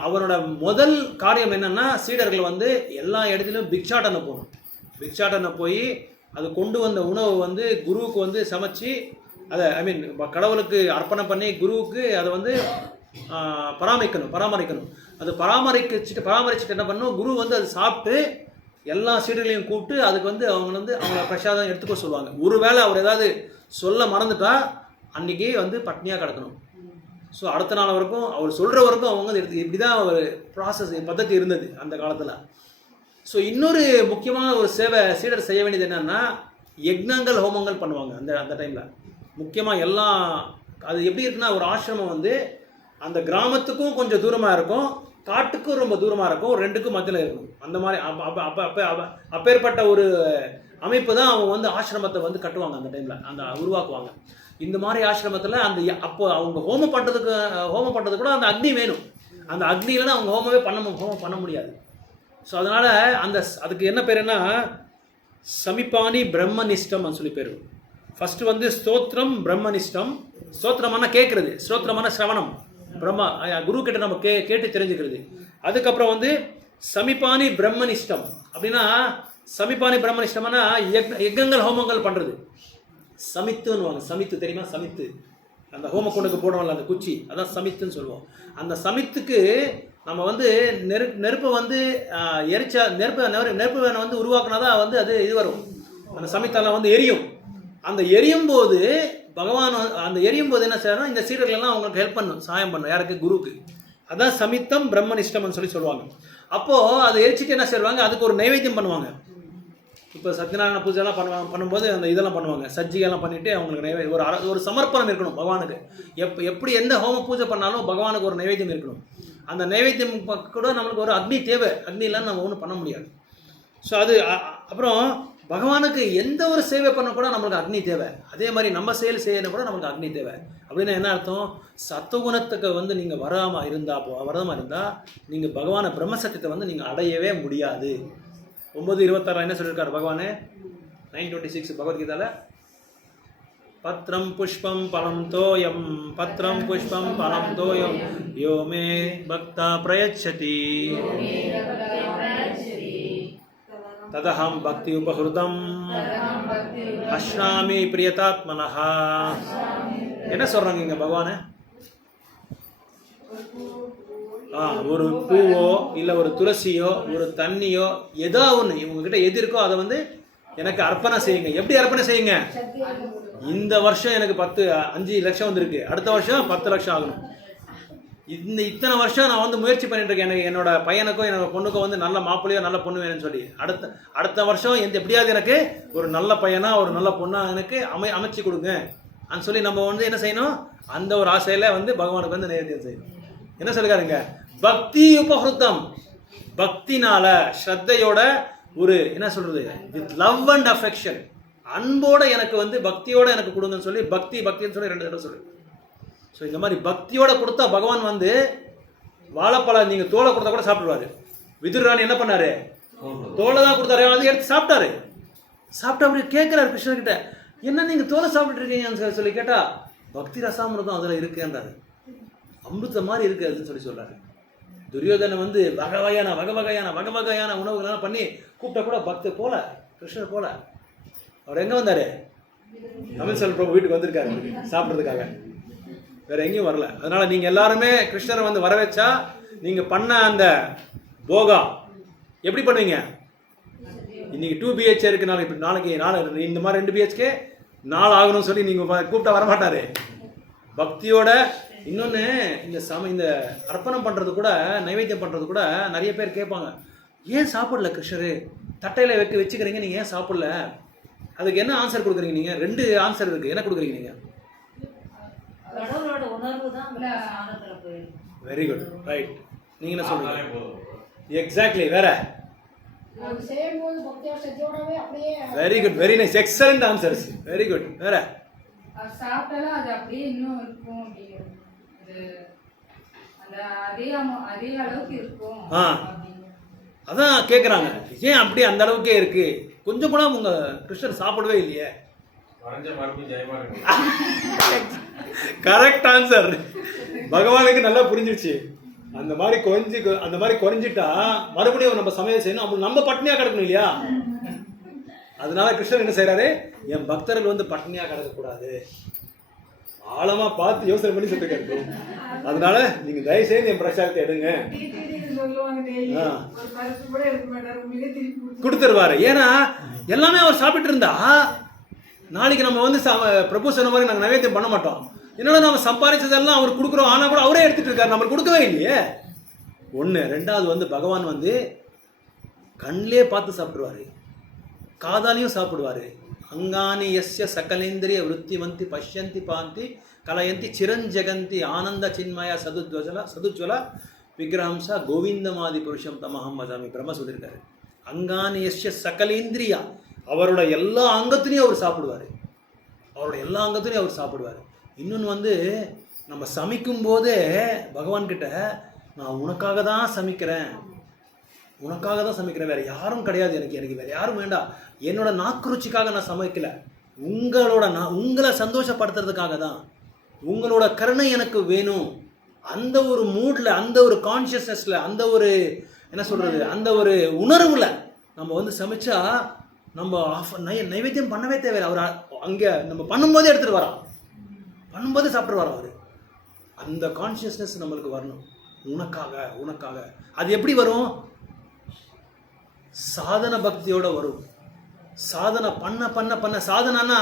அவரோட முதல் காரியம் என்னன்னா, சீடர்கள் வந்து எல்லா இடத்துலையும் பிக்ஷாட்டனை போகணும். பிக்ஷாட்டனை போய் அது கொண்டு வந்த உணவை வந்து குருவுக்கு வந்து சமைச்சு அதை ஐ மீன் கடவுளுக்கு அர்ப்பணம் பண்ணி குருவுக்கு அதை வந்து பராமரிக்கணும். அது பராமரிச்சுட்டு என்ன பண்ணணும், குரு வந்து அது சாப்பிட்டு எல்லா சீடர்களையும் கூப்பிட்டு அதுக்கு வந்து அவங்கள பிரசாதம் எடுத்துக்க சொல்லுவாங்க. ஒருவேளை அவர் ஏதாவது சொல்ல மறந்துட்டா அன்றைக்கி வந்து பட்னியாக கிடக்கணும். ஸோ அடுத்த நாள் வரைக்கும் அவர் சொல்கிற வரைக்கும் அவங்க வந்து இப்படி தான் ஒரு ப்ராசஸ் பద్ధதி இருந்தது அந்த காலத்தில். ஸோ இன்னொரு முக்கியமான ஒரு சேவை சீடர் செய்ய வேண்டியது என்னென்னா, யக்னங்கள் ஹோமங்கள் பண்ணுவாங்க அந்த டைமில். முக்கியமாக எல்லாம் அது எப்படி இருக்குன்னா, ஒரு ஆசிரமம் வந்து அந்த கிராமத்துக்கும் கொஞ்சம் தூரமாக இருக்கும், காட்டுக்கும் ரொம்ப தூரமாக இருக்கும், ரெண்டுக்கும் மத்தியில் இருக்கும். அந்த மாதிரி அப்பேற்பட்ட ஒரு அமைப்பு தான் அவங்க வந்து ஆசிரமத்தை வந்து கட்டுவாங்க அந்த டைமில், உருவாக்குவாங்க. இந்த மாதிரி ஆசிரமத்தில் அப்போ அவங்க ஹோமம் பண்ணுறதுக்கு கூட அந்த அக்னி வேணும். அந்த அக்னியில் தான் அவங்க ஹோமம் பண்ண முடியாது. ஸோ அதனால் அதுக்கு என்ன பேருன்னா சமிபானி பிரம்மனிஷ்டம் சொல்லி பேர். ஃபஸ்ட்டு வந்து ஸ்தோத்திரம் பிரம்மனிஷ்டம். ஸ்தோத்திரமான கேட்குறது, ஸ்தோத்திரமான சிரவணம், குரு கிட்ட நம்ம கேட்டு தெரிஞ்சுக்கிறது. அதுக்கப்புறம் வந்து சமிபானி பிரம்மனிஷ்டம். அப்படின்னா சமிபானி பிரம்மனிஷ்டம்னா யக்னங்கள் ஹோமங்கள் பண்ணுறது. சமித்துன்னுவாங்க. சமித்து தெரியுமா? சமித்து அந்த ஹோம கொண்டுக்கு போடுவோம்ல அந்த குச்சி, அதான் சமித்துன்னு சொல்லுவோம். அந்த சமித்துக்கு நம்ம வந்து நெருப்பை வந்து எரிச்சா நெருப்பு வேனை வந்து உருவாக்குனா தான் வந்து அது இது வரும். அந்த சமித்தெல்லாம் வந்து எரியும். அந்த எரியும் போது பகவான் அந்த எரியும் போது என்ன செய்யணும், இந்த சீடர்கள்லாம் அவங்களுக்கு ஹெல்ப் பண்ணும், சாயம் பண்ணும். யாருக்கு? குருக்கு. அதான் சமித்தம் பிரம்மனிஷ்டம்னு சொல்லுவாங்க. அப்போது அதை எரிச்சிட்டு என்ன செய்வாங்க, அதுக்கு ஒரு நைவேத்தியம் பண்ணுவாங்க. இப்போ சத்யநாராயண பூஜைலாம் பண்ணும்போது அந்த இதெல்லாம் பண்ணுவாங்க, சஜ்ஜிகெல்லாம் பண்ணிவிட்டு அவங்களுக்கு ஒரு சமர்ப்பணம் இருக்கணும் பகவானுக்கு. எப்படி எந்த ஹோம பூஜை பண்ணாலும் பகவானுக்கு ஒரு நைவேத்தியம் இருக்கணும். அந்த நைவேத்தியம் கூட நம்மளுக்கு ஒரு அக்னி தேவை. அக்னி இல்லைன்னு நம்ம ஒன்றும் பண்ண முடியாது. ஸோ அது அப்புறம் பகவானுக்கு எந்த ஒரு சேவை பண்ண கூட நம்மளுக்கு அக்னி தேவை. அதே மாதிரி நம்ம செயல் செய்யணும் கூட நம்மளுக்கு அக்னி தேவை. அப்படின்னா என்ன அர்த்தம், சத்துவகுணத்துக்கு வந்து நீங்கள் வராமல் இருந்தால் நீங்கள் பகவானை பிரம்மசத்தியத்தை வந்து நீங்கள் அடையவே முடியாது. 9:26 என்ன சொல்லியிருக்காரு பகவானே? 9:26 பகவத்கீதாவில், பத்ரம் புஷ்பம் பலம் தோயம் பத்ரம் புஷ்பம் பலம் தோயம் யோமே பக்தா பிரயச்சதி ததஹம் பக்தி உபஹிருதம் அஸ்னாமி பிரியதாத்மனஹ. என்ன சொல்றாங்க இங்க பகவானே? ஒரு பூவோ இல்லை ஒரு துளசியோ ஒரு தண்ணியோ ஏதோ ஒன்று இவங்ககிட்ட எது இருக்கோ அதை வந்து எனக்கு அர்ப்பணை செய்யுங்க. எப்படி அர்ப்பணை செய்யுங்க? இந்த வருஷம் எனக்கு 5 லட்சம் வந்திருக்கு, அடுத்த வருஷம் 10 லட்சம் ஆகணும். இத்தனை வருஷம் நான் வந்து முயற்சி பண்ணிட்டு இருக்கேன், எனக்கு என்னோட பையனுக்கோ என்னோட பொண்ணுக்கோ வந்து நல்ல மாப்பிள்ளையோ நல்ல பொண்ணு வேணும்னு சொல்லி. அடுத்த வருஷம் எப்படியாவது எனக்கு ஒரு நல்ல பையனா ஒரு நல்ல பொண்ணா எனக்கு அமைச்சு கொடுங்க அப்படின்னு சொல்லி நம்ம வந்து என்ன செய்யணும், அந்த ஒரு ஆசையில வந்து பகவானுக்கு வந்து நைவேத்தியம் செய்யணும். என்ன சொல்லுறாருங்க? பக்தி உபஹிருத்தம். பக்தினால ஸ்ரத்தையோட ஒரு என்ன சொல்றது, வித் லவ் அண்ட் அஃபெக்ஷன், அன்போட எனக்கு வந்து பக்தியோட எனக்கு கொடுங்கன்னு சொல்லி பக்தின்னு சொல்லி 2 தடவை சொல்லு. ஸோ இந்த மாதிரி பக்தியோட கொடுத்தா பகவான் வந்து வாழைப்பழம் நீங்கள் தோலை கொடுத்தா கூட சாப்பிடுவாரு. விதுராணி என்ன பண்ணாரு? தோலை தான் கொடுத்தாரு, அது எடுத்து சாப்பிட்டாரு. சாப்பிட்டா அப்படி கேட்குறாரு கிருஷ்ணர்கிட்ட, என்ன நீங்கள் தோலை சாப்பிட்டு இருக்கீங்கன்னு சொல்லி கேட்டா, பக்தி ரசாமிரதம் அதில் இருக்குன்றாரு, அமிர்த மாதிரி இருக்கு அதுன்னு சொல்றாரு. துரியோதனை வந்து வகை வகையான உணவுகள்லாம் பண்ணி கூப்பிட்ட கூட பக்தி போல கிருஷ்ணர் போல. அவர் எங்கே வந்தார்? அமிர்தசரஸ் பிரபு வீட்டுக்கு வந்திருக்காரு சாப்பிட்றதுக்காக, வேற எங்கேயும் வரல. அதனால நீங்கள் எல்லாருமே கிருஷ்ணரை வந்து வர வச்சா நீங்கள் பண்ண அந்த போகா எப்படி பண்ணுவீங்க? இன்னைக்கு 2 BHK இருக்கு, நாளைக்கு இந்த மாதிரி 2 BHK 4 ஆகணும்னு சொல்லி நீங்கள் கூப்பிட்டா வரமாட்டாரு. பக்தியோட இன்னொன்று இந்த அர்ப்பணம் பண்ணுறது கூட நைவேத்தியம் பண்ணுறது கூட நிறைய பேர் கேட்பாங்க, ஏன் சாப்பிடல கிருஷ்ணர்? தட்டையில் வச்சுக்கிறீங்க, நீங்கள் ஏன் சாப்பிடல? அதுக்கு என்ன ஆன்சர் கொடுக்குறீங்க நீங்கள்? 2 ஆன்சர் இருக்குது. என்ன கொடுக்குறீங்க நீங்கள்? Very good, right. நீங்கள் என்ன சொல்றீங்க? எக்ஸாக்ட்லி. வேற? Very good, very nice, excellent answers, very good. வேற? சாப்பிட்டாலும் அது அப்படியே இன்னும் இருக்கும், அதே அளவுக்கு இருக்கும். அதான் கேட்குறாங்க, ஏன் அப்படி அந்த அளவுக்கே இருக்கு? கொஞ்சம் கூட உங்க கிருஷ்ணர் சாப்பிடவே இல்லையே. Correct answer. பகவானுக்கு நல்லா புரிஞ்சிருச்சு. அந்த மாதிரி குறைஞ்சிட்டா மறுபடியும் நம்ம சமையல் செய்யணும், அப்படி நம்ம பட்னியா கிடக்கணும் இல்லையா? அதனால கிருஷ்ணர் என்ன செய்யறாரு, என் பக்தர்கள் வந்து பட்னியா கிடக்கக்கூடாது, ஆழமா பார்த்து யோசனை பண்ணி சொல்லிருக்காரு. அதனால நீங்க தயவு செய்து என் பிரசாதத்தை எடுங்க, கொடுத்துருவாரு. ஏன்னா எல்லாமே அவர் சாப்பிட்டு இருந்தா நாளைக்கு நம்ம வந்து பிரபு சொன்ன மாதிரி நாங்கள் நைவேத்தியம் பண்ண மாட்டோம். என்னன்னா நம்ம சம்பாதிச்சதெல்லாம் அவர் கொடுக்குறோம், ஆனால் கூட அவரே எடுத்துட்டு இருக்காரு, நம்மளுக்கு கொடுக்கவே இல்லையே. ஒன்று. ரெண்டாவது வந்து பகவான் வந்து கண்ணிலே பார்த்து சாப்பிடுவாரு, காதாலையும் சாப்பிடுவாரு. அங்கானி எஸ்ய சகலேந்திரிய விருத்திவந்தி பஷ்யந்தி பாந்தி கலயந்தி சிரஞ்சகந்தி ஆனந்த சின்மய சதுஜ்வல விக்ரஹம்சா கோவிந்தமாதி புருஷம் தமஹம் வதாமி. பிரம்ம சொல்லியிருக்காரு. அங்கானி எஸ்ய சகலேந்திரியா, அவரோட எல்லா அங்கத்திலையும் அவர் சாப்பிடுவார், அவரோட எல்லா அங்கத்திலையும் அவர் சாப்பிடுவார். இன்னொன்று வந்து நம்ம சமைக்கும் போதே பகவான்கிட்ட நான் உனக்காக தான் சமைக்கிறேன், உனக்காக தான் சமைக்கிறேன், வேறு யாரும் கிடையாது, எனக்கு வேறு யாரும் வேண்டாம், என்னோட நாக்குருச்சிக்காக நான் சமைக்கல, உங்களை சந்தோஷப்படுத்துறதுக்காக தான், உங்களோட கருணை எனக்கு வேணும். அந்த ஒரு மூடில், அந்த ஒரு கான்ஷியஸ்னஸில், அந்த ஒரு என்ன சொல்கிறது, அந்த ஒரு உணர்வில் நம்ம வந்து சமைச்சா நம்ம நைவேத்தியம் பண்ணவே தேவையில்லை. அவர் அங்கே நம்ம பண்ணும்போதே எடுத்துகிட்டு வரோம், பண்ணும்போதே சாப்பிட்டு வரோம். அவர் அந்த கான்ஷியஸ்னஸ் நம்மளுக்கு வரணும். உனக்காக அது எப்படி வரும்? சாதன பக்தியோட வரும். சாதனை பண்ண சாதனைனா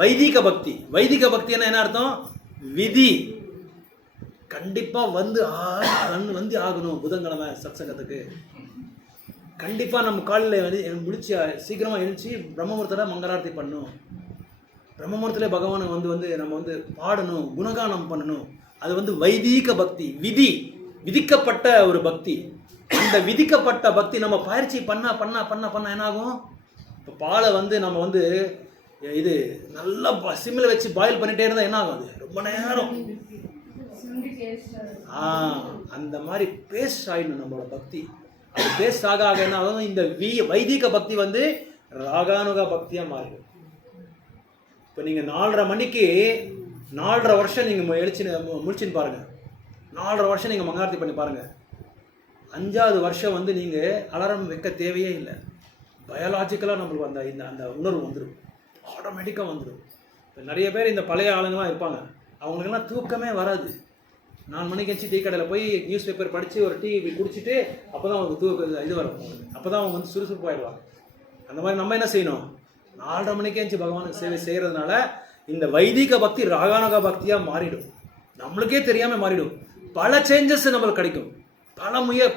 வைதிக பக்தி. வைதிக பக்தின்னா என்ன அர்த்தம்? விதி. கண்டிப்பா வந்து ஆகணும். புதன்கிழமை சத்சங்கத்துக்கு கண்டிப்பா நம்ம காலையில் வந்து முடிச்சு சீக்கிரமா எழுந்துச்சு பிரம்மமுகூர்த்தத்தில் மங்களாரத்தி பண்ணணும். பிரம்மமுகூர்த்தத்திலே பகவானை வந்து நம்ம வந்து பாடணும், குணகானம் பண்ணணும். அது வந்து வைதீக பக்தி, விதிக்கப்பட்ட ஒரு பக்தி. அந்த விதிக்கப்பட்ட பக்தி நம்ம பயிற்சி பண்ண என்ன ஆகும்? இப்போ பாலை வந்து நம்ம வந்து இது நல்லா சிம்மில் வச்சு பாயில் பண்ணிட்டே இருந்தால் என்ன ஆகும்? அது ரொம்ப நேரம் அந்த மாதிரி பேஸ்ட் ஆயிடணும் நம்மளோட பக்தி. அது பேஸ்ட் ஆக என்ன ஆகும்? இந்த வைதிக பக்தி வந்து ராகானுக பக்தியாக மாறிடும். இப்போ நீங்கள் 4:30 மணிக்கு 4.5 வருஷம் நீங்கள் முடிச்சுன்னு பாருங்கள். 4.5 வருஷம் நீங்கள் மங்காரத்தி பண்ணி பாருங்கள். 5வது வருஷம் வந்து நீங்கள் அலாரம் வைக்க தேவையே இல்லை. பயாலாஜிக்கலாக நம்மளுக்கு அந்த உணர்வு வந்துடும், ஆட்டோமேட்டிக்காக வந்துடும். இப்போ நிறைய பேர் இந்த பழைய ஆளுங்களாம் இருப்பாங்க, அவங்களுக்கெல்லாம் தூக்கமே வராது. 4 மணிக்கு வச்சு டீ கடையில் போய் நியூஸ் பேப்பர் படித்து ஒரு டீ குடிச்சிட்டு அப்போ தான் அவங்களுக்கு இது வரும், அப்போ தான் அவங்க வந்து சுறுசுறுப்பாயிடுவாங்க. அந்த மாதிரி நம்ம என்ன செய்யணும்? 4:30 மணிக்கே வச்சு பகவானுக்கு சேவை செய்கிறதுனால இந்த வைதிக பக்தி ராகானுக பக்தியாக மாறிடும். நம்மளுக்கே தெரியாமல் மாறிடும். பல சேஞ்சஸ் நம்மளுக்கு கிடைக்கும்.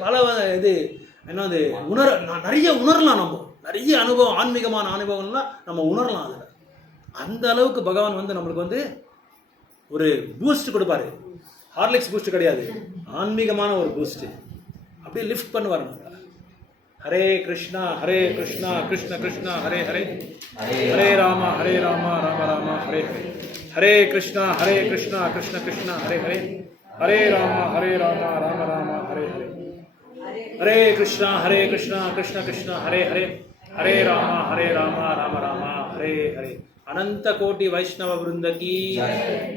பல இது என்னது நிறைய உணரலாம். நம்ம நிறைய அனுபவம், ஆன்மீகமான அனுபவங்கள்லாம் நம்ம உணரலாம். அதில் அந்த அளவுக்கு பகவான் வந்து நம்மளுக்கு வந்து ஒரு பூஸ்ட் கொடுப்பாரு. ஹார்லிக்ஸ் பூஸ்ட் கிடையாது, ஆன்மீகமான ஒரு பூஸ்ட். அப்படியே லிஃப்ட் பண்ணுவார் நம்மளை. ஹரே கிருஷ்ணா கிருஷ்ண கிருஷ்ணா ஹரே ஹரே, ஹரே ராமா ராம ராம ஹரே ஹரே, ஹரே கிருஷ்ணா கிருஷ்ண கிருஷ்ணா ஹரே ஹரே, ஹரே ராமா ராம ராம ஹரே ஹரே, ஹரே கிருஷ்ணா கிருஷ்ண கிருஷ்ணா ஹரே ஹரே, ஹரே ராமா ராம ராம ஹரே ஹரே. अनंत कोटि वैष्णव वृंद की,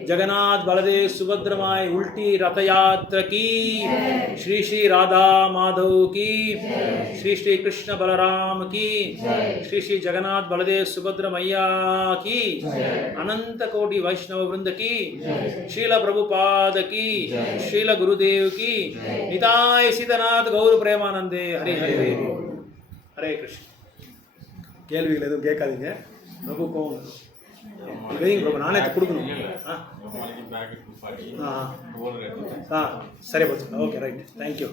जगन्नाथ बलदेव सुभद्रमाय उल्टी रथ यात्रा की, श्री श्री राधा माधव की, श्री श्री कृष्ण बलराम की, श्री श्री जगन्नाथ बलदेव सुभद्र मैया की, अनंत कोटि वैष्णव वृंद की, शील प्रभुपाद की, शील गुरुदेव की, निताय सीतानाथ गौर प्रेमानंदे. हरे हरे हरे कृष्ण. கேள்விகள் எதுவும் கேட்காதீங்க. பிரபு கோவம் வைங்க பிரபு, நானே கொடுக்கணும். சரி போச்சு. Okay right, thank you.